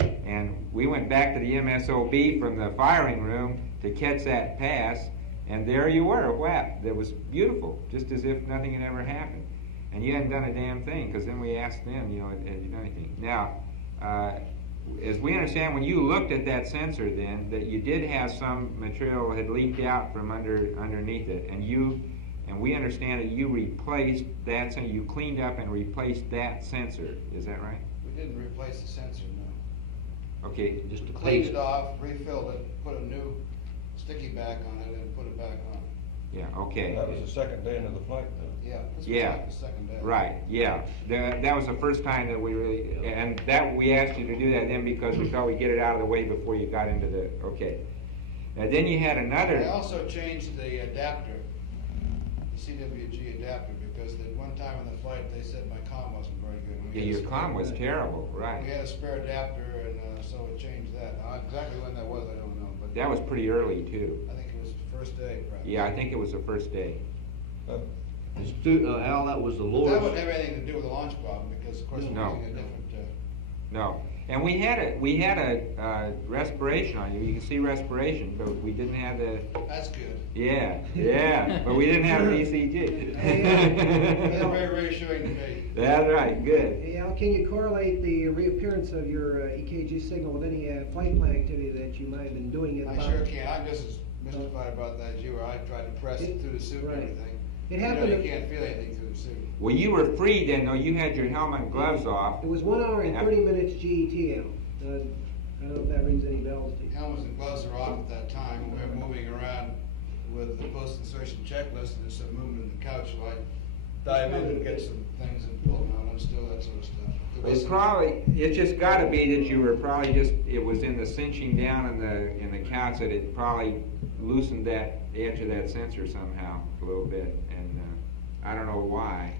And we went back to the MSOB from the firing room to catch that pass, and there you were, whap. That was beautiful, just as if nothing had ever happened. And you hadn't done a damn thing, because then we asked them, had you done anything? Now, as we understand, when you looked at that sensor then, that you did have some material had leaked out from underneath it, and we understand that you replaced that sensor, you cleaned up and replaced that sensor. Is that right? We didn't replace the sensor, no. Okay, just to cleaned it off, refilled it, put a new sticky back on it, and put it back on. Yeah, okay. That was the second day into the flight, though. Yeah, this was Yeah. like the second day. Right, yeah. That was the first time that we really, and that we asked you to do that then because we thought we'd get it out of the way before you got into the, okay. Now then you had another. I also changed the adapter, the CWG adapter, because at one time on the flight they said my comm wasn't very good. Yeah, your comm was terrible, right. We had a spare adapter, and so it changed that. Now, exactly when that was, I don't know. But that was pretty early, too. I think it was the first day, probably. Yeah, I think it was the first day. Al, that was the Lord's. That wouldn't have anything to do with the launch problem, because of course we're No. using a different. No, and we had a respiration on you. You can see respiration, but we didn't have the. That's good. Yeah, but we didn't have an ECG. That's very reassuring to me. That's right. Good. Hey, Al, can you correlate the reappearance of your EKG signal with any flight plan activity that you might have been doing? I sure can. I'm just as mystified about that as you were. I tried to press it through the suit and everything. It happened. You can't feel anything through the suit. Well, you were free then, though. You had your helmet and gloves off. It was 1 hour and 30 minutes GET, Al. I don't know if that rings any bells to you. Helmets and gloves are off at that time, and we were moving around with the post-insertion checklist, and there's some movement in the couch, so I dive in and get some things and pull them out, unstill that sort of stuff. It's just got to be that you were probably it was in the cinching down in the couch that it probably loosened that edge of that sensor somehow a little bit, and I don't know why.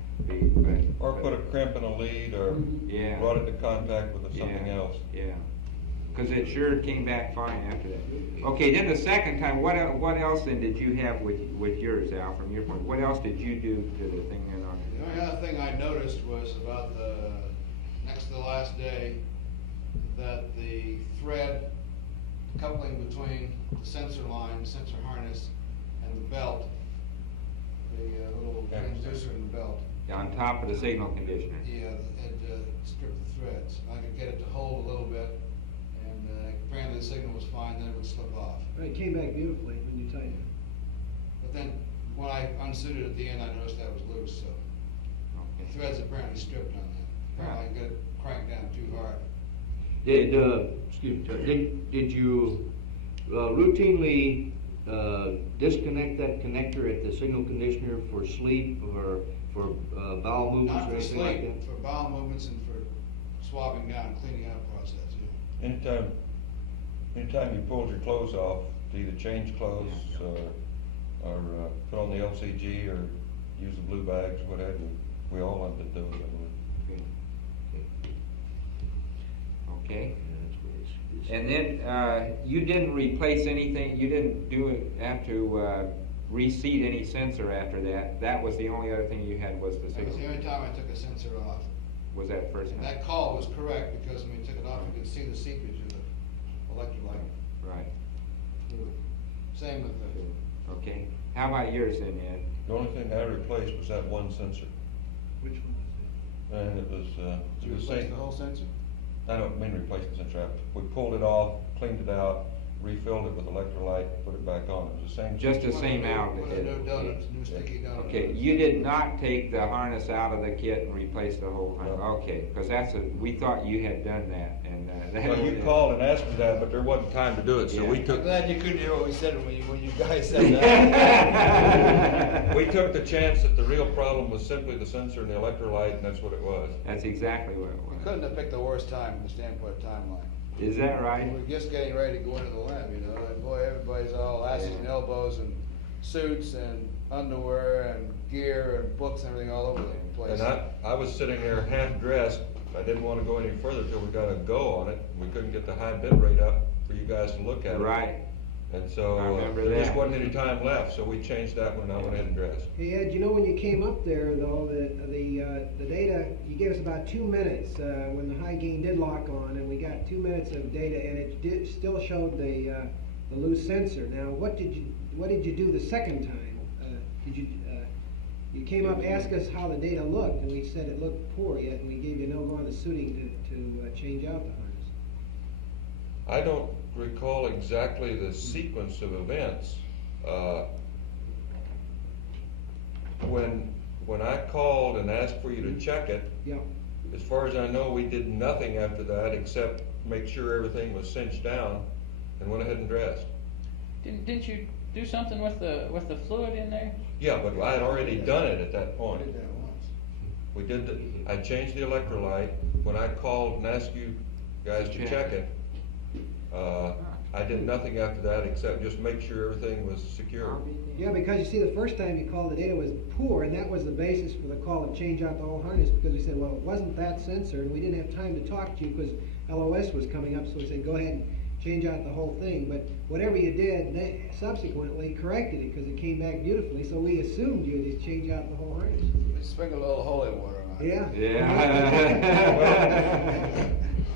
Or put a crimp in a lead, or brought it to contact with something else. Yeah, because it sure came back fine after that. Okay, then the second time, what else then did you have with yours, Al, from your point? What else did you do to the thing then on it? The only other thing I noticed was about the next to the last day that the thread coupling between the sensor line, sensor harness, and the belt, the little transducer in the belt. On top of the signal conditioner. Yeah, it stripped the threads. I could get it to hold a little bit, and apparently the signal was fine, then it would slip off. Right, it came back beautifully when you tightened it. But then, when I unsuited at the end, I noticed that was loose, so the threads apparently stripped on that. Apparently I got it cranked down too hard. Did you routinely disconnect that connector at the signal conditioner for sleep or for bowel movements Not or for anything like sleep, that? for bowel movements and for swabbing down, cleaning out process, yeah. Anytime you pulled your clothes off, to either change clothes or put on the LCG or use the blue bags, what have you, we all have to do it. Okay. And then you didn't replace anything, you didn't do it, have to reseat any sensor after that. That was the only other thing you had was the That was signal. the only time I took a sensor off. Was that the first And time? that call was correct, because when you took it off, you could see the seepage of the electrolyte. Right. Same with the, Okay. How about yours then, Ed? The only thing I replaced was that one sensor, Which one was and it was, did you it was replace same. the whole sensor? I don't mean replace the sensor. We pulled it off, cleaned it out, refilled it with electrolyte, put it back on. It was the same. Just the same outlet. Put a new donut, new sticky donut. Okay, you did not take the harness out of the kit and replace the whole harness? No. Okay, because we thought you had done that, and that. Well, you called and asked me that, but there wasn't time to do it, so we Yeah. took. I'm glad you couldn't hear what we said when you guys said that. We took the chance that the real problem was simply the sensor and the electrolyte, and that's what it was. That's exactly what it We was. couldn't have picked the worst time from the standpoint of timeline. Is that right? We were just getting ready to go into the lab, you know, and boy, everybody's all asses and elbows and suits and underwear and gear and books and everything all over the place. And I was sitting there half dressed. I didn't want to go any further till we got a go on it. We couldn't get the high bit rate up for you guys to look at it. Right. And so I remember there just that. wasn't any time left, so we changed that when I went ahead and dressed. Hey Ed, you know when you came up there though, the data, you gave us about 2 minutes when the high gain did lock on, and we got 2 minutes of data, and it still showed the loose sensor. Now, what did you do the second time? You came up, asked us how the data looked, and we said it looked poor yet, and we gave you no go on the suiting to change out the harness. I don't recall exactly the sequence of events. When I called and asked for you to check it, Yeah. as far as I know, we did nothing after that except make sure everything was cinched down and went ahead and dressed. Didn't you do something with the fluid in there? Yeah, but I had already done it at that point. We did that once. We did I changed the electrolyte. When I called and asked you guys to check it, I did nothing after that except just make sure everything was secure. Yeah, because you see, the first time you called, the data was poor, and that was the basis for the call to change out the whole harness, because we said, well, it wasn't that sensor, and we didn't have time to talk to you because LOS was coming up, so we said, go ahead and change out the whole thing. But whatever you did, they subsequently corrected it, because it came back beautifully, so we assumed you would change out the whole harness. We sprinkled a little holy water on it. Yeah. Yeah.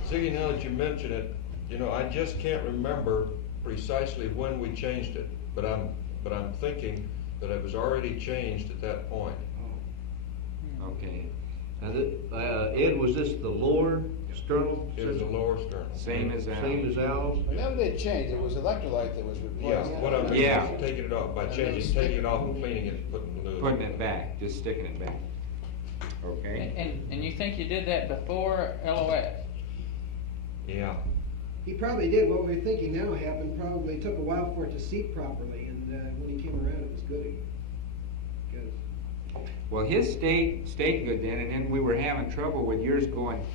So you know that you mention it, you know, I just can't remember precisely when we changed it, but I'm thinking that it was already changed at that point. Okay. Now, Ed, was this the lower sternal? It was the lower sternum. Same as that. Same as Al's? It never did change, it was electrolyte that was Yeah, replaced. what I'm doing Yeah. is taking it off, by taking it off and cleaning it and putting the new. Putting it back, just sticking it back. Okay. And you think you did that before LOS? Yeah. He probably did. What we're thinking now happened, probably took a while for it to seat properly, and when he came around, it was good. Well, his stayed good then, and then we were having trouble with yours going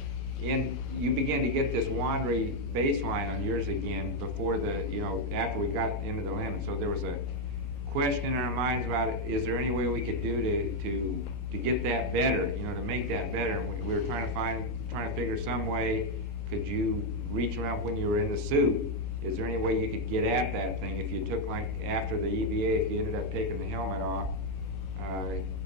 in. You began to get this wandery baseline on yours again before after we got into the limit. So there was a question in our minds about it. Is there any way we could do to get that better? To make that better. And we were trying to figure some way. Could you reach around when you were in the suit? Is there any way you could get at that thing if you took, like, after the EVA, if you ended up taking the helmet off?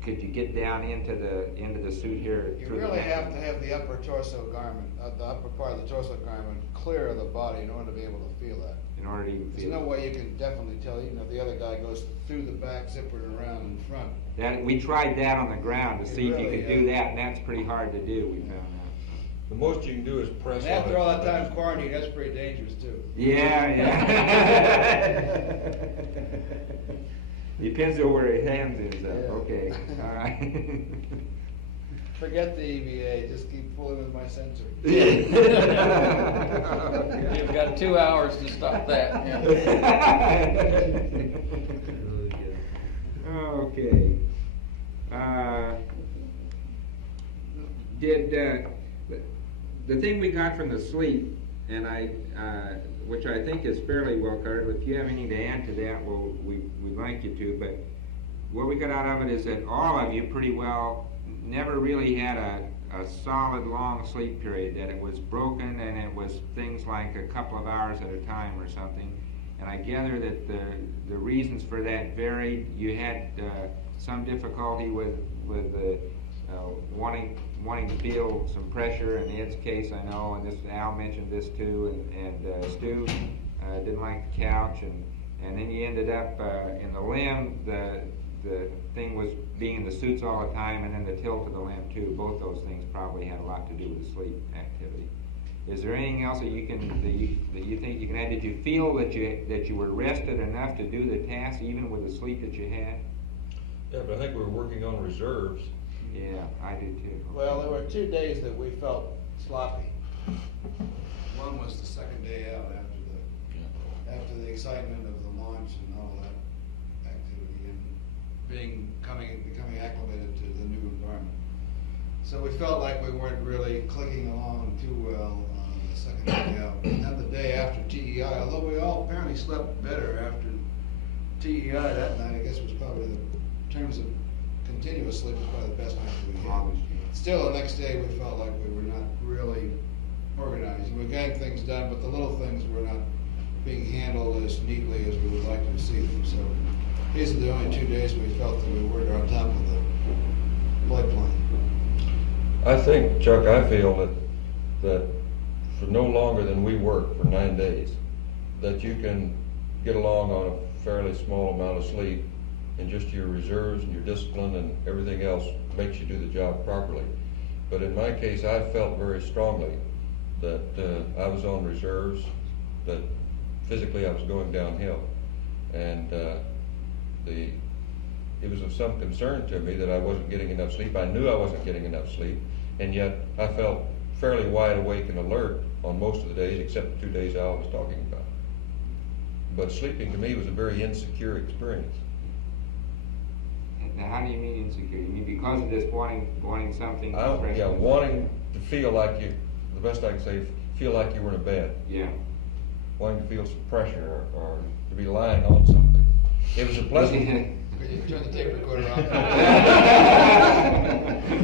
Could you get down into the suit here? You really have to have the upper torso garment, the upper part of the torso garment clear of the body in order to be able to feel that. In order to even There's feel no way you can definitely tell, even if the other guy goes through the back, zippered around in front. that. We tried that on the ground to see if you really could do that, and that's pretty hard to do. We found out. The most you can do is press And on after it. all that time in quarantine, that's pretty dangerous too. Yeah. Depends on where it hands is up. Yeah. Okay. All right. Forget the EVA, just keep fooling with my sensor. You've got 2 hours to stop that. Yeah. Okay. The thing we got from the sleep, and which I think is fairly well covered. If you have anything to add to that, we'd like you to. But what we got out of it is that all of you pretty well never really had a solid long sleep period. That it was broken, and it was things like a couple of hours at a time or something. And I gather that the reasons for that varied. You had some difficulty with wanting to feel some pressure. In Ed's case, I know, and this Al mentioned this too, and Stu didn't like the couch, and then you ended up in the limb. The thing was being in the suits all the time, and then the tilt of the limb too. Both those things probably had a lot to do with the sleep activity. Is there anything else that you think you can add? Did you feel that you were rested enough to do the task even with the sleep that you had? Yeah, but I think we were working on reserves. Yeah, I did too. Well, there were 2 days that we felt sloppy. One was the second day out after the excitement of the launch and all that activity and becoming acclimated to the new environment. So we felt like we weren't really clicking along too well on the second day out. And then the day after TEI, although we all apparently slept better after TEI that night, I guess was probably in terms of continuous sleep was probably the best night that we had. Still, the next day we felt like we were not really organized. We were getting things done, but the little things were not being handled as neatly as we would like to see them. So these are the only 2 days we felt that we weren't on top of the flight plan. I think, Chuck, I feel that for no longer than we work for 9 days, that you can get along on a fairly small amount of sleep, and just your reserves and your discipline and everything else makes you do the job properly. But in my case, I felt very strongly that I was on reserves, that physically I was going downhill, and it was of some concern to me that I wasn't getting enough sleep. I knew I wasn't getting enough sleep, and yet I felt fairly wide awake and alert on most of the days, except the 2 days Al was talking about. But sleeping to me was a very insecure experience. Now, how do you mean insecure? You mean because of this wanting something? Yeah, wanting to feel like you, the best I can say, feel like you were in a bed. Yeah. Wanting to feel some pressure or to be lying on something. It was a pleasant. Could you turn the tape recorder on?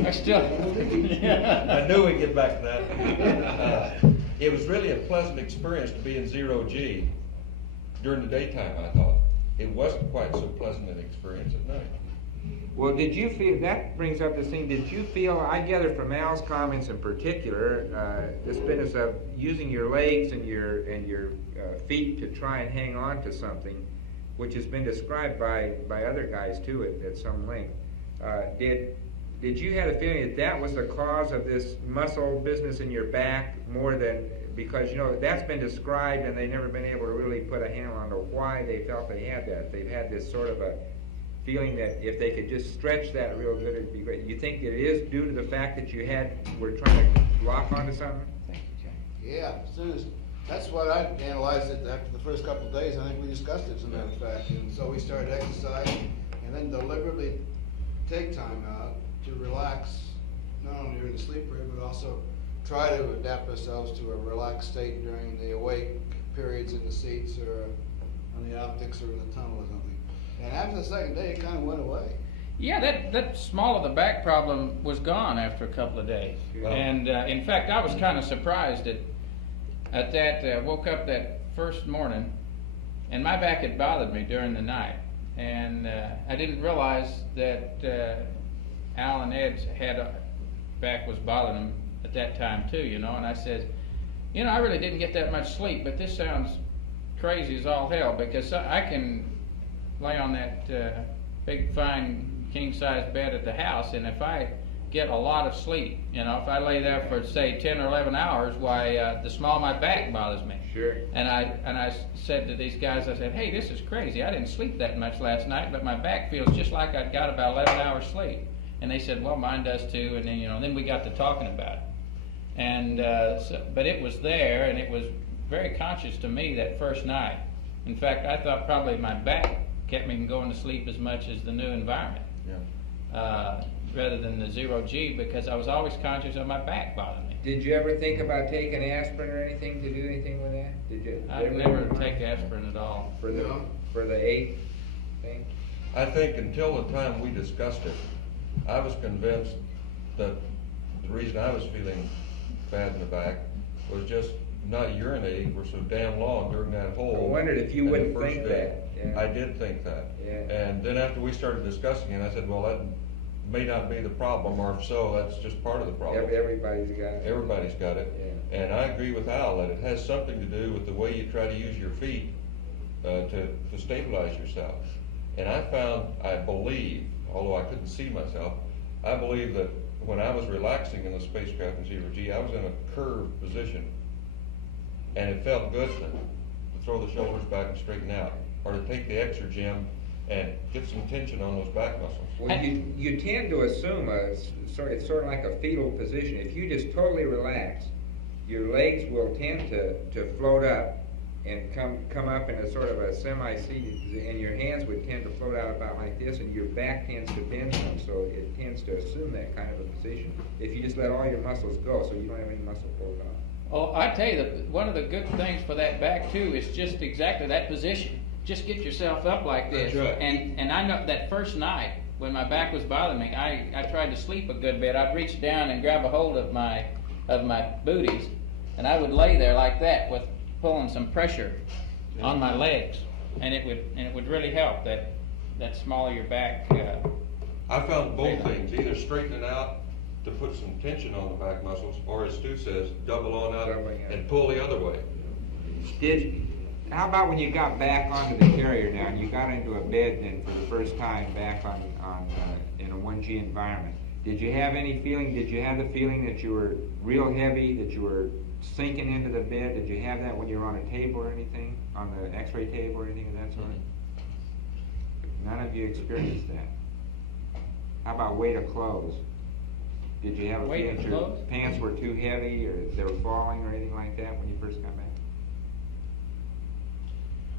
I still. I knew we'd get back to that. It was really a pleasant experience to be in 0G during the daytime, I thought. It wasn't quite so pleasant an experience at night. Well, did you feel, that brings up this thing, did you feel, I gather from Al's comments in particular, this business of using your legs and your feet to try and hang on to something, which has been described by other guys too at some length. Did you have a feeling that was the cause of this muscle business in your back more than, because that's been described and they've never been able to really put a handle on why they felt they had that. They've had this sort of a feeling that if they could just stretch that real good, it'd be great. You think it is due to the fact that were trying to lock onto something? Thank you, Jack. Yeah, as soon as, that's what I analyzed it after the first couple of days. I think we discussed it, as a matter of fact. And so we started exercising and then deliberately take time out to relax, not only during the sleep period, but also try to adapt ourselves to a relaxed state during the awake periods in the seats or on the optics or in the tunnel or something. And after the second day, it kind of went away. Yeah, that small of the back problem was gone after a couple of days. Wow. And in fact, I was kind of surprised at that. Woke up that first morning, and my back had bothered me during the night. And I didn't realize that Al and Ed's back was bothering them at that time too, And I said, I really didn't get that much sleep, but this sounds crazy as all hell, because I can lay on that big fine king size bed at the house, and if I get a lot of sleep. You know, if I lay there for say 10 or 11 hours, why the small of my back bothers me. Sure. And I said to these guys, I said, hey, this is crazy. I didn't sleep that much last night, but my back feels just like I'd got about 11 hours sleep. And they said, well, mine does too. And then, you know, then we got to talking about it. And but it was there, and it was very conscious to me that first night. In fact, I thought probably my back kept me from going to sleep as much as the new environment. Yeah. Rather than the 0G, because I was always conscious of my back bothering me. Did you ever think about taking aspirin or anything to do anything with that? Did you? I've never taken aspirin at all. For the 8 thing? I think until the time we discussed it, I was convinced that the reason I was feeling bad in the back was just not urinating for so damn long during that hole. I wondered if you and the wouldn't first think day. that. Yeah. I did think that. Yeah. And then after we started discussing it, I said, well, that may not be the problem, or if so, that's just part of the problem. Everybody's got it. Everybody's got it. Yeah. And I agree with Al that it has something to do with the way you try to use your feet to stabilize yourself. And I believe, although I couldn't see myself, I believe that when I was relaxing in the spacecraft in 0G, I was in a curved position. And it felt good to throw the shoulders back and straighten out, or to take the exergem and get some tension on those back muscles. Well, you tend to assume it's sort of like a fetal position. If you just totally relax, your legs will tend to float up and come up in a sort of a semi-seated position, and your hands would tend to float out about like this, and your back tends to bend some, so it tends to assume that kind of a position. If you just let all your muscles go, so you don't have any muscle float on. Oh, I tell you, one of the good things for that back too is just exactly that position. Just get yourself up like this. That's right. And I know that first night when my back was bothering me, I tried to sleep a good bit. I'd reach down and grab a hold of my booties, and I would lay there like that with pulling some pressure on my legs, and it would really help that small of your back. I found both things, either straightening out to put some tension on the back muscles, or as Stu says, double on up and pull the other way. How about when you got back onto the carrier now, and you got into a bed then for the first time back in a 1G environment? Did you have any feeling? Did you have the feeling that you were real heavy, that you were sinking into the bed? Did you have that when you were on a table or anything, on the X-ray table or anything of that sort? None of you experienced that. How about weight of clothes? Did you have a feeling that your pants were too heavy, or they were falling, or anything like that when you first got back?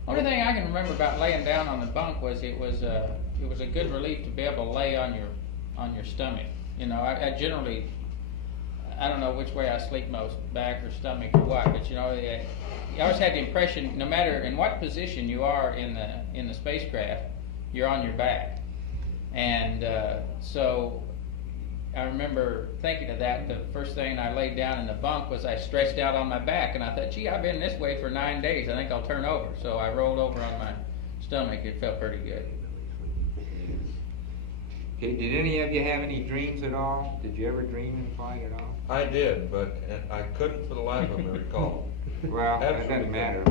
Only thing I can remember about laying down on the bunk was it was a good relief to be able to lay on your stomach. You know, I generally, I don't know which way I sleep most, back or stomach or what, but you know, I always had the impression, no matter in what position you are in the spacecraft, you're on your back. And so I remember thinking of that. The first thing I laid down in the bunk was I stretched out on my back, and I thought, gee, I've been this way for 9 days. I think I'll turn over. So I rolled over on my stomach. It felt pretty good. Okay, did any of you have any dreams at all? Did you ever dream in flight at all? I did, but I couldn't for the life of me recall. Well, that doesn't matter.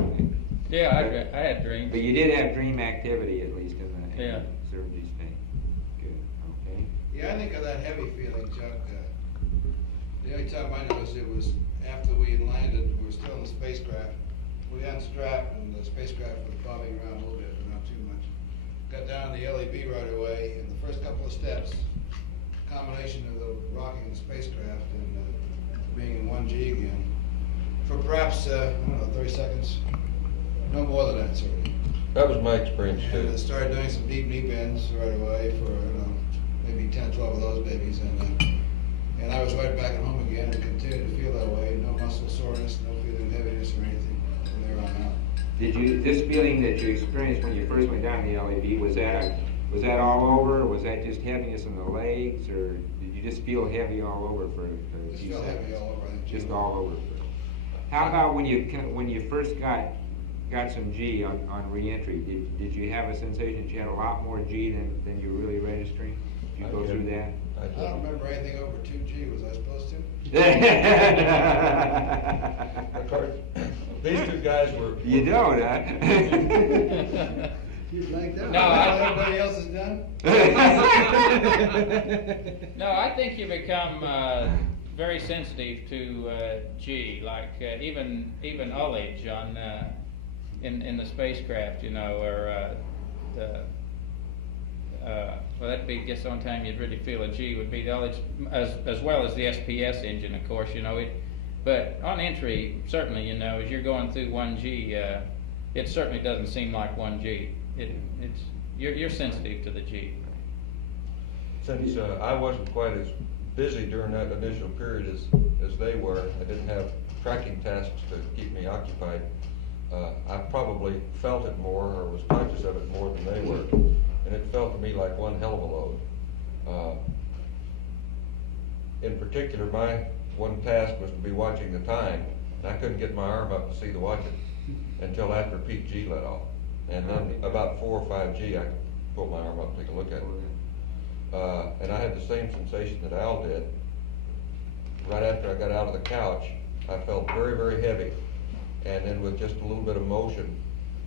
Yeah, I had dreams. But you did have dream activity, at least in the 0G state. Good, okay. Yeah, I think of that heavy feeling, Chuck. The only time I noticed it was after we had landed. We were still in the spacecraft. We unstrapped, and the spacecraft was bobbing around a little bit, but not too much. Got down the LEB right away, and the first couple of steps, combination of the rocking the spacecraft and being in 1G again, for perhaps, I don't know, 30 seconds, no more than that, certainly. That was my experience too. And I started doing some deep knee bends right away for, maybe 10, 12 of those babies, and I was right back at home again and continued to feel that way. No muscle soreness, no feeling of heaviness or anything from there on out. Did this feeling that you experienced when you first went down the LEB, was that all over, or was that just heaviness in the legs, or did you just feel heavy all over for a few seconds? Just feel heavy all over. Just all over. How about when you first got some G on re-entry? Did you have a sensation that you had a lot more G than you were really registering? Did you go through that? I don't remember anything over 2G. Was I supposed to? Of course, these two guys were... You don't, huh? You'd like that? No, Everybody else is done? No, I think you become very sensitive to G, like even ullage on in the spacecraft, you know, or well, that'd be, I guess, the only time you'd really feel a G would be the ullage, as well as the SPS engine, of course, you know. But on entry, certainly, you know, as you're going through 1G, it certainly doesn't seem like 1G. You're sensitive to the G. Since I wasn't quite as busy during that initial period as they were, I didn't have tracking tasks to keep me occupied. I probably felt it more, or was conscious of it more than they were, and it felt to me like one hell of a load. In particular, my one task was to be watching the time, and I couldn't get my arm up to see the watch until after peak G let off. And then about 4 or 5 G, I could pull my arm up and take a look at it. And I had the same sensation that Al did. Right after I got out of the couch, I felt very, very heavy. And then with just a little bit of motion,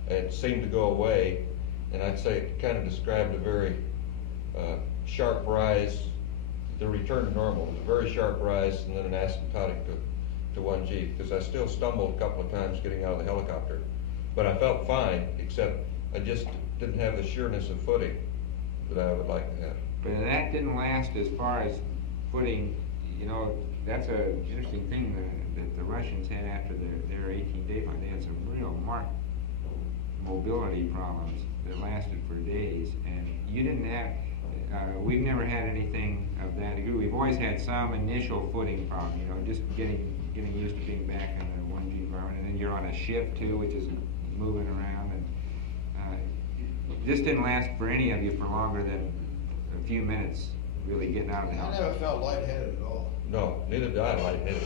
it seemed to go away. And I'd say it kind of described a very sharp rise. The return to normal was a very sharp rise, and then an asymptotic to 1G, because I still stumbled a couple of times getting out of the helicopter. But I felt fine, except I just didn't have the sureness of footing that I would like to have. But that didn't last as far as footing. You know, that's an interesting thing that the Russians had after their 18-day flight. They had some real marked mobility problems that lasted for days, and you didn't have. We've never had anything of that degree. We've always had some initial footing problem. You know, just getting used to being back in the 1G environment, and then you're on a ship too, which is moving around, and this didn't last for any of you for longer than a few minutes, really getting out of the house. I never felt lightheaded at all. No, neither did I lightheaded.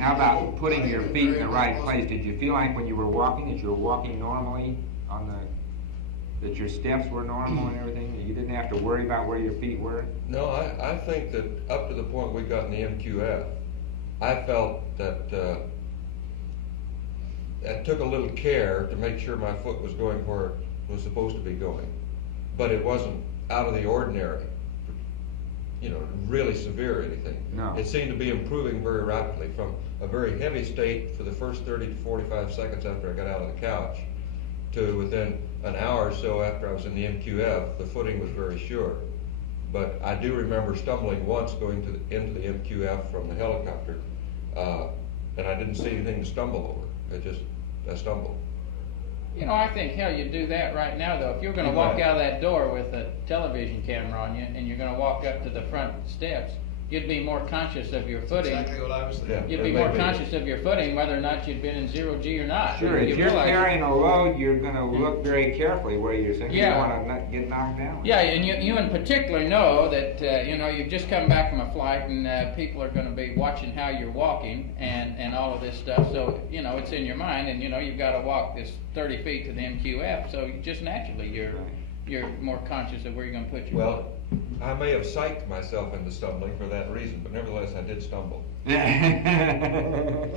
How about putting your feet in the right place? Did you feel like when you were walking that you were walking normally that your steps were normal and everything? You didn't have to worry about where your feet were? No, I think that up to the point we got in the MQF, I felt that I took a little care to make sure my foot was going where it was supposed to be going. But it wasn't out of the ordinary, you know, really severe or anything. No. It seemed to be improving very rapidly from a very heavy state for the first 30 to 45 seconds after I got out of the couch to within an hour or so after I was in the MQF, the footing was very sure. But I do remember stumbling once going into the MQF from the helicopter, and I didn't see anything to stumble over. I stumbled. You know, I think, hell, you'd do that right now, though. If you're going to walk out of that door with a television camera on you, and you're going to walk up to the front steps, you'd be more conscious of your footing. Exactly what I was thinking. Yeah, You'd be more conscious of your footing, whether or not you'd been in 0G or not. Sure, if you're carrying a load, you're going to look very carefully where you're sitting. Yeah. You don't want to not get knocked down. Yeah, and you in particular know that, you know, you've just come back from a flight, and people are going to be watching how you're walking and all of this stuff. So, you know, it's in your mind, and, you know, you've got to walk this 30 feet to the MQF, so just naturally you're more conscious of where you're going to put your Well, I may have psyched myself into stumbling for that reason, but nevertheless I did stumble. In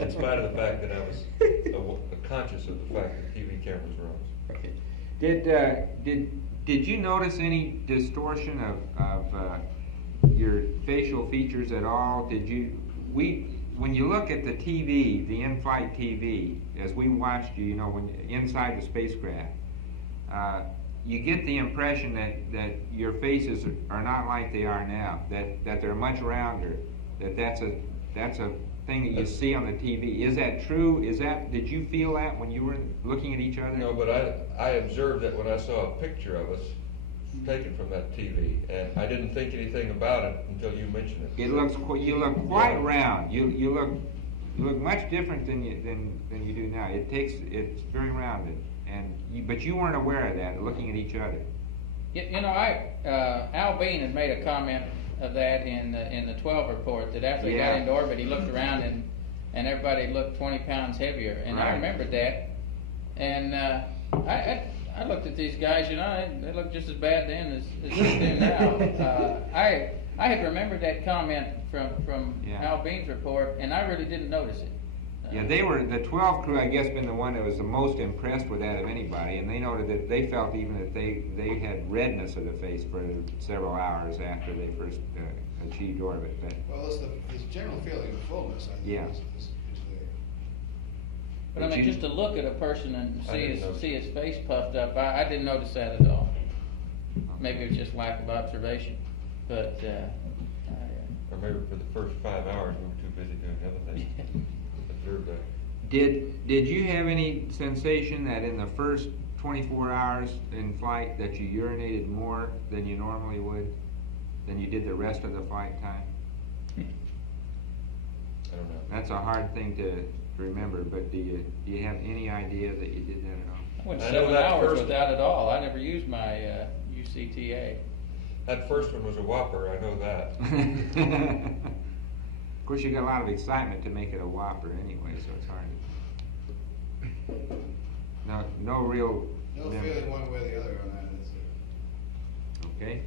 spite of the fact that I was conscious of the fact that TV cameras were on. Okay. Did you notice any distortion of your facial features at all? When you look at the TV, the in-flight TV, as we watched you, you know, when inside the spacecraft, you get the impression that your faces are not like they are now, that they're much rounder, that's a thing that you see on the TV. Is that true? Did you feel that when you were looking at each other? No, but I observed that when I saw a picture of us taken from that TV, and I didn't think anything about it until you mentioned it. You look quite round. You look much different than you do now. It's very rounded, but you weren't aware of that looking at each other. You know, Al Bean had made a comment of that in the 12 report, that after he got into orbit, he looked around and everybody looked 20 pounds heavier, and I remembered that, and I looked at these guys, you know, they look just as bad then as they do now. I had remembered that comment from Al Bean's report, and I really didn't notice it. Yeah, they were, the 12 crew, I guess, been the one that was the most impressed with that of anybody, and they noted that they felt even that they had redness of the face for several hours after they first achieved orbit. But, well, it's the general feeling of fullness, I think, yeah. is there. But I mean, just to look at a person and see his face puffed up, I didn't notice that at all. Maybe it was just lack of observation, but Or maybe for the first 5 hours we were too busy doing other things. Observed that. Did you have any sensation that in the first 24 hours in flight that you urinated more than you normally would, than you did the rest of the flight time? I don't know. That's a hard thing to remember, but do you have any idea that you did that at all? I went I know 7 that hours first- without it all. I never used my UCTA. That first one was a whopper, I know that. Of course, you got a lot of excitement to make it a whopper anyway, so it's hard to. No real. No feeling one way or the other on that, is there? Okay.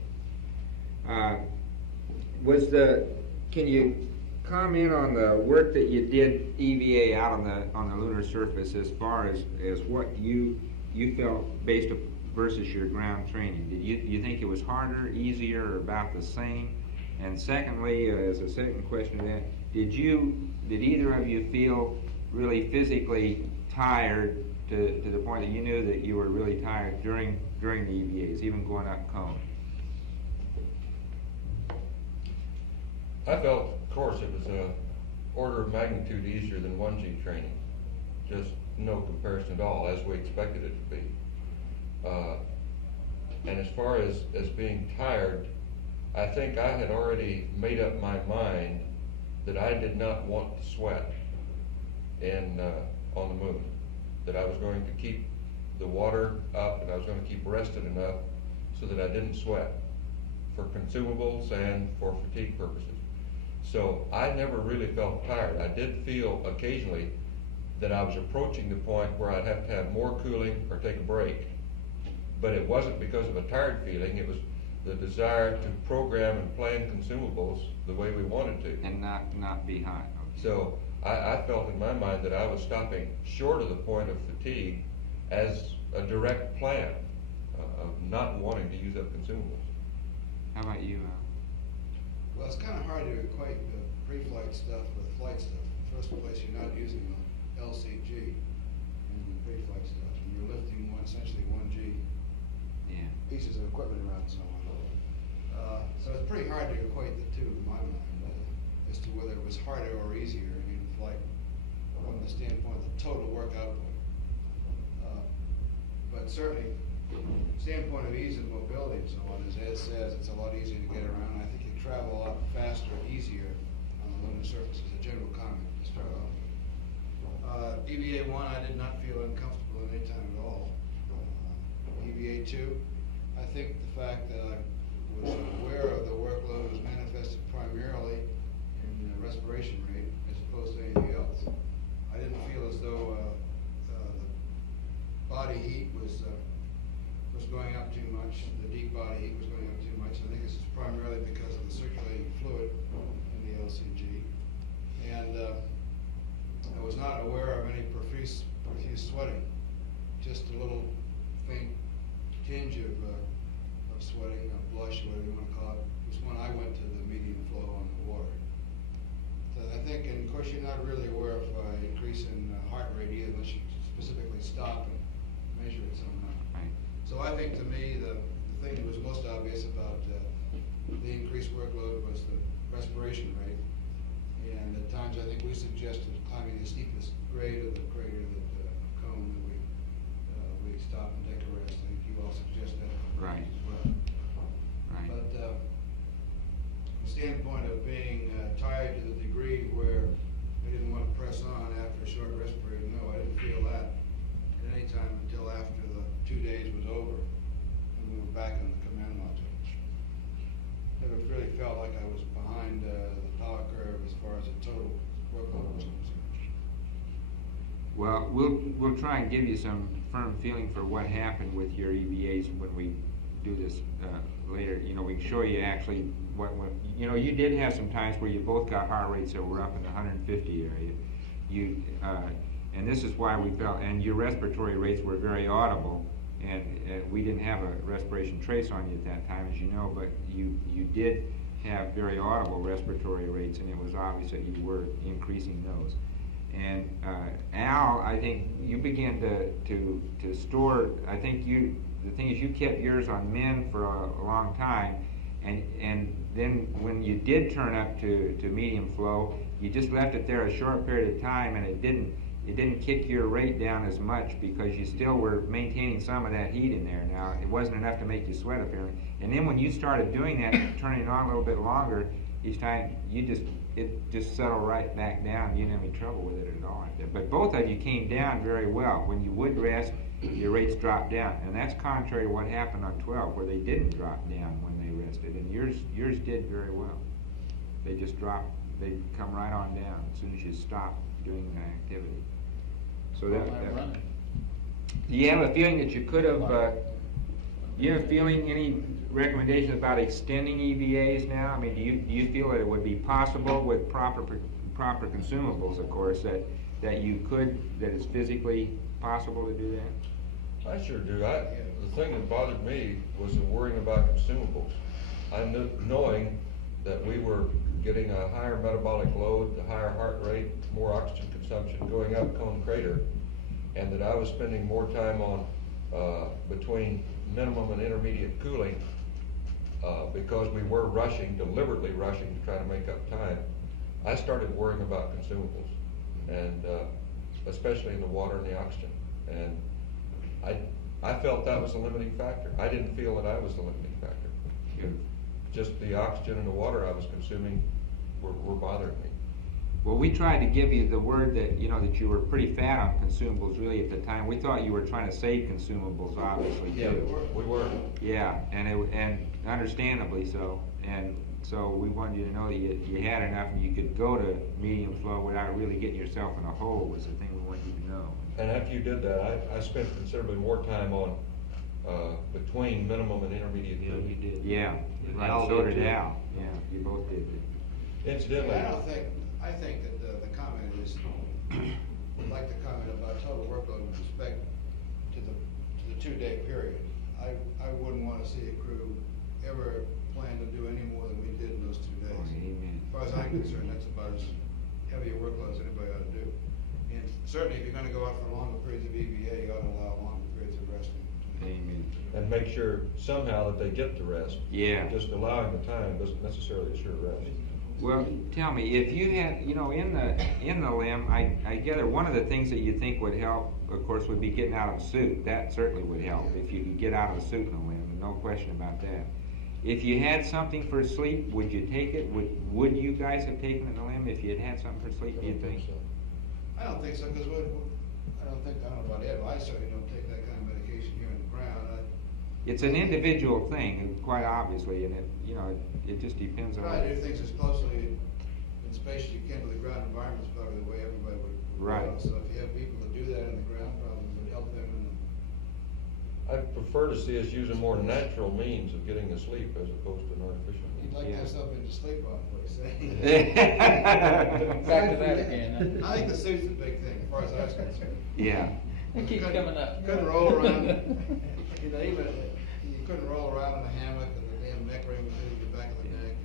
Can you comment on the work that you did EVA out on the lunar surface as far as what you felt based versus your ground training? Did you think it was harder, easier, or about the same? And secondly, as a second question to that, did either of you feel really physically tired to the point that you knew that you were really tired during the EVAs, even going up cone? I felt, of course, it was a order of magnitude easier than 1G training. Just no comparison at all, as we expected it to be. And as far as being tired, I think I had already made up my mind that I did not want to sweat on the moon. That I was going to keep the water up and I was going to keep rested enough so that I didn't sweat for consumables and for fatigue purposes. So I never really felt tired. I did feel occasionally that I was approaching the point where I'd have to have more cooling or take a break. But it wasn't because of a tired feeling, it was the desire to program and plan consumables the way we wanted to. And not be hot. Okay. So I felt in my mind that I was stopping short of the point of fatigue as a direct plan of not wanting to use up consumables. How about you, Al? Well, it's kind of hard to equate the pre-flight stuff with flight stuff. First place, you're not using the LCG in the pre-flight stuff, and you're lifting essentially 1G pieces of equipment around and so on. So it's pretty hard to equate the two in my mind as to whether it was harder or easier in flight from the standpoint of the total work output. But certainly, standpoint of ease of mobility and so on, as Ed says, it's a lot easier to get around. I think you travel a lot faster and easier on the lunar surface as a general comment to start off. EVA 1, I did not feel uncomfortable at any time at all. EVA 2, I think the fact that I was aware of the workload was manifested primarily in the respiration rate as opposed to anything else. I didn't feel as though the body heat was going up too much, the deep body heat was going up too much. I think this is primarily because of the circulating fluid in the LCG. And I was not aware of any profuse sweating, just a little faint tinge of sweating, a blush, whatever you want to call it. It was when I went to the medium flow on the water. So I think, and of course you're not really aware of increase in heart rate either unless you specifically stop and measure it somehow. Right. So I think to me the thing that was most obvious about the increased workload was the respiration rate. And at times I think we suggested climbing the steepest grade of the crater that cone that we stop and take a rest. I think you all suggest that Right. as well. Right. But from the standpoint of being tired to the degree where I didn't want to press on after a short rest period, no, I didn't feel that at any time until after the 2 days was over and we were back in the command module. Never really felt like I was behind the power curve as far as the total workload was concerned. Well, we'll try and give you some firm feeling for what happened with your EVAs when we do this later. You know, we can show you actually what you know. You did have some times where you both got heart rates that were up in the 150 area, and this is why we felt, and your respiratory rates were very audible, and we didn't have a respiration trace on you at that time, as you know, but you did have very audible respiratory rates, and it was obvious that you were increasing those. And Al, I think you began to store, I think the thing is you kept yours on men for a long time, and then when you did turn up to medium flow, you just left it there a short period of time, and it didn't kick your rate down as much because you still were maintaining some of that heat in there. Now, it wasn't enough to make you sweat apparently. And then when you started doing that, turning it on a little bit longer, each time it just settled right back down. You didn't have any trouble with it at all. But both of you came down very well. When you would rest, your rates dropped down. And that's contrary to what happened on 12, where they didn't drop down when they rested. And yours did very well. They just dropped, they'd come right on down as soon as you stopped doing the activity. So that do you have a feeling that you could have, you have a feeling, any recommendations about extending EVAs now? I mean, do you feel that it would be possible with proper consumables, of course, that you could, that it's physically possible to do that? I sure do. The thing that bothered me was the worrying about consumables. Knowing that we were getting a higher metabolic load, the higher heart rate, more oxygen consumption going up Cone Crater, and that I was spending more time on between minimum and intermediate cooling because we were deliberately rushing to try to make up time. I started worrying about consumables, and especially in the water and the oxygen. And I felt that was a limiting factor. I didn't feel that I was the limiting factor. Just the oxygen and the water I was consuming were bothering me. Well, we tried to give you the word that, that you were pretty fat on consumables really at the time. We thought you were trying to save consumables, obviously. Yeah, we were. Yeah, and understandably so. And so we wanted you to know that you had enough and you could go to medium flow without really getting yourself in a hole was the thing we wanted you to know. And after you did that, I spent considerably more time on between minimum and intermediate cooling. Yeah, you did. Yeah, right. So did Al. Yeah, you both did. Incidentally, I think that the comment is, I'd like to comment about total workload with respect to the 2-day period. I wouldn't want to see a crew ever plan to do any more than we did in those 2 days. Oh, amen. As far as I'm concerned, that's about as heavy a workload as anybody ought to do. And certainly, if you're going to go out for longer periods of EVA, you ought to allow longer periods of resting. Amen. And make sure somehow that they get to rest. Yeah. Just allowing the time doesn't necessarily assure rest. Well, tell me, if you had, in the limb, I gather one of the things that you think would help, of course, would be getting out of a suit. That certainly would help if you could get out of a suit in the limb, no question about that. If you had something for sleep, would you take it? Would you guys have taken it in the limb if you had something for sleep, do you think? I don't think so, because I don't know about Ed, but I certainly don't take that kind of medication here in the ground. It's an individual thing, quite obviously, and it just depends on. Try to do things as closely in space as you can to the ground environment is probably the way everybody would. Right. So if you have people that do that in the ground, probably would help them. I prefer to see us using more natural means of getting to sleep as opposed to an artificial means. You'd like to have something to sleep on, what you say. Back to that again. I think the suit's a big thing, as far as I was concerned. Yeah. It keeps coming up. Couldn't roll around. Even you couldn't roll around in a hammock, and the damn neck ring was hitting the back of the neck.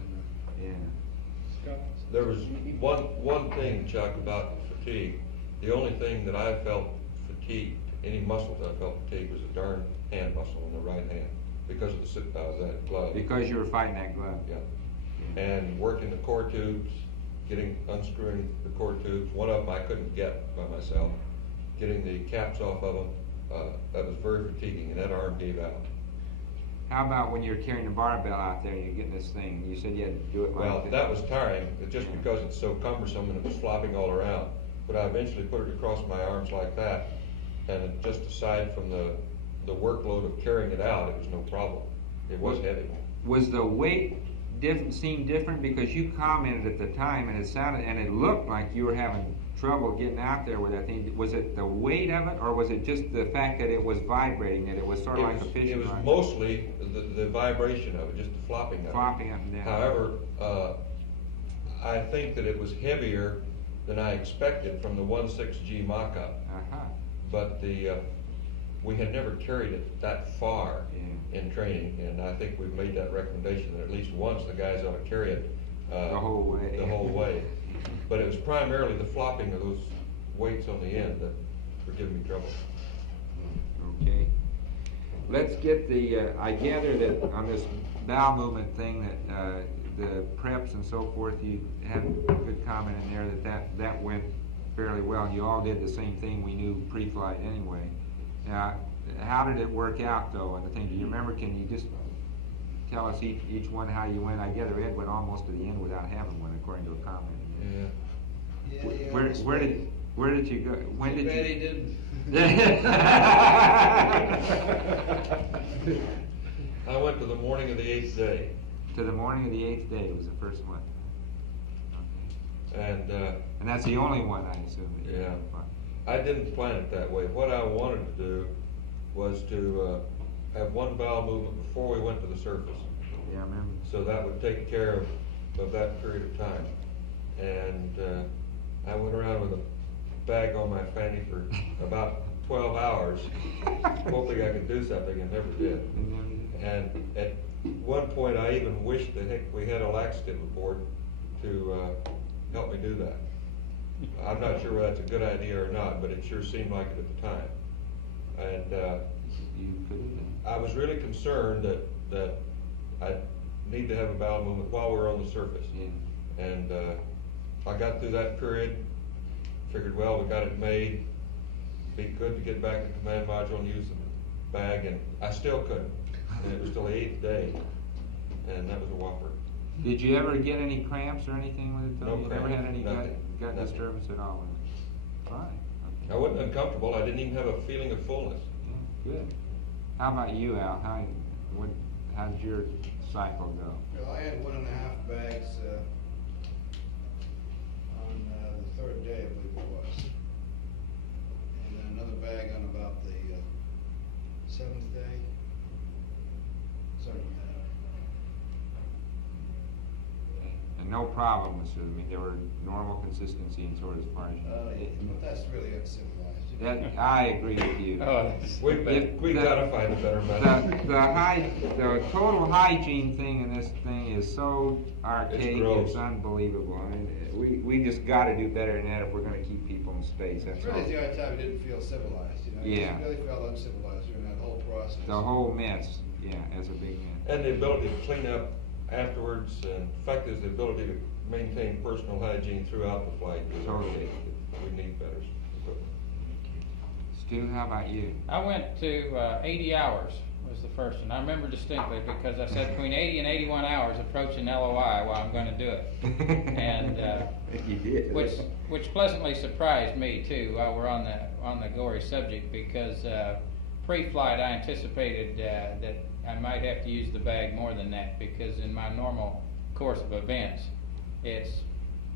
Yeah. There was one thing, Chuck, about fatigue. The only thing that I felt fatigued, any muscles I felt fatigued, was a darn hand muscle in the right hand because of that glove. Because you were fighting that glove. Yeah. And working the core tubes, unscrewing the core tubes. One of them I couldn't get by myself. Getting the caps off of them, that was very fatiguing, and that arm gave out. How about when you're carrying the barbell out there and you're getting this thing? You said you had to do it like Well, that was tiring, just because it's so cumbersome and it was flopping all around. But I eventually put it across my arms like that, and just aside from the workload of carrying it out, it was no problem. It was heavy. Was the weight seem different? Because you commented at the time, and it looked like you were having trouble getting out there with that thing. Was it the weight of it, or was it just the fact that it was vibrating, that it was sort of like a fishing rod? It was mostly the vibration of it, just the flopping of it. Flopping up and down. However, I think that it was heavier than I expected from the 1.6G mock-up. But we had never carried it that far in training, and I think we've made that recommendation that at least once the guys ought to carry it the whole way. The whole way. But it was primarily the flopping of those weights on the end that were giving me trouble. Okay. Let's get the, I gather that on this bowel movement thing that the preps and so forth, you had a good comment in there that went fairly well. You all did the same thing we knew pre-flight anyway. Now, how did it work out though? And the thing, do you remember, can you just tell us each one how you went? I gather Ed went almost to the end without having one, according to a comment. Where did you go? When did Bad you? he didn't. I went to the morning of the 8th day. To the morning of the 8th day was the first one. And that's the only one, I assume. Yeah. I didn't plan it that way. What I wanted to do was to have one bowel movement before we went to the surface. Yeah, I remember. So that would take care of that period of time. And I went around with a bag on my fanny for about 12 hours, hoping I could do something, and never did. And at one point, I even wished that heck we had a laxative aboard to help me do that. I'm not sure whether that's a good idea or not, but it sure seemed like it at the time. And I was really concerned that I need to have a bowel movement while we're on the surface. And I got through that period, figured, well, we got it made. Be good to get back to the command module and use the bag, and I still couldn't. And it was till the 8th day, and that was a whopper. Did you ever get any cramps or anything with it? No You cramps, never had any gut nothing. disturbance at all with it? Fine. Okay. I wasn't uncomfortable. I didn't even have a feeling of fullness. Yeah, good. How about you, Al? How did your cycle go? Well, I had 1.5 bags on the 3rd day, I believe it was. And then another bag on about the 7th day. Sorry. And no problem with it. I mean, there were normal consistency and sort of as far as. But that's really uncivilized. That I agree with you. We gotta find a better method. The total hygiene thing in this thing is so archaic. It's unbelievable. I mean, we just got to do better than that if we're going to keep people in space. That's really all. the only time you didn't feel civilized. You know, Yeah. You really felt uncivilized during that whole process. The whole mess. Yeah, as a big man. And the ability to clean up afterwards, and in fact, is the ability to maintain personal hygiene throughout the flight. Totally. We need better equipment. Stu, how about you? I went to 80 hours was the first one. I remember distinctly because I said between 80 and 81 hours approaching LOI while I'm going to do it. And you did. Which pleasantly surprised me too while we're on the gory subject, because pre-flight I anticipated that I might have to use the bag more than that, because in my normal course of events it's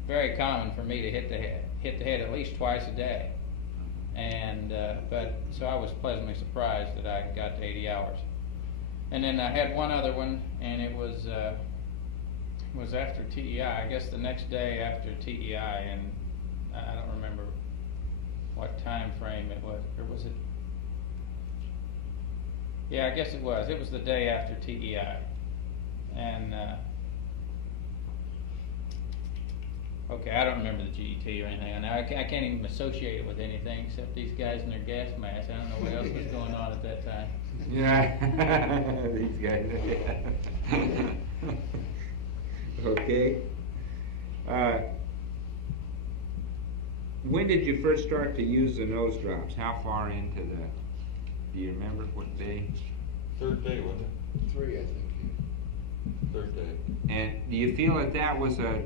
very common for me to hit the head at least twice a day. And but so I was pleasantly surprised that I got to 80 hours. And then I had one other one, and it was after TEI. I guess the next day after TEI, and I don't remember what time frame it was, or was it? Yeah, I guess it was. It was the day after TEI, and okay, I don't remember the GET or anything. I can't even associate it with anything except these guys in their gas masks. I don't know what else was going on at that time. Yeah, these guys. Okay. When did you first start to use the nose drops? How far into the? Do you remember what day? 3rd day, wasn't it? 3, I think. 3rd day. And do you feel that was a?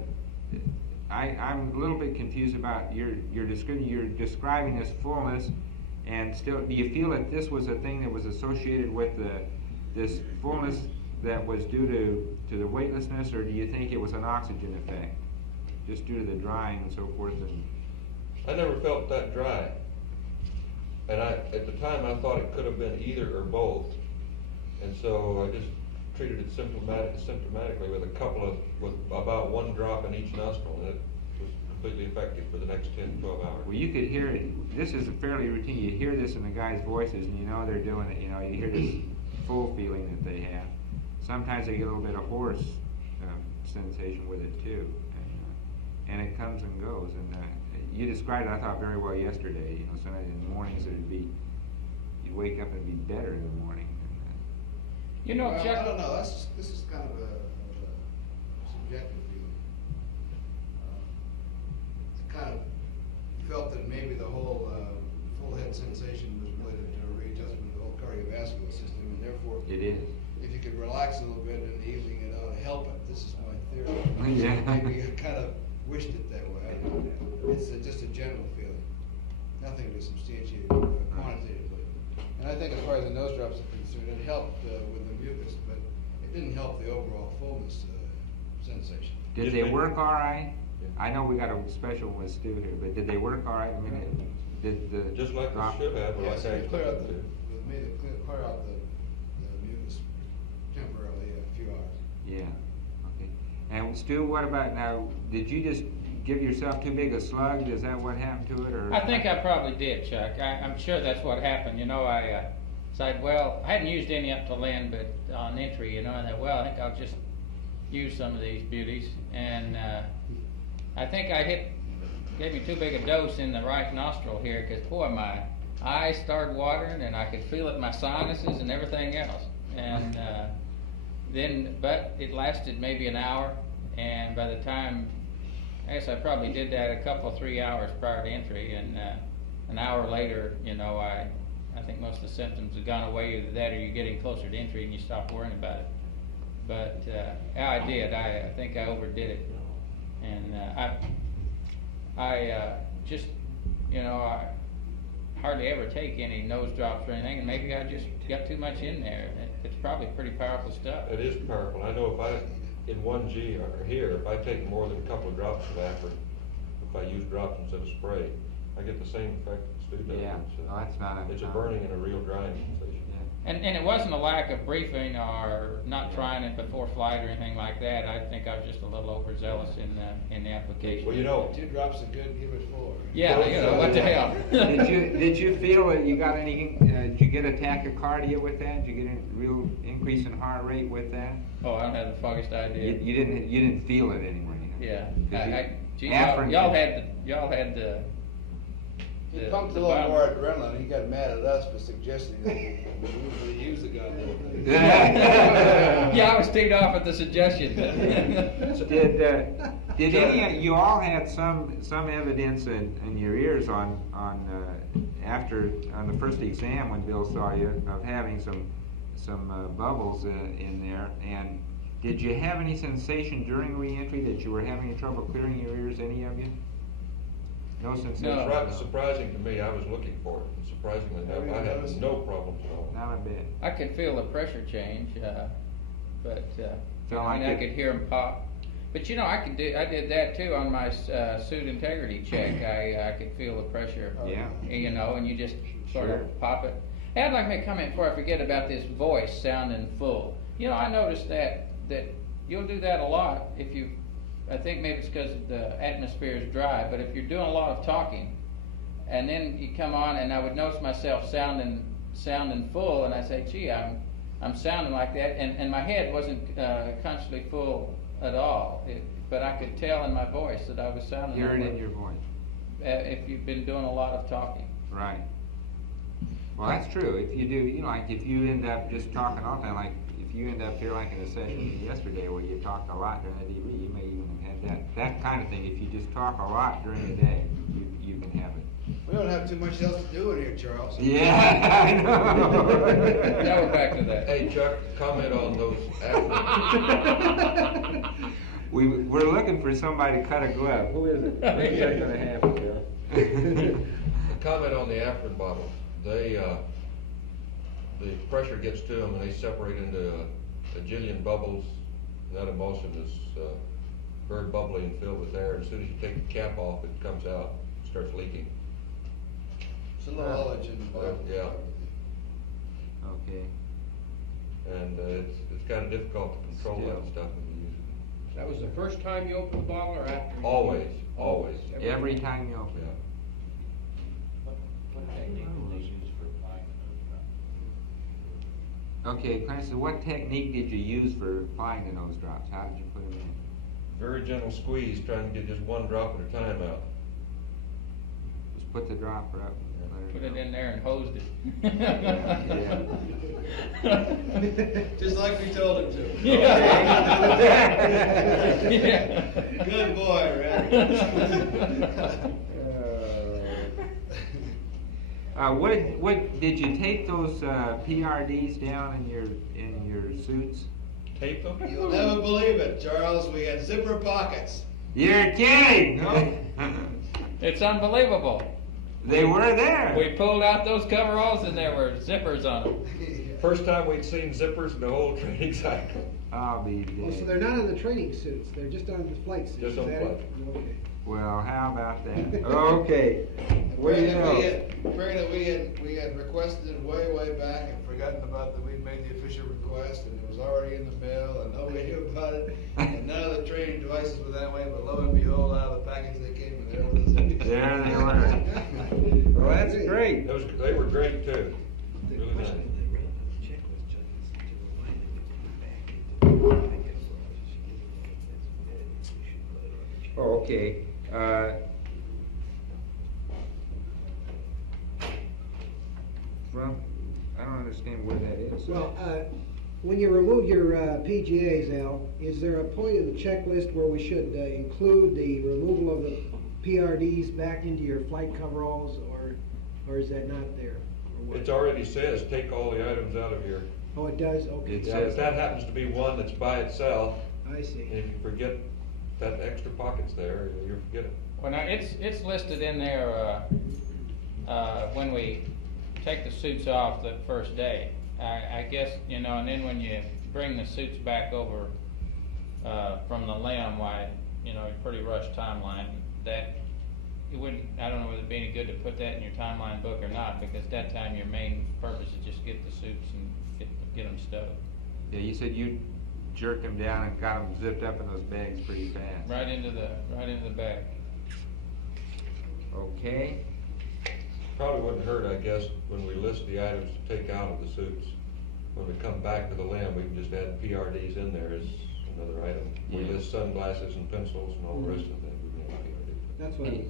I'm a little bit confused about you're describing this fullness, and still, do you feel that this was a thing that was associated with this fullness that was due to the weightlessness, or do you think it was an oxygen effect, just due to the drying and so forth? And I never felt that dry, and at the time I thought it could have been either or both, and so I just treated it symptomatically with about 1 drop in each nostril, and it was completely effective for the next 10 to 12 hours. Well, you could hear it. This is a fairly routine. You hear this in the guys' voices, and you know they're doing it. You know, you hear this full feeling that they have. Sometimes they get a little bit of hoarse sensation with it too, and it comes and goes. And you described it, I thought, very well yesterday. You know, sometimes in the mornings it'd be, you'd wake up and it'd be better in the morning. You know, Well, Chuck. I don't know, this is kind of a subjective feeling. Kind of felt that maybe the whole full head sensation was related to a readjustment of the whole cardiovascular system, and therefore, It is. if you could relax a little bit in the evening, it ought to help it. This is my theory. Yeah. Maybe I kind of wished it that way. I don't know. It's just a general feeling, nothing to substantiate quantitatively. And I think as far as the nose drops are concerned, it helped with the mucus, but it didn't help the overall fullness sensation. Did they work all right? I know we got a special one with Stu here, but did they work all right? I mean, did the Just like drop- they should have, or Yes, like I it cleared out expected to. it made it clear out the mucus temporarily, a few hours. Yeah, okay. And Stu, what about now, did you just give yourself too big a slug? Is that what happened to it, or? I think I probably did, Chuck. I'm sure that's what happened. You know, I said, well, I hadn't used any up to then, but on entry, you know, and I thought, well, I think I'll just use some of these beauties. And I think gave me too big a dose in the right nostril here, because boy, my eyes started watering, and I could feel it in my sinuses and everything else. And but it lasted maybe an hour, and by the time, I guess I probably did that a couple, 3 hours prior to entry, and an hour later, you know, I think most of the symptoms have gone away. Either that or you're getting closer to entry and you stop worrying about it. But yeah, I did. I think I overdid it, and I just, you know, I hardly ever take any nose drops or anything, and maybe I just got too much in there. It's probably pretty powerful stuff. It is powerful. I know if I, in 1G or here, if I take more than a couple of drops of Afrin, if I use drops instead of spray, I get the same effect that Stu does. Yeah, no, that's not It's a burning and a real drying sensation. And it wasn't a lack of briefing or not trying it before flight or anything like that. I think I was just a little overzealous in the application. Well, you know, 2 drops are good, give it 4. Yeah, you know, what the hell. Did you feel that you got any? Did you get a tachycardia with that? Did you get a real increase in heart rate with that? Oh, I don't have the foggiest idea. You didn't feel it anyway. Yeah. Gee, Y'all had the. He pumped a little more adrenaline. He got mad at us for suggesting that we use the gun. Yeah, I was teed off at the suggestion. Did any? You all had some evidence in your ears on the first exam when Bill saw you of having some bubbles in there. And did you have any sensation during reentry that you were having trouble clearing your ears? Any of you? No sensation. No. It's surprising to me. I was looking for it. And surprisingly enough, I had no problems at all. Not a bit. I could feel the pressure change, but I could hear them pop. But you know, I did that too on my suit integrity check. I could feel the pressure. Yeah. You know, and you just sort of pop it. And I'd like to make a comment before I forget about this voice sounding full. You know, I noticed that you'll do that a lot if you. I think maybe it's because the atmosphere is dry, but if you're doing a lot of talking, and then you come on, and I would notice myself sounding full, and I say, gee, I'm sounding like that, and my head wasn't consciously full at all, but I could tell in my voice that I was sounding. Hear it in your voice. If you've been doing a lot of talking. Right. Well, that's true. If you do, you know, like if you end up just talking all the time, like if you end up here like in a session yesterday where you talked a lot during the DB, you may even have that kind of thing. If you just talk a lot during the day, you can have it. We don't have too much else to do in here, Charles. Yeah, I know. Now we're back to that. Hey, Chuck, comment on those We're looking for somebody to cut a glove. Who is it? Maybe that's going to happen, Bill. Comment on the Afrin bottles. They, the pressure gets to them and they separate into a jillion bubbles, and that emulsion is very bubbly and filled with air. As soon as you take the cap off, it comes out, starts leaking. It's a little ullage in the bottom. Yeah. Okay. And it's kind of difficult to control that stuff when you use it. That was the first time you opened the bottle or after? Always, always. Every time you open Yeah. it. What technique did they use for applying the nose drops? Okay, Clarence, what technique did you use for applying the nose drops? How did you put them in? Very gentle squeeze, trying to get just one drop at a time out. Just put the dropper up. And let Put it it go. in there and hosed it. Just like we told him to. Yeah. Good boy, Red. What did you tape those PRDs down in your suits? Tape them? You'll never believe it, Charles. We had zipper pockets. You're kidding! No. It's unbelievable. They were there. We pulled out those coveralls and there were zippers on them. First time we'd seen zippers in the whole training cycle. I'll be Oh, so dead. they're not on the training suits, they're just on the flight suits? Just on is that flight. it? Okay. Well, how about that? Okay. What do you know? We had requested it way back and forgotten about that we'd made the official request and it was already in the mail and nobody knew about it. And none of the training devices were that way, but lo and behold, out of the package they came and there was it. There they were. Well, that's great. They were great too. Really nice. Okay. Well, I don't understand where that is. Well, when you remove your PGAs, Al, is there a point in the checklist where we should include the removal of the PRDs back into your flight coveralls, or is that not there? Or what? It already says, take all the items out of here. Oh, it does? Okay. It Yeah, says if that happens to be one that's by itself, I see. and if you forget that extra pocket's there, you'll forget it. Well, now, it's listed in there, when we take the suits off the first day. I guess, you know, and then when you bring the suits back over, from the limb, why, you know, a pretty rushed timeline, that, you wouldn't, I don't know whether it'd be any good to put that in your timeline book or not, because that time your main purpose is just get the suits and get them stowed. Yeah, you said you jerked them down and got them zipped up in those bags pretty fast. Right into the bag. Okay. Probably wouldn't hurt, I guess, when we list the items to take out of the suits. When we come back to the limb, we can just add PRDs in there as another item. We Yeah. list sunglasses and pencils and all the rest of them. We can add PRDs. That's what Hey,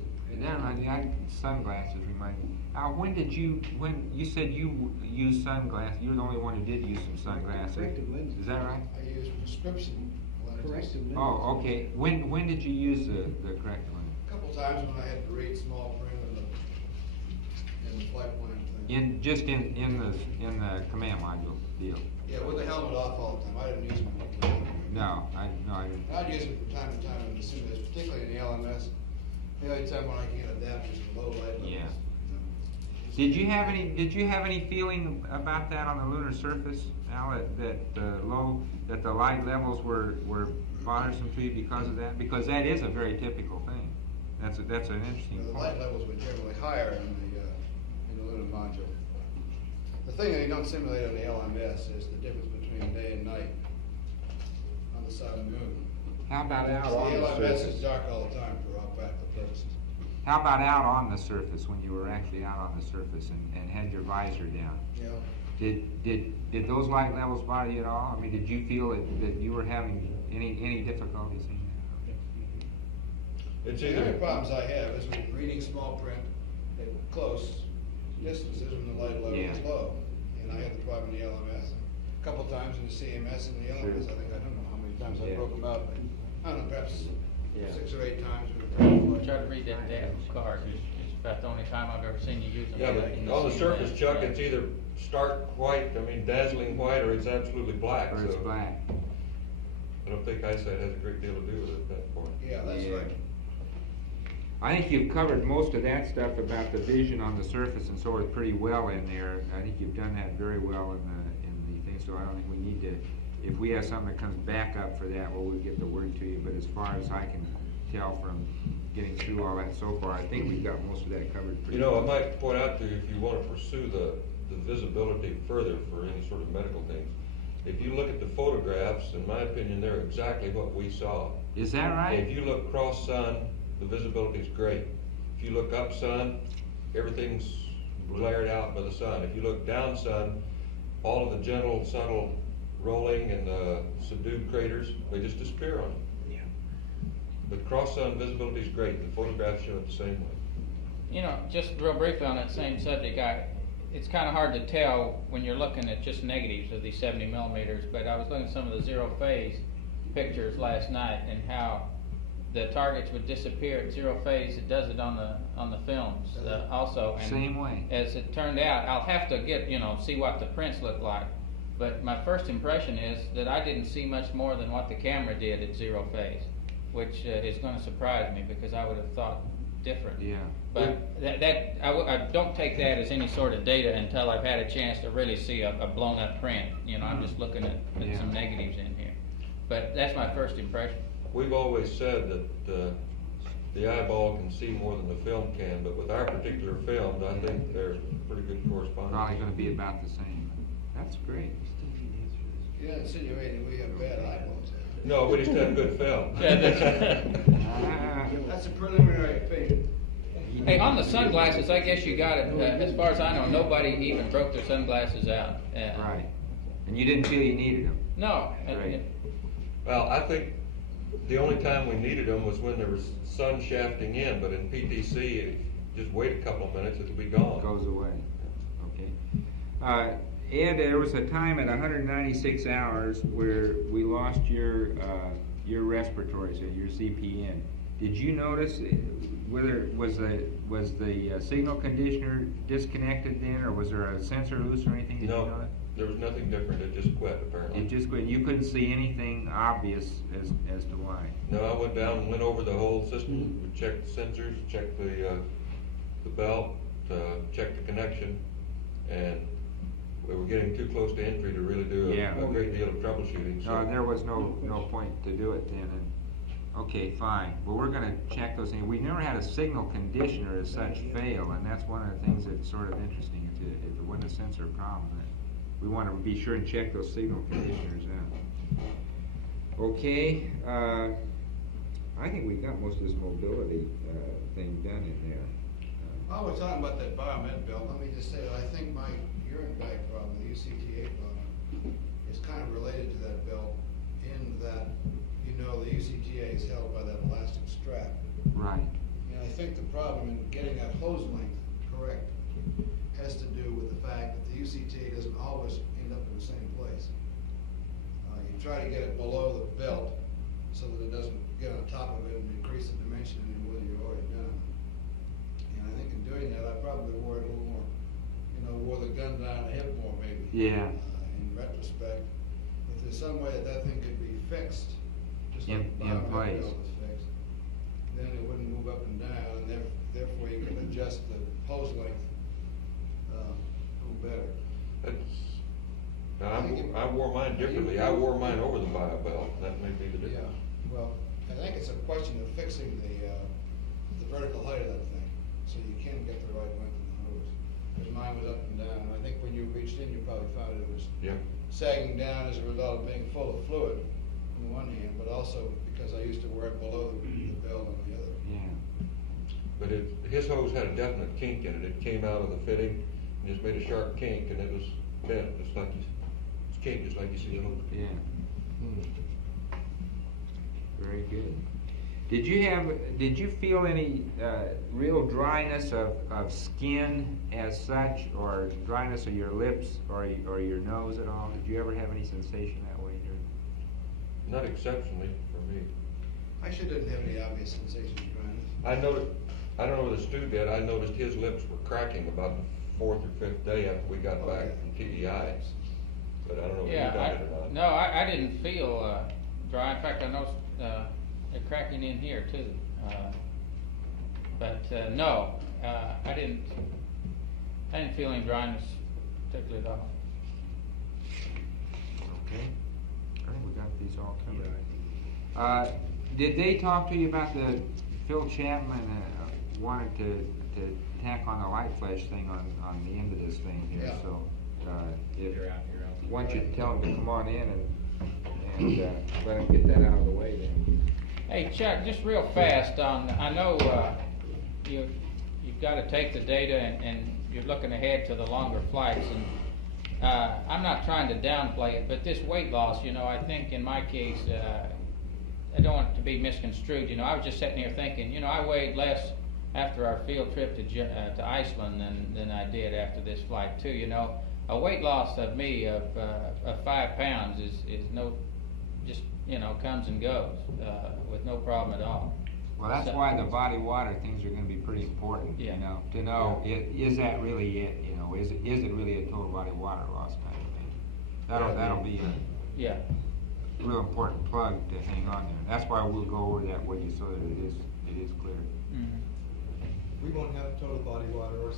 sunglasses remind me. When you said you used sunglasses, you're the only one who did use some sunglasses. Corrective lenses. Is that right? I used prescription lenses. Corrective lenses. Oh, okay. When did you use the corrective one? A couple times when I had to read small print in the flight plan thing. In the command module deal. Yeah, with the helmet off all the time. I didn't use them in the plane. No, I didn't. I'd use it from time to time in the simulators, particularly in the LMS. The only time when I can get adapters for low light levels. Yeah. Did you have any feeling about that on the lunar surface, Al, that the light levels were bothersome to you because of that? Because that is a very typical thing. That's an interesting The point. light levels were generally higher in the lunar module. The thing that you don't simulate on the LMS is the difference between day and night on the side of the moon. How about out The on the LMS surface? is dark all the time for all practical purposes. How about out on the surface, when you were actually out on the surface and had your visor down? Yeah. Did those light levels bother you at all? I mean, did you feel that you were having any difficulties in It's The either only problems I have is with reading small print at close distances when the light level is Yeah. low. And I had the problem in the LMS. A couple times in the CMS and the LMS, I don't know how many times I Yeah. broke them out, but I don't know, perhaps Yeah. 6 or 8 times. Try to read that damn card. It's about the only time I've ever seen you use them. Yeah, but on the surface, Chuck, Yeah. it's either stark white, dazzling white, or it's absolutely black. there? Or it's So black? I don't think eyesight has a great deal to do with it at that point. Yeah, that's Yeah. right. I think you've covered most of that stuff about the vision on the surface and so forth pretty well in there. I think you've done that very well in the thing, so I don't think we need to, if we have something that comes back up for that, well, we'll get the word to you. But as far as I can tell from getting through all that so far, I think we've got most of that covered pretty I well. might point out to you, if you want to pursue the visibility further for any sort of medical things, If you look at the photographs, in my opinion, they're exactly what we saw. Is that right? If you look cross sun, the visibility is great. If you look up sun, everything's glared out by the sun. If you look down sun, all of the gentle, subtle rolling and the subdued craters, they just disappear on you. Yeah. But cross sun visibility is great. The photographs show it the same way. You know, just real briefly on that same subject, it's kind of hard to tell when you're looking at just negatives of these 70 millimeters, but I was looking at some of the zero phase pictures last night and how the targets would disappear at zero phase. It does it on the films also. And same way. As it turned out, I'll have to get, see what the prints look like. But my first impression is that I didn't see much more than what the camera did at zero phase, which is going to surprise me because I would have thought different. Yeah. But I don't take that as any sort of data until I've had a chance to really see a blown up print. I'm just looking at some negatives in here. But that's my first impression. We've always said that the eyeball can see more than the film can, but with our particular films, I think there's pretty good correspondence. Probably going to be about the same. That's great. You're not insinuating we have bad eyeballs. No, we just have good film. That's a preliminary opinion. Hey, on the sunglasses, I guess you got it. As far as I know, nobody even broke their sunglasses out. Right. And you didn't feel you needed them. No. Right. Well, I think the only time we needed them was when there was sun shafting in, but in PTC, just wait a couple of minutes, it'll be gone. It goes away. Okay. Ed, there was a time at 196 hours where we lost your respiratory, so your CPN. Did you notice whether was the signal conditioner disconnected then, or was there a sensor loose or anything? Did you know that? There was nothing different. It just quit, apparently. It just quit. You couldn't see anything obvious as to why. No, I went down and went over the whole system. We checked the sensors, checked the belt, checked the connection, and we were getting too close to entry to really do a great deal of troubleshooting. So. No, there was no point to do it then. Okay, fine. Well, we're going to check those things. We never had a signal conditioner as such fail, and that's one of the things that's sort of interesting. If it wasn't a sensor problem, we want to be sure and check those signal conditioners out. Okay, I think we've got most of this mobility thing done in there. While we're talking about that biomed bill, let me just say that I think my urine bag problem, the UCTA problem, is kind of related to that bill in that, the UCTA is held by that elastic strap. Right. And I think the problem in getting that hose length correct has to do with the fact that the UCTA doesn't always end up in the same place. You try to get it below the belt so that it doesn't get on top of it and increase the dimension and whether you're already done. And I think in doing that, I probably wore it a little more, wore the gun down the hip more maybe. Yeah. In retrospect, if there's some way that thing could be fixed, just like the in place, was fixed, then it wouldn't move up and down, and therefore you can adjust the hose length a little better. I wore mine differently. I wore mine over the bio belt. That may be the difference. Yeah. Well, I think it's a question of fixing the vertical height of that thing, so you can get the right length in the hose. Because mine was up and down, and I think when you reached in, you probably found it was sagging down as a result of being full of fluid on the one hand, but also because I used to wear it below the belt on the other. Yeah. But his hose had a definite kink in it. It came out of the fitting and just made a sharp kink, and it was bent, just like you see a hose. Yeah. Very good. Did you feel any real dryness of skin as such, or dryness of your lips or your nose at all? Did you ever have any sensation that way? Not exceptionally for me. I actually didn't have any obvious sensation of dryness. I don't know whether Stu did, I noticed his lips were cracking about the 4th or 5th day after we got back from TEI. But I don't know if you got it or not. No, I didn't feel dry. In fact, I noticed it cracking in here too. No, I didn't feel any dryness particularly at all. Okay. I think we got these all covered. Did they talk to you about Phil Chapman wanted to tack on the light flash thing on the end of this thing here? Yeah. So if You're out here. want you to tell them to come on in and let them get that out of the way then. Hey Chuck, just real fast on, I know you've got to take the data and you're looking ahead to the longer flights, and I'm not trying to downplay it, but this weight loss, you know, I think in my case, I don't want it to be misconstrued. You know, I was just sitting here thinking, you know, I weighed less after our field trip to Iceland than I did after this flight too. You know, a weight loss of me of 5 pounds is no, just, you know, comes and goes with no problem at all. Well, that's why the body water things are going to be pretty important. Yeah. You know, to know is that really it? You know, is it really a total body water loss kind of thing? That'll be a real important plug to hang on there. That's why we'll go over that with you so that it is clear. Mm-hmm. We won't have total body water or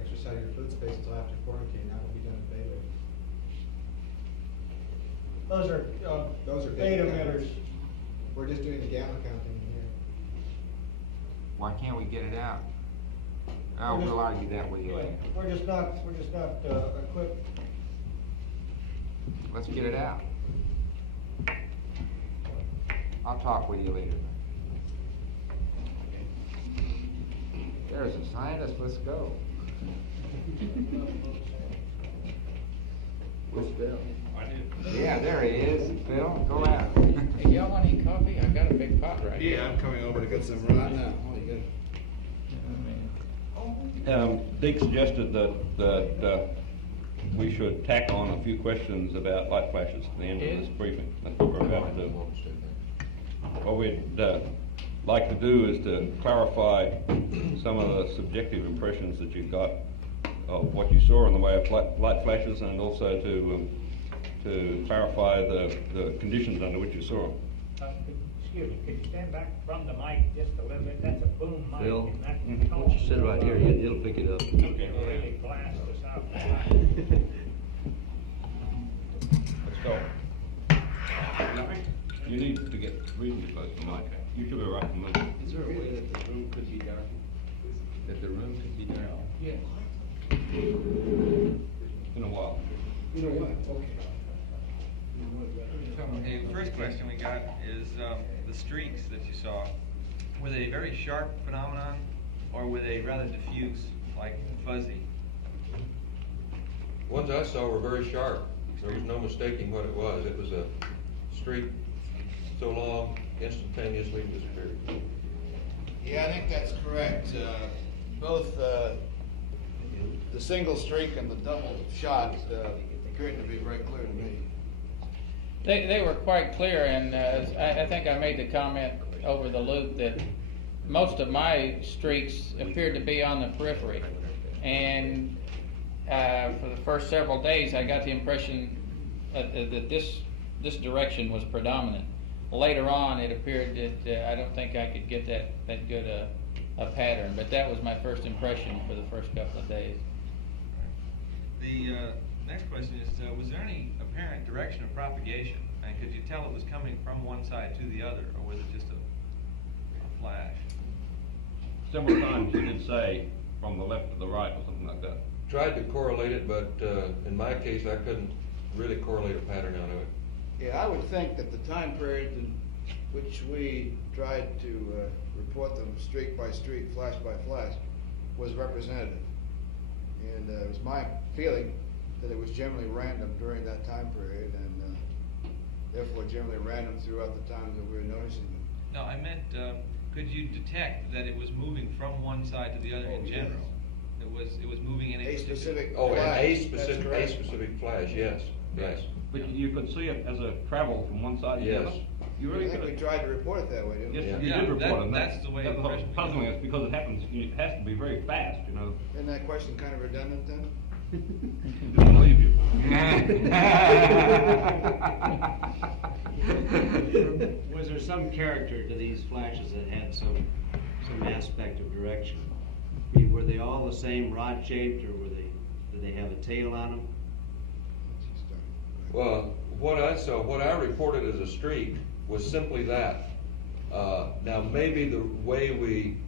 exercise your food space until after quarantine. That will be done at Baylor. Those are beta beta emitters. We're just doing the gamma counting here. Why can't we get it out? We'll argue that with you later. We're just not equipped. Let's get it out. I'll talk with you later. There's a scientist. Let's go. Where's Bill? Yeah, there he is. Bill, go out. Hey, y'all want any coffee? I got a big pot right here. Yeah, I'm coming over to get some right now. Oh, you Dick suggested that we should tack on a few questions about light flashes at the end of this briefing. That's what we're about to do. What we'd like to do is to clarify some of the subjective impressions that you got of what you saw in the way of light flashes, and also to clarify the conditions under which you saw them. Excuse me, could you stand back from the mic just a little bit? That's a boom mic. Bill, and that why don't you sit right here? It'll pick it up. It'll really blast us out. Let's go. You need to get reasonably close to the mic. You should be right in the middle. Is there a way that the room could be darkened? That the room could be darkened? Yeah. In a while. You know what? Okay. The first question we got is the streaks that you saw. Were they a very sharp phenomenon, or were they rather diffuse, like fuzzy? Ones I saw were very sharp. There was no mistaking what it was. It was a streak so long, instantaneously disappeared. Yeah, I think that's correct. Both the single streak and the double shot appeared to be very clear to me. They were quite clear, and I think I made the comment over the loop that most of my streaks appeared to be on the periphery. And for the first several days, I got the impression that this direction was predominant. Later on, it appeared that I don't think I could get that good a pattern, but that was my first impression for the first couple of days. The next question is, was there any apparent direction of propagation? And could you tell it was coming from one side to the other, or was it just a flash? Several times you did say from the left to the right or something like that. Tried to correlate it, but in my case, I couldn't really correlate a pattern out of it. Yeah, I would think that the time period in which we tried to report them streak by streak, flash by flash, was representative. And it was my feeling that it was generally random during that time period, and therefore generally random throughout the times that we were noticing them. No, I meant, could you detect that it was moving from one side to the other in general? Yes. It was moving in a specific flash. a specific flash, yes. Yes. But you could see it as a travel from one side to the other? You really I think could. we tried to report it that way, didn't we? Yes, you did report it. That's the way it was puzzling us because it happens. It has to be very fast, you know. Isn't that question kind of redundant then? Didn't believe you. Was there some character to these flashes that had some aspect of direction? I mean, were they all the same rod shaped, or did they have a tail on them? Well, what I saw, what I reported as a streak was simply that. Now, maybe the way we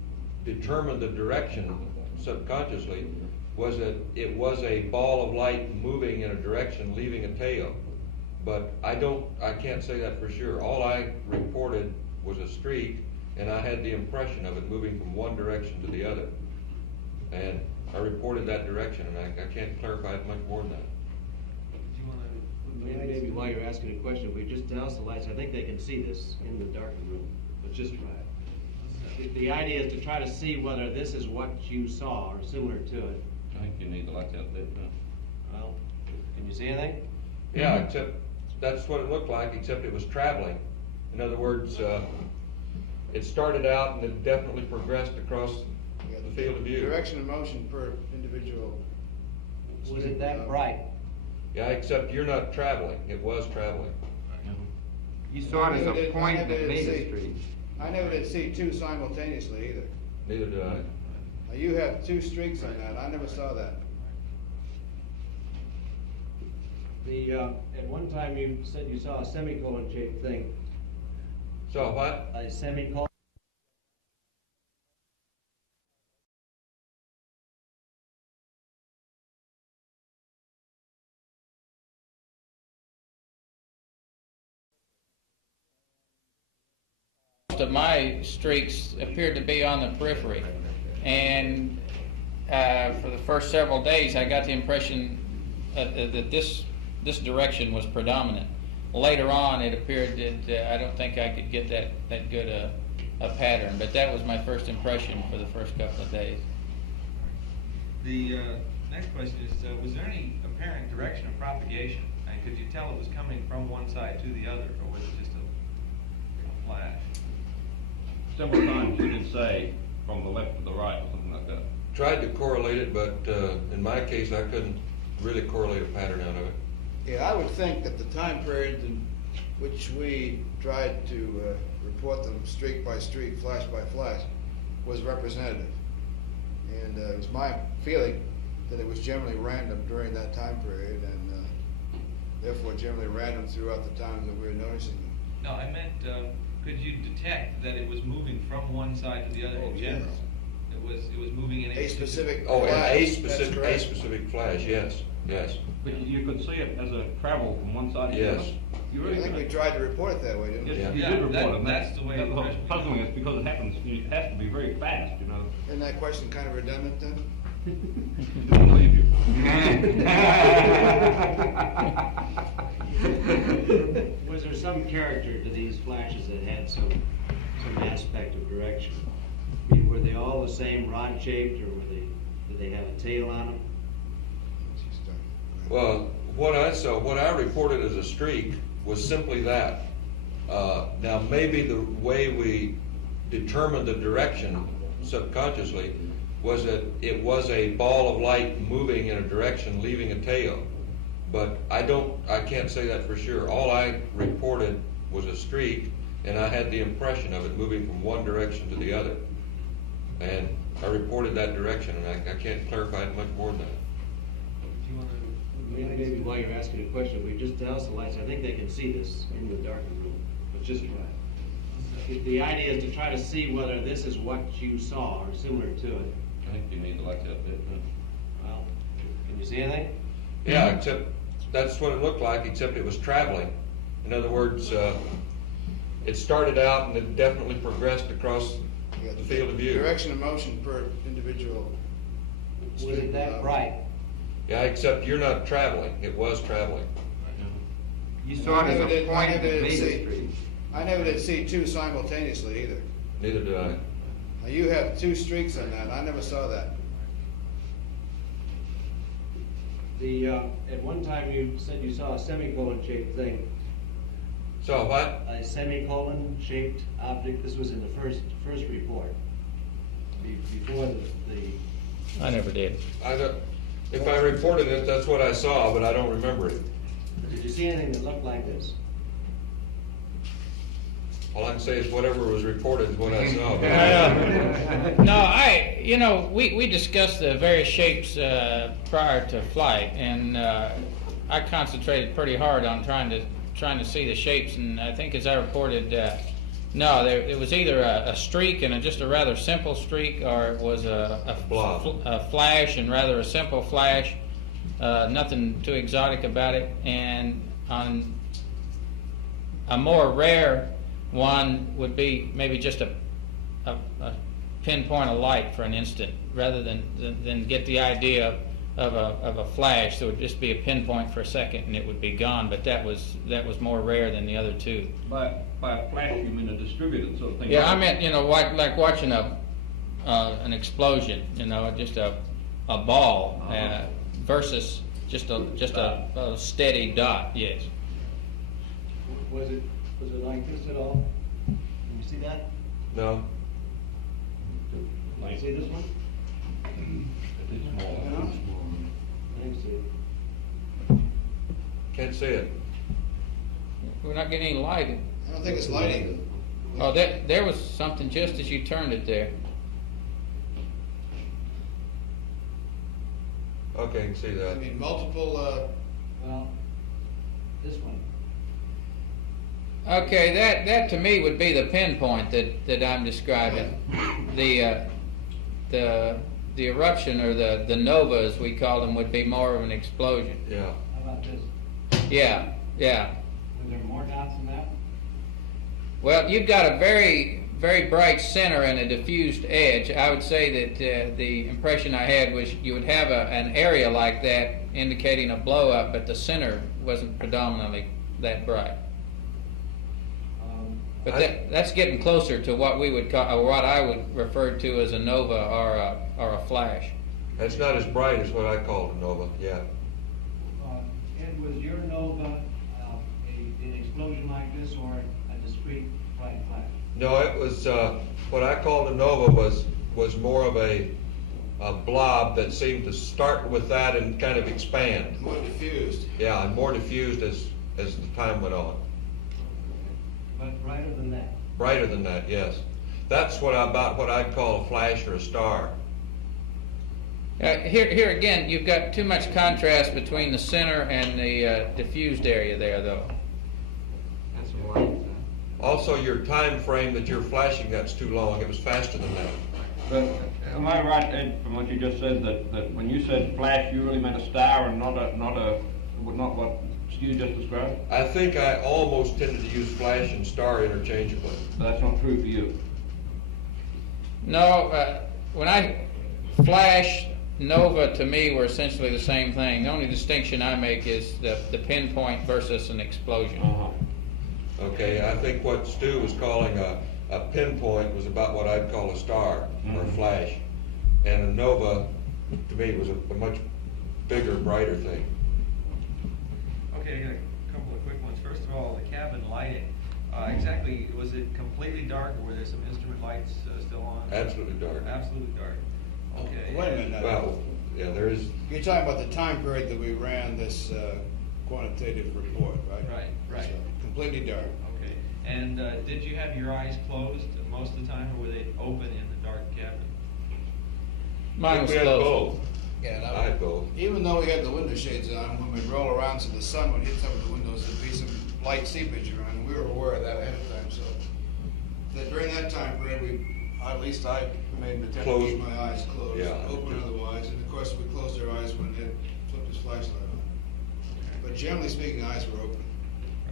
determined the direction subconsciously was that it was a ball of light moving in a direction, leaving a tail. But I can't say that for sure. All I reported was a streak, and I had the impression of it moving from one direction to the other. And I reported that direction, and I can't clarify it much more than that. Maybe while you're asking a question, if we just douse the lights, I think they can see this in the darkened room, but just try it. The idea is to try to see whether this is what you saw or similar to it. I think you need the lights out there. Well, can you see anything? Yeah, except that's what it looked like, except it was traveling. In other words, it started out and it definitely progressed across the field of view. Direction of motion per individual. Was it that bright? Yeah, except you're not traveling. It was traveling. You saw it as a point that made a streak. I never did see two simultaneously either. Neither did I. Now, you have two streaks on that. I never saw that. At one time you said you saw a semicolon-shaped thing. Saw what? A semicolon. Most of my streaks appeared to be on the periphery, and for the first several days I got the impression that this direction was predominant. Later on it appeared that I don't think I could get that good a pattern, but that was my first impression for the first couple of days. The next question is, was there any apparent direction of propagation? And could you tell it was coming from one side to the other, or was it just a flash? Several times you did say from the left to the right or something like that. Tried to correlate it, but in my case I couldn't really correlate a pattern out of it. Yeah, I would think that the time period in which we tried to report them streak by streak, flash by flash, was representative. And it was my feeling that it was generally random during that time period, and therefore generally random throughout the times that we were noticing them. No, I meant, could you detect that it was moving from one side to the other in general? Yes. It was moving in a specific flash. a specific flash, yes. But you could see it as a travel from one side to the other? You really I think we tried to report it that way, didn't we? Yes, you did report it. That's the way it was puzzling. It's because it happens, it has to be very fast, you know. Isn't that question kind of redundant then? Don't believe you. Was there some character to these flashes that had some aspect of direction? I mean, were they all the same rod-shaped, or did they have a tail on them? Well, what I reported as a streak was simply that. Now maybe the way we determined the direction subconsciously was that it was a ball of light moving in a direction, leaving a tail. But I can't say that for sure. All I reported was a streak, and I had the impression of it moving from one direction to the other. And I reported that direction, and I can't clarify it much more than that. Maybe while you're asking a question, if we just douse the lights, I think they can see this in the darkened room, but just try it. The idea is to try to see whether this is what you saw or similar to it. I think you need the lights out there. Well, can you see anything? Yeah, except that's what it looked like, except it was traveling. In other words, it started out and it definitely progressed across the field of view. Direction of motion per individual. Was it that bright? Yeah, except you're not traveling. It was traveling. You saw it as a point that made a streak. I never did see two simultaneously either. Neither did I. Now, you have two streaks on that. I never saw that. At one time you said you saw a semicolon-shaped thing. Saw what? A semicolon-shaped object. This was in the first report. Before the I never did. If I reported it, that's what I saw, but I don't remember it. Did you see anything that looked like this? All I can say is whatever was reported is what I saw. No, we discussed the various shapes prior to flight, and I concentrated pretty hard on trying to see the shapes, and I think as I reported, No, it was either a streak and just a rather simple streak, or it was a flash and rather a simple flash. Nothing too exotic about it. And on a more rare one would be maybe just a pinpoint of light for an instant, rather than get the idea of a flash. So it would just be a pinpoint for a second and it would be gone. But that was more rare than the other two. By a flash, you mean a distributed sort of thing? Yeah, I meant, like watching an explosion. Just a ball versus just a steady dot. Yes. Was it like this at all? Can you see that? No. Can you see this one? No? I can see it. Can't see it. We're not getting any light. I don't think it's lighting. Oh, there was something just as you turned it there. Okay, I can see that. I mean, multiple, well, this one. Okay, that to me would be the pinpoint that I'm describing. The eruption, or the nova as we call them, would be more of an explosion. Yeah. How about this? Yeah. Was there more dots than that? Well, you've got a very, very bright center and a diffused edge. I would say that the impression I had was you would have an area like that indicating a blow up, but the center wasn't predominantly that bright. But that's getting closer to what we would call, or what I would refer to as a nova or a flash. That's not as bright as what I call a nova. Yeah. Ed, was your nova an explosion like this, or a discrete bright flash? No, it was what I called a nova was more of a blob that seemed to start with that and kind of expand. more diffused. Yeah, and more diffused as the time went on. But brighter than that? Brighter than that, yes. That's about what I'd call a flash or a star. Here again, you've got too much contrast between the center and the diffused area there, though. That's some light. Also, your time frame that you're flashing, that's too long. It was faster than that. But am I right, Ed, from what you just said, that when you said flash, you really meant a star and not what Stu just described? I think I almost tended to use flash and star interchangeably. But that's not true for you. No, when I flash, nova to me were essentially the same thing. The only distinction I make is the pinpoint versus an explosion. Okay, I think what Stu was calling a pinpoint was about what I'd call a star or a flash. And a nova, to me, was a much bigger, brighter thing. Okay, I got a couple of quick ones. First of all, the cabin lighting. Exactly, was it completely dark, or were there some instrument lights still on? Absolutely dark. Absolutely dark. Okay. Wait a minute. Well, yeah, there is. You're talking about the time period that we ran this quantitative report, right? Right. So, completely dark. Okay. And did you have your eyes closed most of the time, or were they open in the dark cabin? Mine was we had closed. both. Yeah, I had both. Even though we had the window shades on, when we'd roll around so the sun would hit some of the windows, there'd be some light seepage around, and we were aware of that ahead of time. So that during that time period, at least I made an attempt to keep my eyes closed, open otherwise, and of course we closed our eyes when Ed flipped his flashlight on. But generally speaking, eyes were open.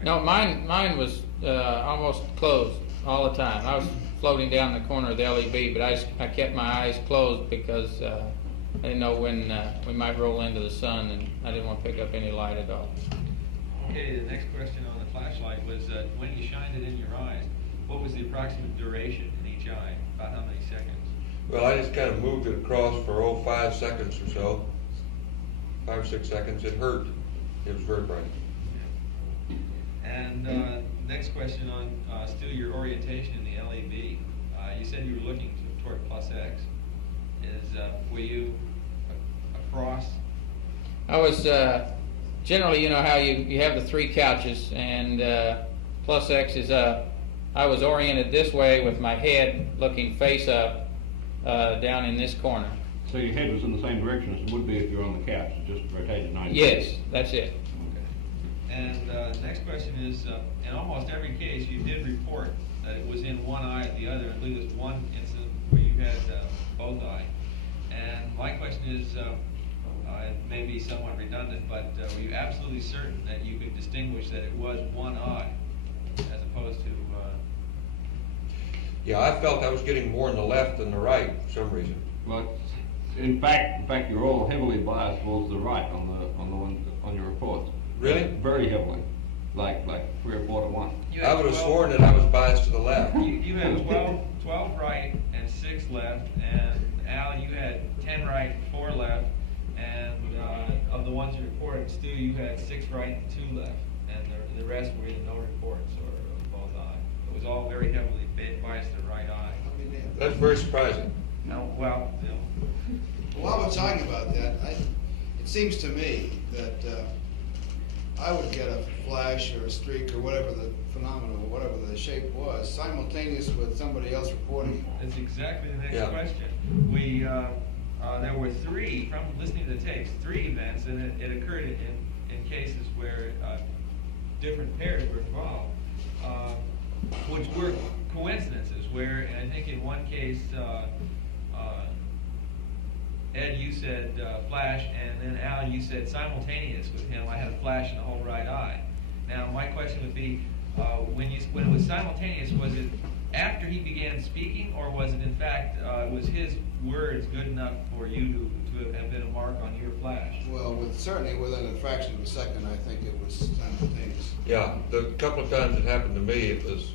No, mine was almost closed all the time. I was floating down the corner of the LEB, but I kept my eyes closed because I didn't know when we might roll into the sun, and I didn't want to pick up any light at all. Okay, the next question on the flashlight was when you shined it in your eyes, what was the approximate duration in each eye? About how many seconds? Well, I just kind of moved it across for 5 seconds or so. 5 or 6 seconds. It hurt. It was very bright. And next question on still your orientation in the LEB. You said you were looking toward plus X. Were you across? I was generally, you know how you have the 3 couches, and plus X is up. I was oriented this way with my head looking face up down in this corner. So your head was in the same direction as it would be if you were on the couch, it just rotated 90 Yes, degrees. that's it. Okay. And next question is, in almost every case, you did report that it was in one eye at the other. I believe there's one incident where you had both eye. And my question is, it may be somewhat redundant, but were you absolutely certain that you could distinguish that it was one eye as opposed to... Yeah, I felt I was getting more in the left than the right for some reason. Well, in fact, you're all heavily biased towards the right on your reports. Really? Very heavily, like 3 or 4 to 1. I would have sworn that I was biased to the left. You had 12 right and 6 left, and Al, you had 10 right, 4 left, and of the ones you reported, Stu, you had 6 right and 2 left, and the rest were either no reports or both eyes. It was all very heavily biased to the right eye. That's very surprising. No, well, you know. While we're talking about that, it seems to me that I would get a flash or a streak or whatever the phenomenon, whatever the shape was, simultaneous with somebody else reporting. That's exactly the next question. We there were 3, from listening to the tapes, 3 events, and it occurred in cases where different pairs were involved, which were coincidences. Where I think in one case, Ed, you said flash, and then Al, you said simultaneous with him. I had a flash in the whole right eye. Now, my question would be, when it was simultaneous, was it after he began speaking, or was it in fact was his words good enough for you to have been a mark on your flash? Well, certainly within a fraction of a second, I think it was simultaneous. Yeah, the couple of times it happened to me, it was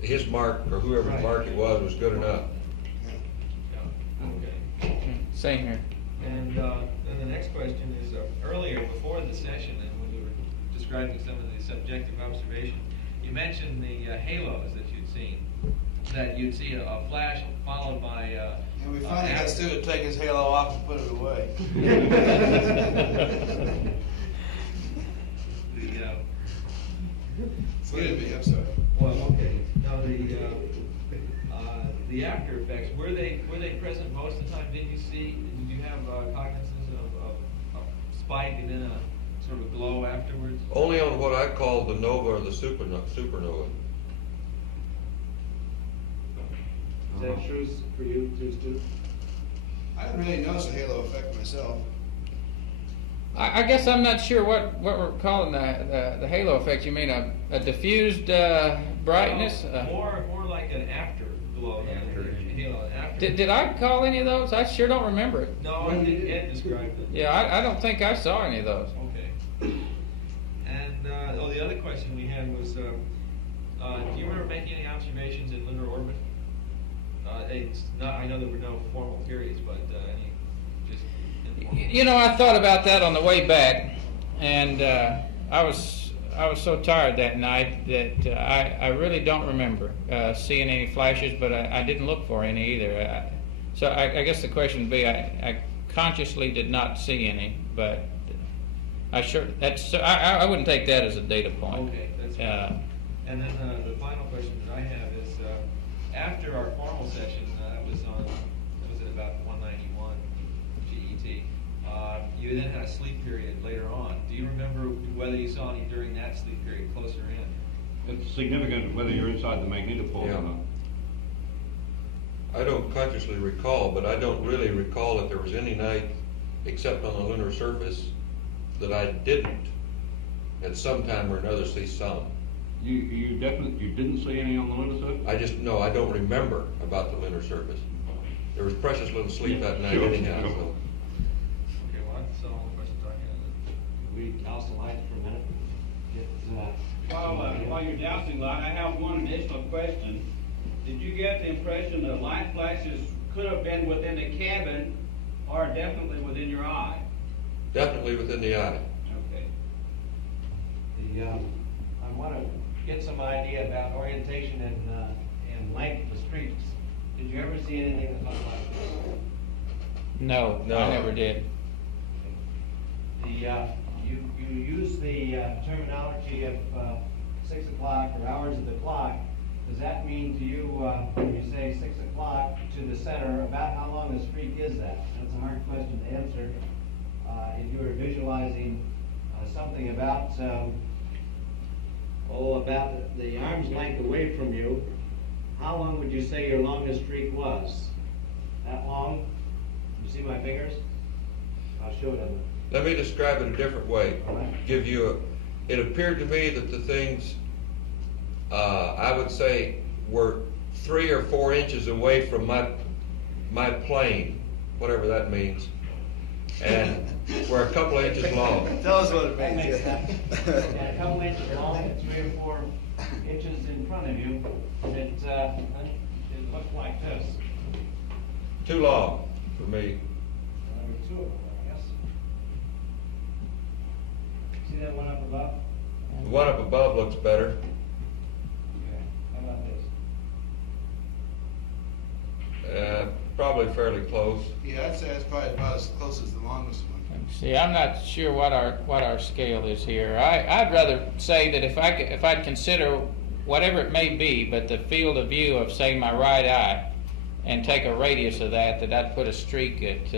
his mark or whoever's mark it was good enough. Same here. And then the next question is, earlier, before the session, and when you were describing some of the subjective observation, you mentioned the halos that you'd seen, that you'd see a flash followed by... and we finally got Stu to take his halo off and put it away. Excuse me, I'm sorry. Well, okay. Now, the after effects, were they present most of the time? Did you have cognizance of a spike and then a sort of glow afterwards? Only on what I call the nova or the supernova. Is that true for you too, Stu? I didn't really notice a halo effect myself. I guess I'm not sure what we're calling the halo effect. You mean a diffused brightness? More like an afterglow. Did I call any of those? I sure don't remember it. No, Ed described it. Yeah, I don't think I saw any of those. Okay. And the other question we had was, do you remember making any observations in lunar orbit? I know there were no formal periods, but any just informal. You know, I thought about that on the way back, and I was so tired that night that I really don't remember seeing any flashes, but I didn't look for any either. So I guess the question would be, I consciously did not see any, but I wouldn't take that as a data point. Okay, that's fine. And then the final question that I have is, after our formal session, was at about 191 GET. You then had a sleep period later on. Do you remember whether you saw any during that sleep period closer in? It's significant whether you're inside the magnetopole or not. I don't consciously recall, but I don't really recall that there was any night, except on the lunar surface, that I didn't, at some time or another, see some. You didn't see any on the lunar surface? I don't remember about the lunar surface. There was precious little sleep that night anyhow. Okay, So. well, that's all the questions I had. We douse the lights for a minute. While you're dousing light, I have one additional question. Did you get the impression that light flashes could have been within the cabin or definitely within your eye? Definitely within the eye. Okay. I want to get some idea about orientation and length of the streaks. Did you ever see anything that looked like this? No, I never did. You use the terminology of 6 o'clock or hours of the clock. Does that mean to you, when you say 6 o'clock to the center, about how long a streak is that? That's a hard question to answer. If you were visualizing something about the arm's length away from you, how long would you say your longest streak was? That long? You see my fingers? I'll show it on Let me describe it a different way. Give you it appeared to me that the things, I would say, were 3 or 4 inches away from my plane, whatever that means, and were a couple of inches long. Tell us what it That means. makes sense. Yeah, a couple inches long, and 3 or 4 inches in front of you. It looks like this. Too long for me. There were 2 of them, I guess. See that one up above? The one up above looks better. Okay. How about this? Probably fairly close. Yeah, I'd say that's probably about as close as the longest one. See, I'm not sure what our scale is here. I'd rather say that if I'd consider whatever it may be, but the field of view of, say, my right eye, and take a radius of that I'd put a streak at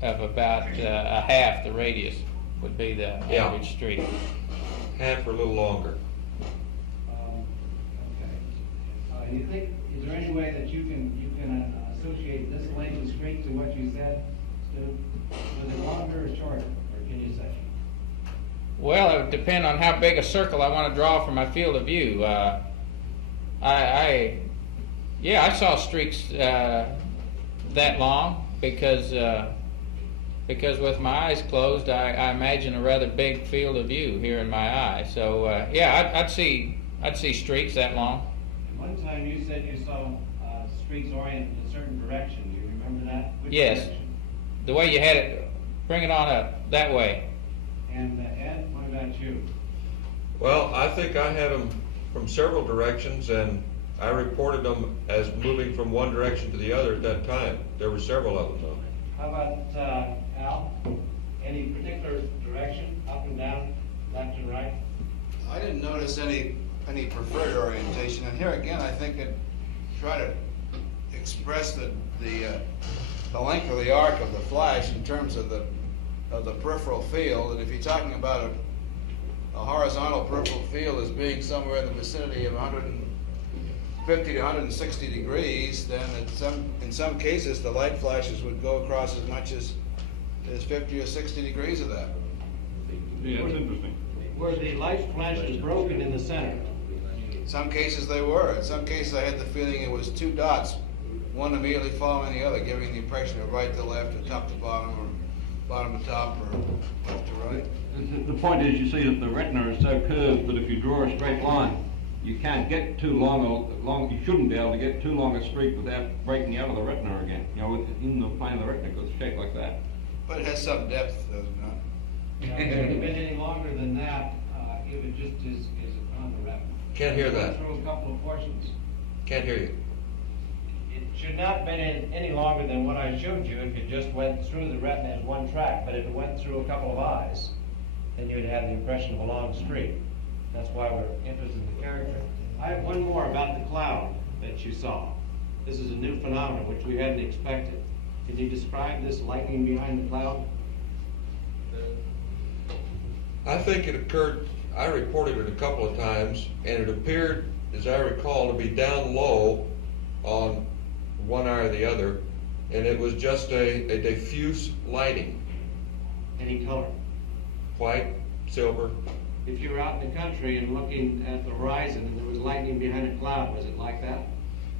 of about a half the radius would be the average streak. Half or a little longer. Okay. You think, is there any way that you can associate this length of streak to what you said, Stu? Was it longer or shorter, or can you say? Well, it would depend on how big a circle I want to draw for my field of view. I saw streaks that long because with my eyes closed, I imagine a rather big field of view here in my eye. So I'd see streaks that long. One time you said you saw streaks oriented in a certain direction. Do you remember that? Which Yes. direction? The way you had it, bring it on up, that way. And Ed, what about you? Well, I think I had them from several directions, and I reported them as moving from one direction to the other at that time. There were several of them, though. How about Al? Any particular direction, up and down, left and right? I didn't notice any preferred orientation, and here again, I think I'd try to express the length of the arc of the flash in terms of the peripheral field. And if you're talking about a horizontal peripheral field as being somewhere in the vicinity of 150 to 160 degrees, then in some cases the light flashes would go across as much as 50 or 60 degrees of that. Yeah, it's interesting. Were the light flashes broken in the center? In some cases they were. In some cases I had the feeling it was 2 dots, one immediately following the other, giving the impression of right to left or top to bottom or bottom to top or left to right. The point is, you see that the retina is so curved that if you draw a straight line, you can't get too long. You shouldn't be able to get too long a streak without breaking out of the retina again. You know, in the plane of the retina, because it's shaped like that. But it has some depth, does it not? If it had been any longer than that, it would just is on the retina. Can't hear that. Through a couple of portions. Can't hear you. It should not have been any longer than what I showed you if it just went through the retina as one track, but if it went through a couple of eyes, then you would have the impression of a long streak. That's why we're interested in the character. I have one more about the cloud that you saw. This is a new phenomenon which we hadn't expected. Can you describe this lightning behind the cloud? I think it occurred, I reported it a couple of times, and it appeared, as I recall, to be down low on one eye or the other, and it was just a diffuse lighting. Any color? White, silver. If you were out in the country and looking at the horizon and there was lightning behind a cloud, was it like that?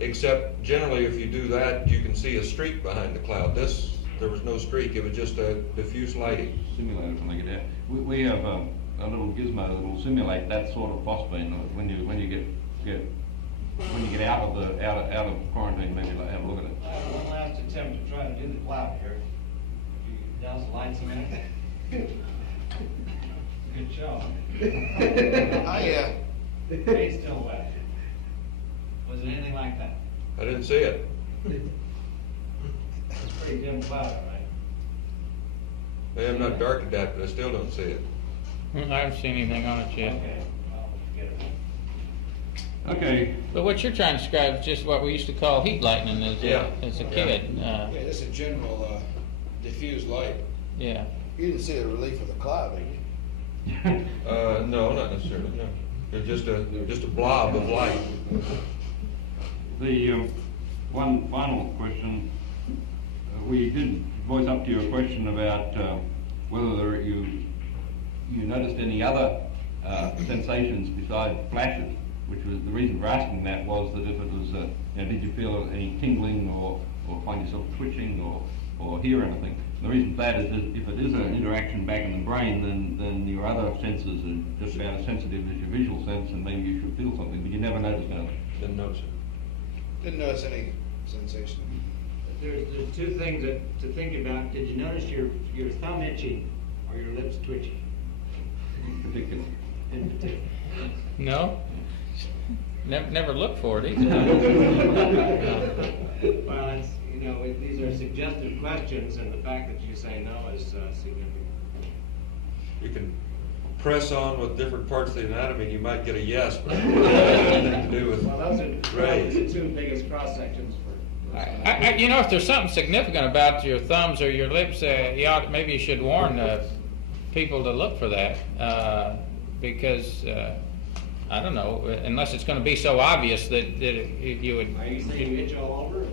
Except generally if you do that, you can see a streak behind the cloud. There was no streak, it was just a diffuse lighting. Simulated when they get out. We have a little gizmo that will simulate that sort of phosphene when you get out of quarantine. Maybe have a look at it. I have one last attempt to try to do the cloud here. You douse the lights a minute. Good show. It's still wet. Was it anything like that? I didn't see it. It's pretty dim cloud, right? Maybe I'm not dark at that, but I still don't see it. I haven't seen anything on it yet. Okay. Well, forget it. Okay. But what you're trying to describe is just what we used to call heat lightning as a kid. Yeah, just a general diffuse light. Yeah. You didn't see the relief of the cloud, did you? No, not necessarily, no. It's just a blob of light. The one final question. We did voice up to your question about whether you noticed any other sensations besides flashes, which was the reason for asking that was that if it was, did you feel any tingling or find yourself twitching or hear anything? The reason for that is that if it is an interaction back in the brain, then your other senses are just about as sensitive as your visual sense, and maybe you should feel something, but you never noticed anything. Didn't notice it. Didn't notice any sensation. There's two things to think about. Did you notice your thumb itching or your lips twitching? In particular. In particular. No. Never looked for it either. Well, it's, these are suggestive questions, and the fact that you say no is significant. You can press on with different parts of the anatomy, and you might get a yes, but it doesn't have anything to do with Well, those are probably the two biggest cross sections for. If there's something significant about your thumbs or your lips, maybe you should warn people to look for that, because I don't know, unless it's going to be so obvious that you would. Are you saying you itch all over?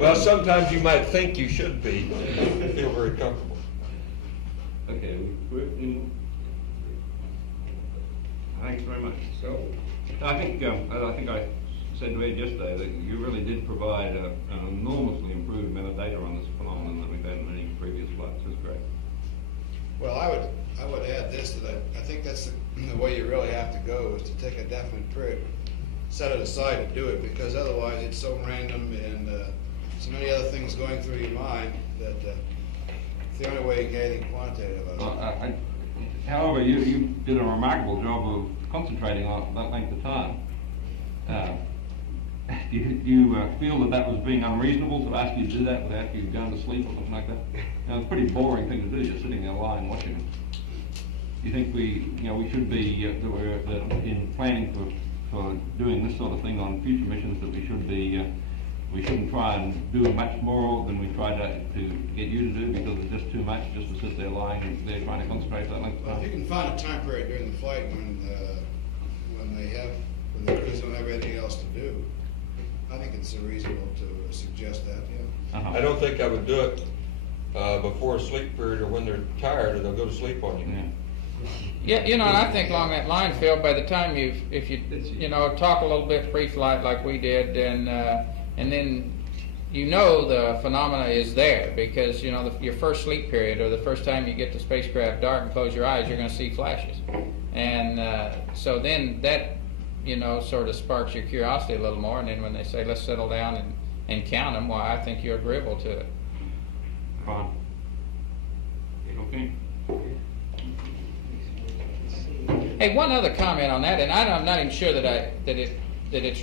Well, sometimes you might think you should be, feel very comfortable. Okay, thanks very much. So, I think I said to Ed yesterday that you really did provide an enormously improved amount of data on this phenomenon that we've had in many previous flights. It was great. Well, I would add this, that I think that's the way you really have to go, is to take a definite period, set it aside to do it, because otherwise it's so random and so many other things going through your mind that it's the only way you can get anything quantitative out of it. However, you did a remarkable job of concentrating on that length of time. Do you feel that was being unreasonable to ask you to do that without you going to sleep or something like that? It's a pretty boring thing to do, just sitting there lying watching it. Do you think we should be, in planning for doing this sort of thing on future missions, that we shouldn't try and do much more than we tried to get you to do, because it's just too much just to sit there lying there trying to concentrate that length of time? Well, if you can find a time period during the flight when the crews don't have anything else to do, I think it's reasonable to suggest that, yeah. I don't think I would do it before a sleep period or when they're tired or they'll go to sleep on you. Yeah, and I think along that line, Phil, by the time if you talk a little bit pre-flight like we did, and then the phenomena is there, because your first sleep period or the first time you get the spacecraft dark and close your eyes, you're going to see flashes, and so then that sort of sparks your curiosity a little more, and then when they say let's settle down and count them, I think you're agreeable to it. Fine. Okay. Hey, one other comment on that, and I'm not even sure that it's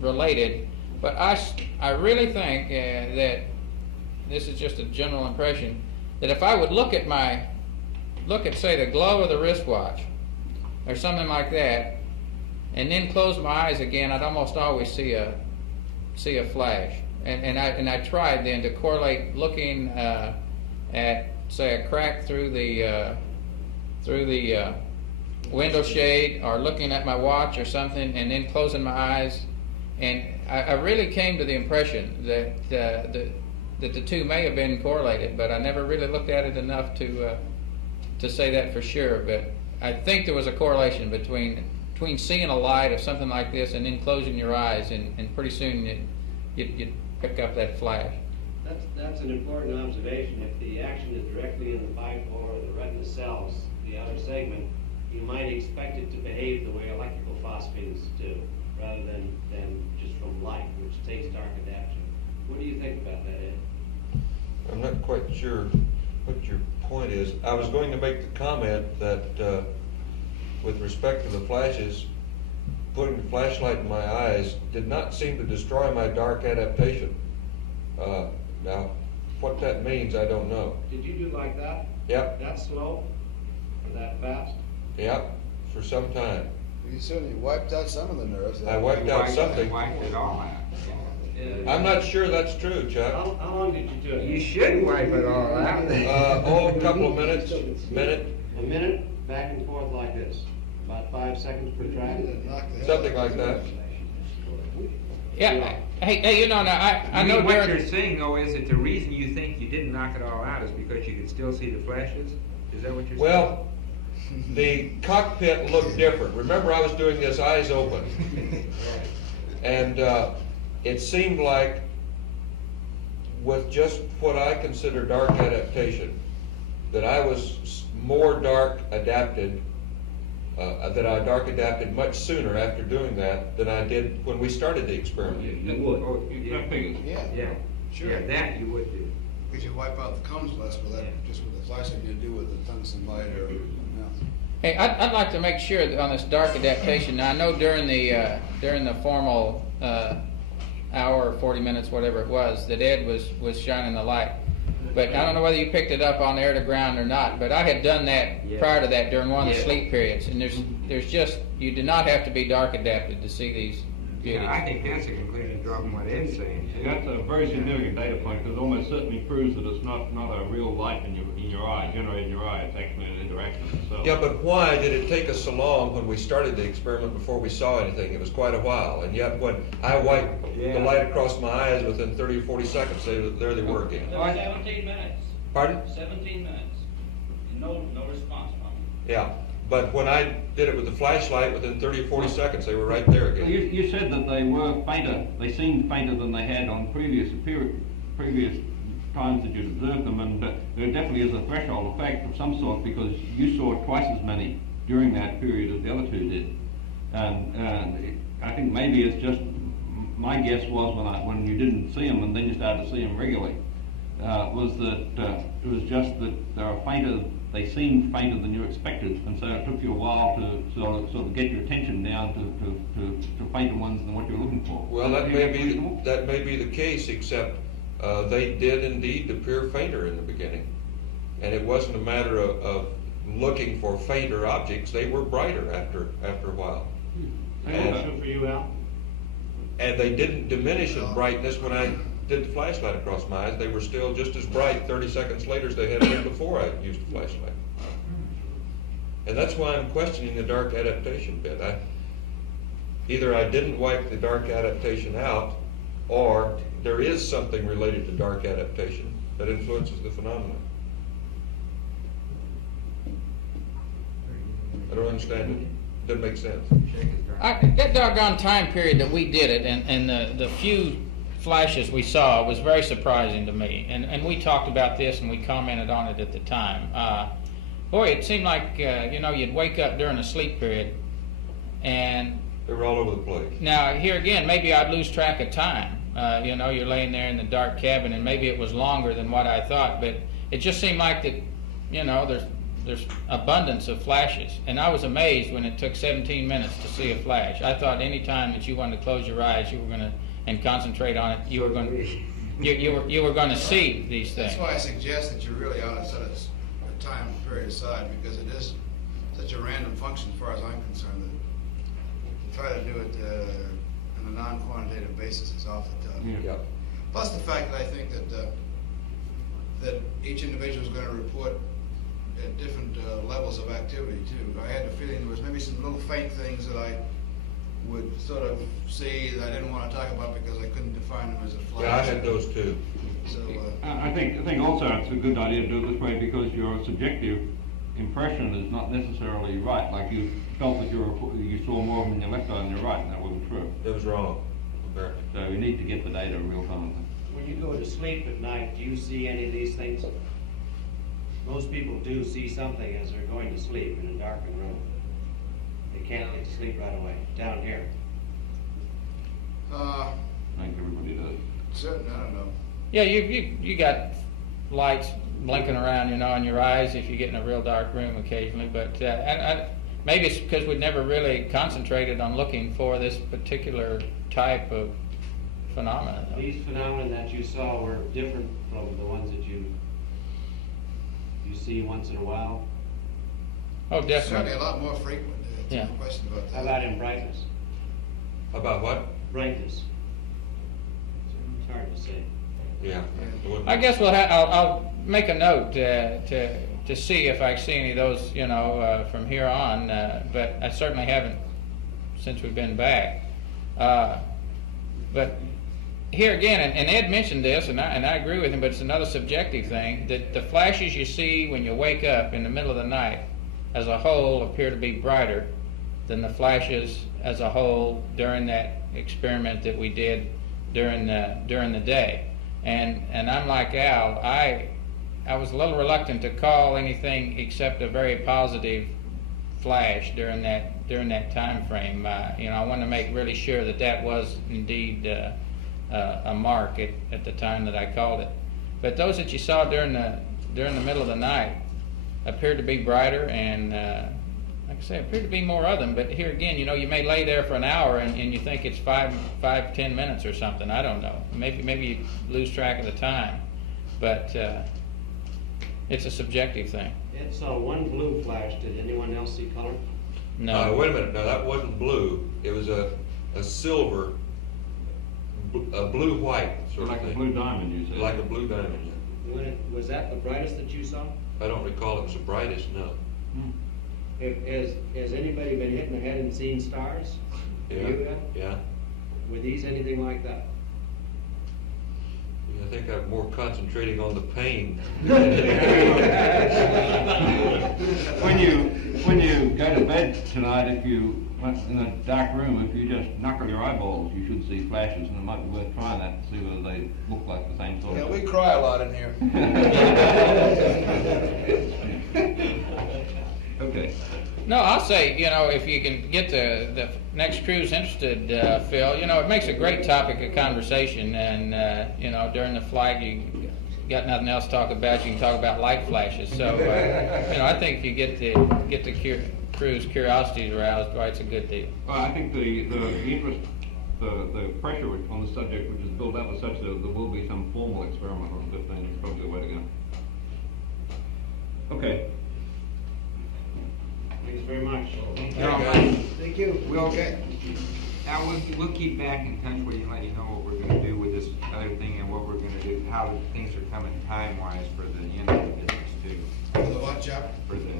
related, but I really think that this is just a general impression, that if I would look at say the glow of the wristwatch or something like that, and then close my eyes again, I'd almost always see a flash. And I tried then to correlate looking at, say, a crack through the window shade, or looking at my watch or something, and then closing my eyes, and I really came to the impression that the two may have been correlated, but I never really looked at it enough to say that for sure. But I think there was a correlation between seeing a light or something like this and then closing your eyes, and pretty soon you'd pick up that flash. That's an important observation. If the action is directly in the bipolar or the retina cells, the outer segment, you might expect it to behave the way electrical phosphines do, rather than just from light, which takes dark adaptation. What do you think about that, Ed? I'm not quite sure what your point is. I was going to make the comment that with respect to the flashes, putting the flashlight in my eyes did not seem to destroy my dark adaptation. Now, what that means, I don't know. Did you do like that? Yep. That slow? Or that fast? Yep, for some time. You certainly wiped out some of the nerves. I wiped out something. Wiped it all out. I'm not sure that's true, Chuck. How long did you do it? You should wipe it all out. A couple of minutes, minute. A minute, back and forth like this. About 5 seconds per track. Something like that. Yeah. Hey, you know, now I know what you're saying though is that the reason you think you didn't knock it all out is because you could still see the flashes? Is that what you're saying? Well, the cockpit looked different. Remember, I was doing this eyes open. And it seemed like with just what I consider dark adaptation, that I was more dark adapted, that I dark adapted much sooner after doing that than I did when we started the experiment. You would. Oh, Yeah. Sure. Yeah, that you would do. Because you wipe out the cones less with that, just with the flashlight you do with the tungsten light or, Hey, I'd like to make sure that on this dark adaptation. Now I know during the formal hour, 40 minutes, whatever it was, that Ed was shining the light. But I don't know whether you picked it up on air to ground or not. But I had done that prior to that during one of the sleep periods, and there's just you do not have to be dark adapted to see these beauties. Yeah, I think that's a conclusion drawn from what Ed's saying. That's a very significant data point because it almost certainly proves that it's not a real light in your eye, generated in your eye. It's actually an interaction itself. Yeah, but why did it take us so long when we started the experiment before we saw anything? It was quite a while, and yet when I wiped the light across my eyes within 30 or 40 seconds, there they were again. 17 minutes. Pardon? 17 minutes. No response from you. Yeah, but when I did it with the flashlight, within 30 or 40 seconds, they were right there again. You said that they were fainter. They seemed fainter than they had on previous times that you observed them, and there definitely is a threshold effect of some sort because you saw twice as many during that period as the other two did. And I think maybe it's just my guess was when you didn't see them and then you started to see them regularly was that it was just that they were fainter. They seemed fainter than you expected, and so it took you a while to sort of get your attention down to fainter ones than what you were looking for. Well, that may be the case, except they did indeed appear fainter in the beginning, and it wasn't a matter of looking for fainter objects. They were brighter after a while. Question for you, Al. And they didn't diminish in brightness when I did the flashlight across my eyes. They were still just as bright 30 seconds later as they had been before I used the flashlight. And that's why I'm questioning the dark adaptation bit. Either I didn't wipe the dark adaptation out, or there is something related to dark adaptation that influences the phenomenon. I don't understand it. Doesn't make sense. That doggone time period that we did it, and the few flashes we saw was very surprising to me. And we talked about this and we commented on it at the time. Boy, it seemed like you'd wake up during a sleep period, and they were all over the place. Now here again, maybe I'd lose track of time. You're laying there in the dark cabin, and maybe it was longer than what I thought, but it just seemed like that. There's abundance of flashes, and I was amazed when it took 17 minutes to see a flash. I thought any time that you wanted to close your eyes, you were going to and concentrate on it, you were going to see these things. That's why I suggest that you really ought to set a time period aside, because it is such a random function as far as I'm concerned that to try to do it on a non-quantitative basis is awfully tough. Yeah. Plus the fact that I think that each individual is going to report at different levels of activity too. I had the feeling there was maybe some little faint things that I would sort of see that I didn't want to talk about because I couldn't define them as a flash. Yeah, I had those too. So I think also it's a good idea to do it this way because your subjective impression is not necessarily right. Like you felt that you saw more in your left eye than your right, and that wasn't true. It was wrong. So you need to get the data real time. When you go to sleep at night, do you see any of these things? Most people do see something as they're going to sleep in a darkened room. They can't get to sleep right away. Down here. I think everybody does. Certainly, I don't know. Yeah, you got lights blinking around, in your eyes if you get in a real dark room occasionally. But maybe it's because we'd never really concentrated on looking for this particular type of phenomena. These phenomena that you saw were different from the ones that you see once in a while? Oh, definitely. Certainly a lot more frequent. Yeah. No question about that. How about in brightness? About what? Brightness. It's hard to say. Yeah. I guess I'll make a note to see if I see any of those, from here on. But I certainly haven't since we've been back. But here again, and Ed mentioned this, and I agree with him, but it's another subjective thing, that the flashes you see when you wake up in the middle of the night as a whole appear to be brighter than the flashes as a whole during that experiment that we did during the day. And I'm like Al, I was a little reluctant to call anything except a very positive flash during that time frame. You know, I wanted to make really sure that that was indeed a mark at the time that I called it. But those that you saw during the middle of the night appeared to be brighter, and like I say, appeared to be more of them. But here again, you know, you may lay there for an hour and you think it's 10 minutes or something. I don't know. Maybe you lose track of the time, but it's a subjective thing. It saw one blue flash. Did anyone else see color? No. Wait a minute. No, that wasn't blue. It was a silver, a blue-white sort of thing. Like a blue diamond, you said. Like a blue diamond. Was that the brightest that you saw? I don't recall it was the brightest, no. Has anybody been hit in the head and seen stars? Yeah. You have? Yeah. Were these anything like that? I think I'm more concentrating on the pain. When you go to bed tonight, if you went in a dark room, if you just knuckle your eyeballs, you should see flashes, and it might be worth trying that to see whether they look like the same sort of thing. Yeah, we cry a lot in here. Okay. No, I'll say, you know, if you can get the next crews interested, Phil, you know, it makes a great topic of conversation, and, you know, during the flight, you got nothing else to talk about, you can talk about light flashes. So, you know, I think if you get the crew's curiosity aroused, right, it's a good deal. Well, I think the interest, the pressure on the subject which is built up is such that there will be some formal experiment on 15. It's probably the way to go. Okay. Thanks very much. Thank you. Now, we'll keep back in touch with you and let you know what we're going to do with this other thing and what we're going to do, how things are coming time-wise for the end of the business, too. For the what, Chuck? For the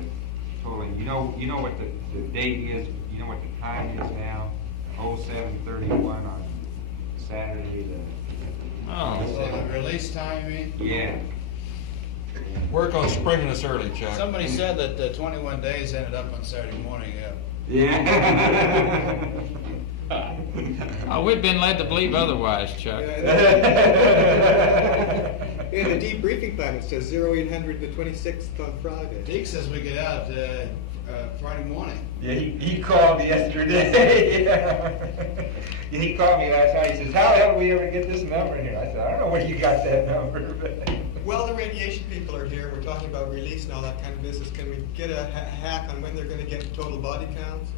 tolling. You know what the date is, you know what the time is now? 07:31 on Saturday. So the release time, you mean? Yeah. Work on springing us early, Chuck. Somebody said that the 21 days ended up on Saturday morning, Yeah. We've been led to believe otherwise, Chuck. In the debriefing plan, it says 0800 the 26th on Friday. Deke says we get out Friday morning. Yeah, he called me yesterday. Yeah, he called me last night. He says, how the hell did we ever get this number in here? I said, I don't know where you got that number. Well, the radiation people are here. We're talking about release and all that kind of business. Can we get a hack on when they're going to get total body counts?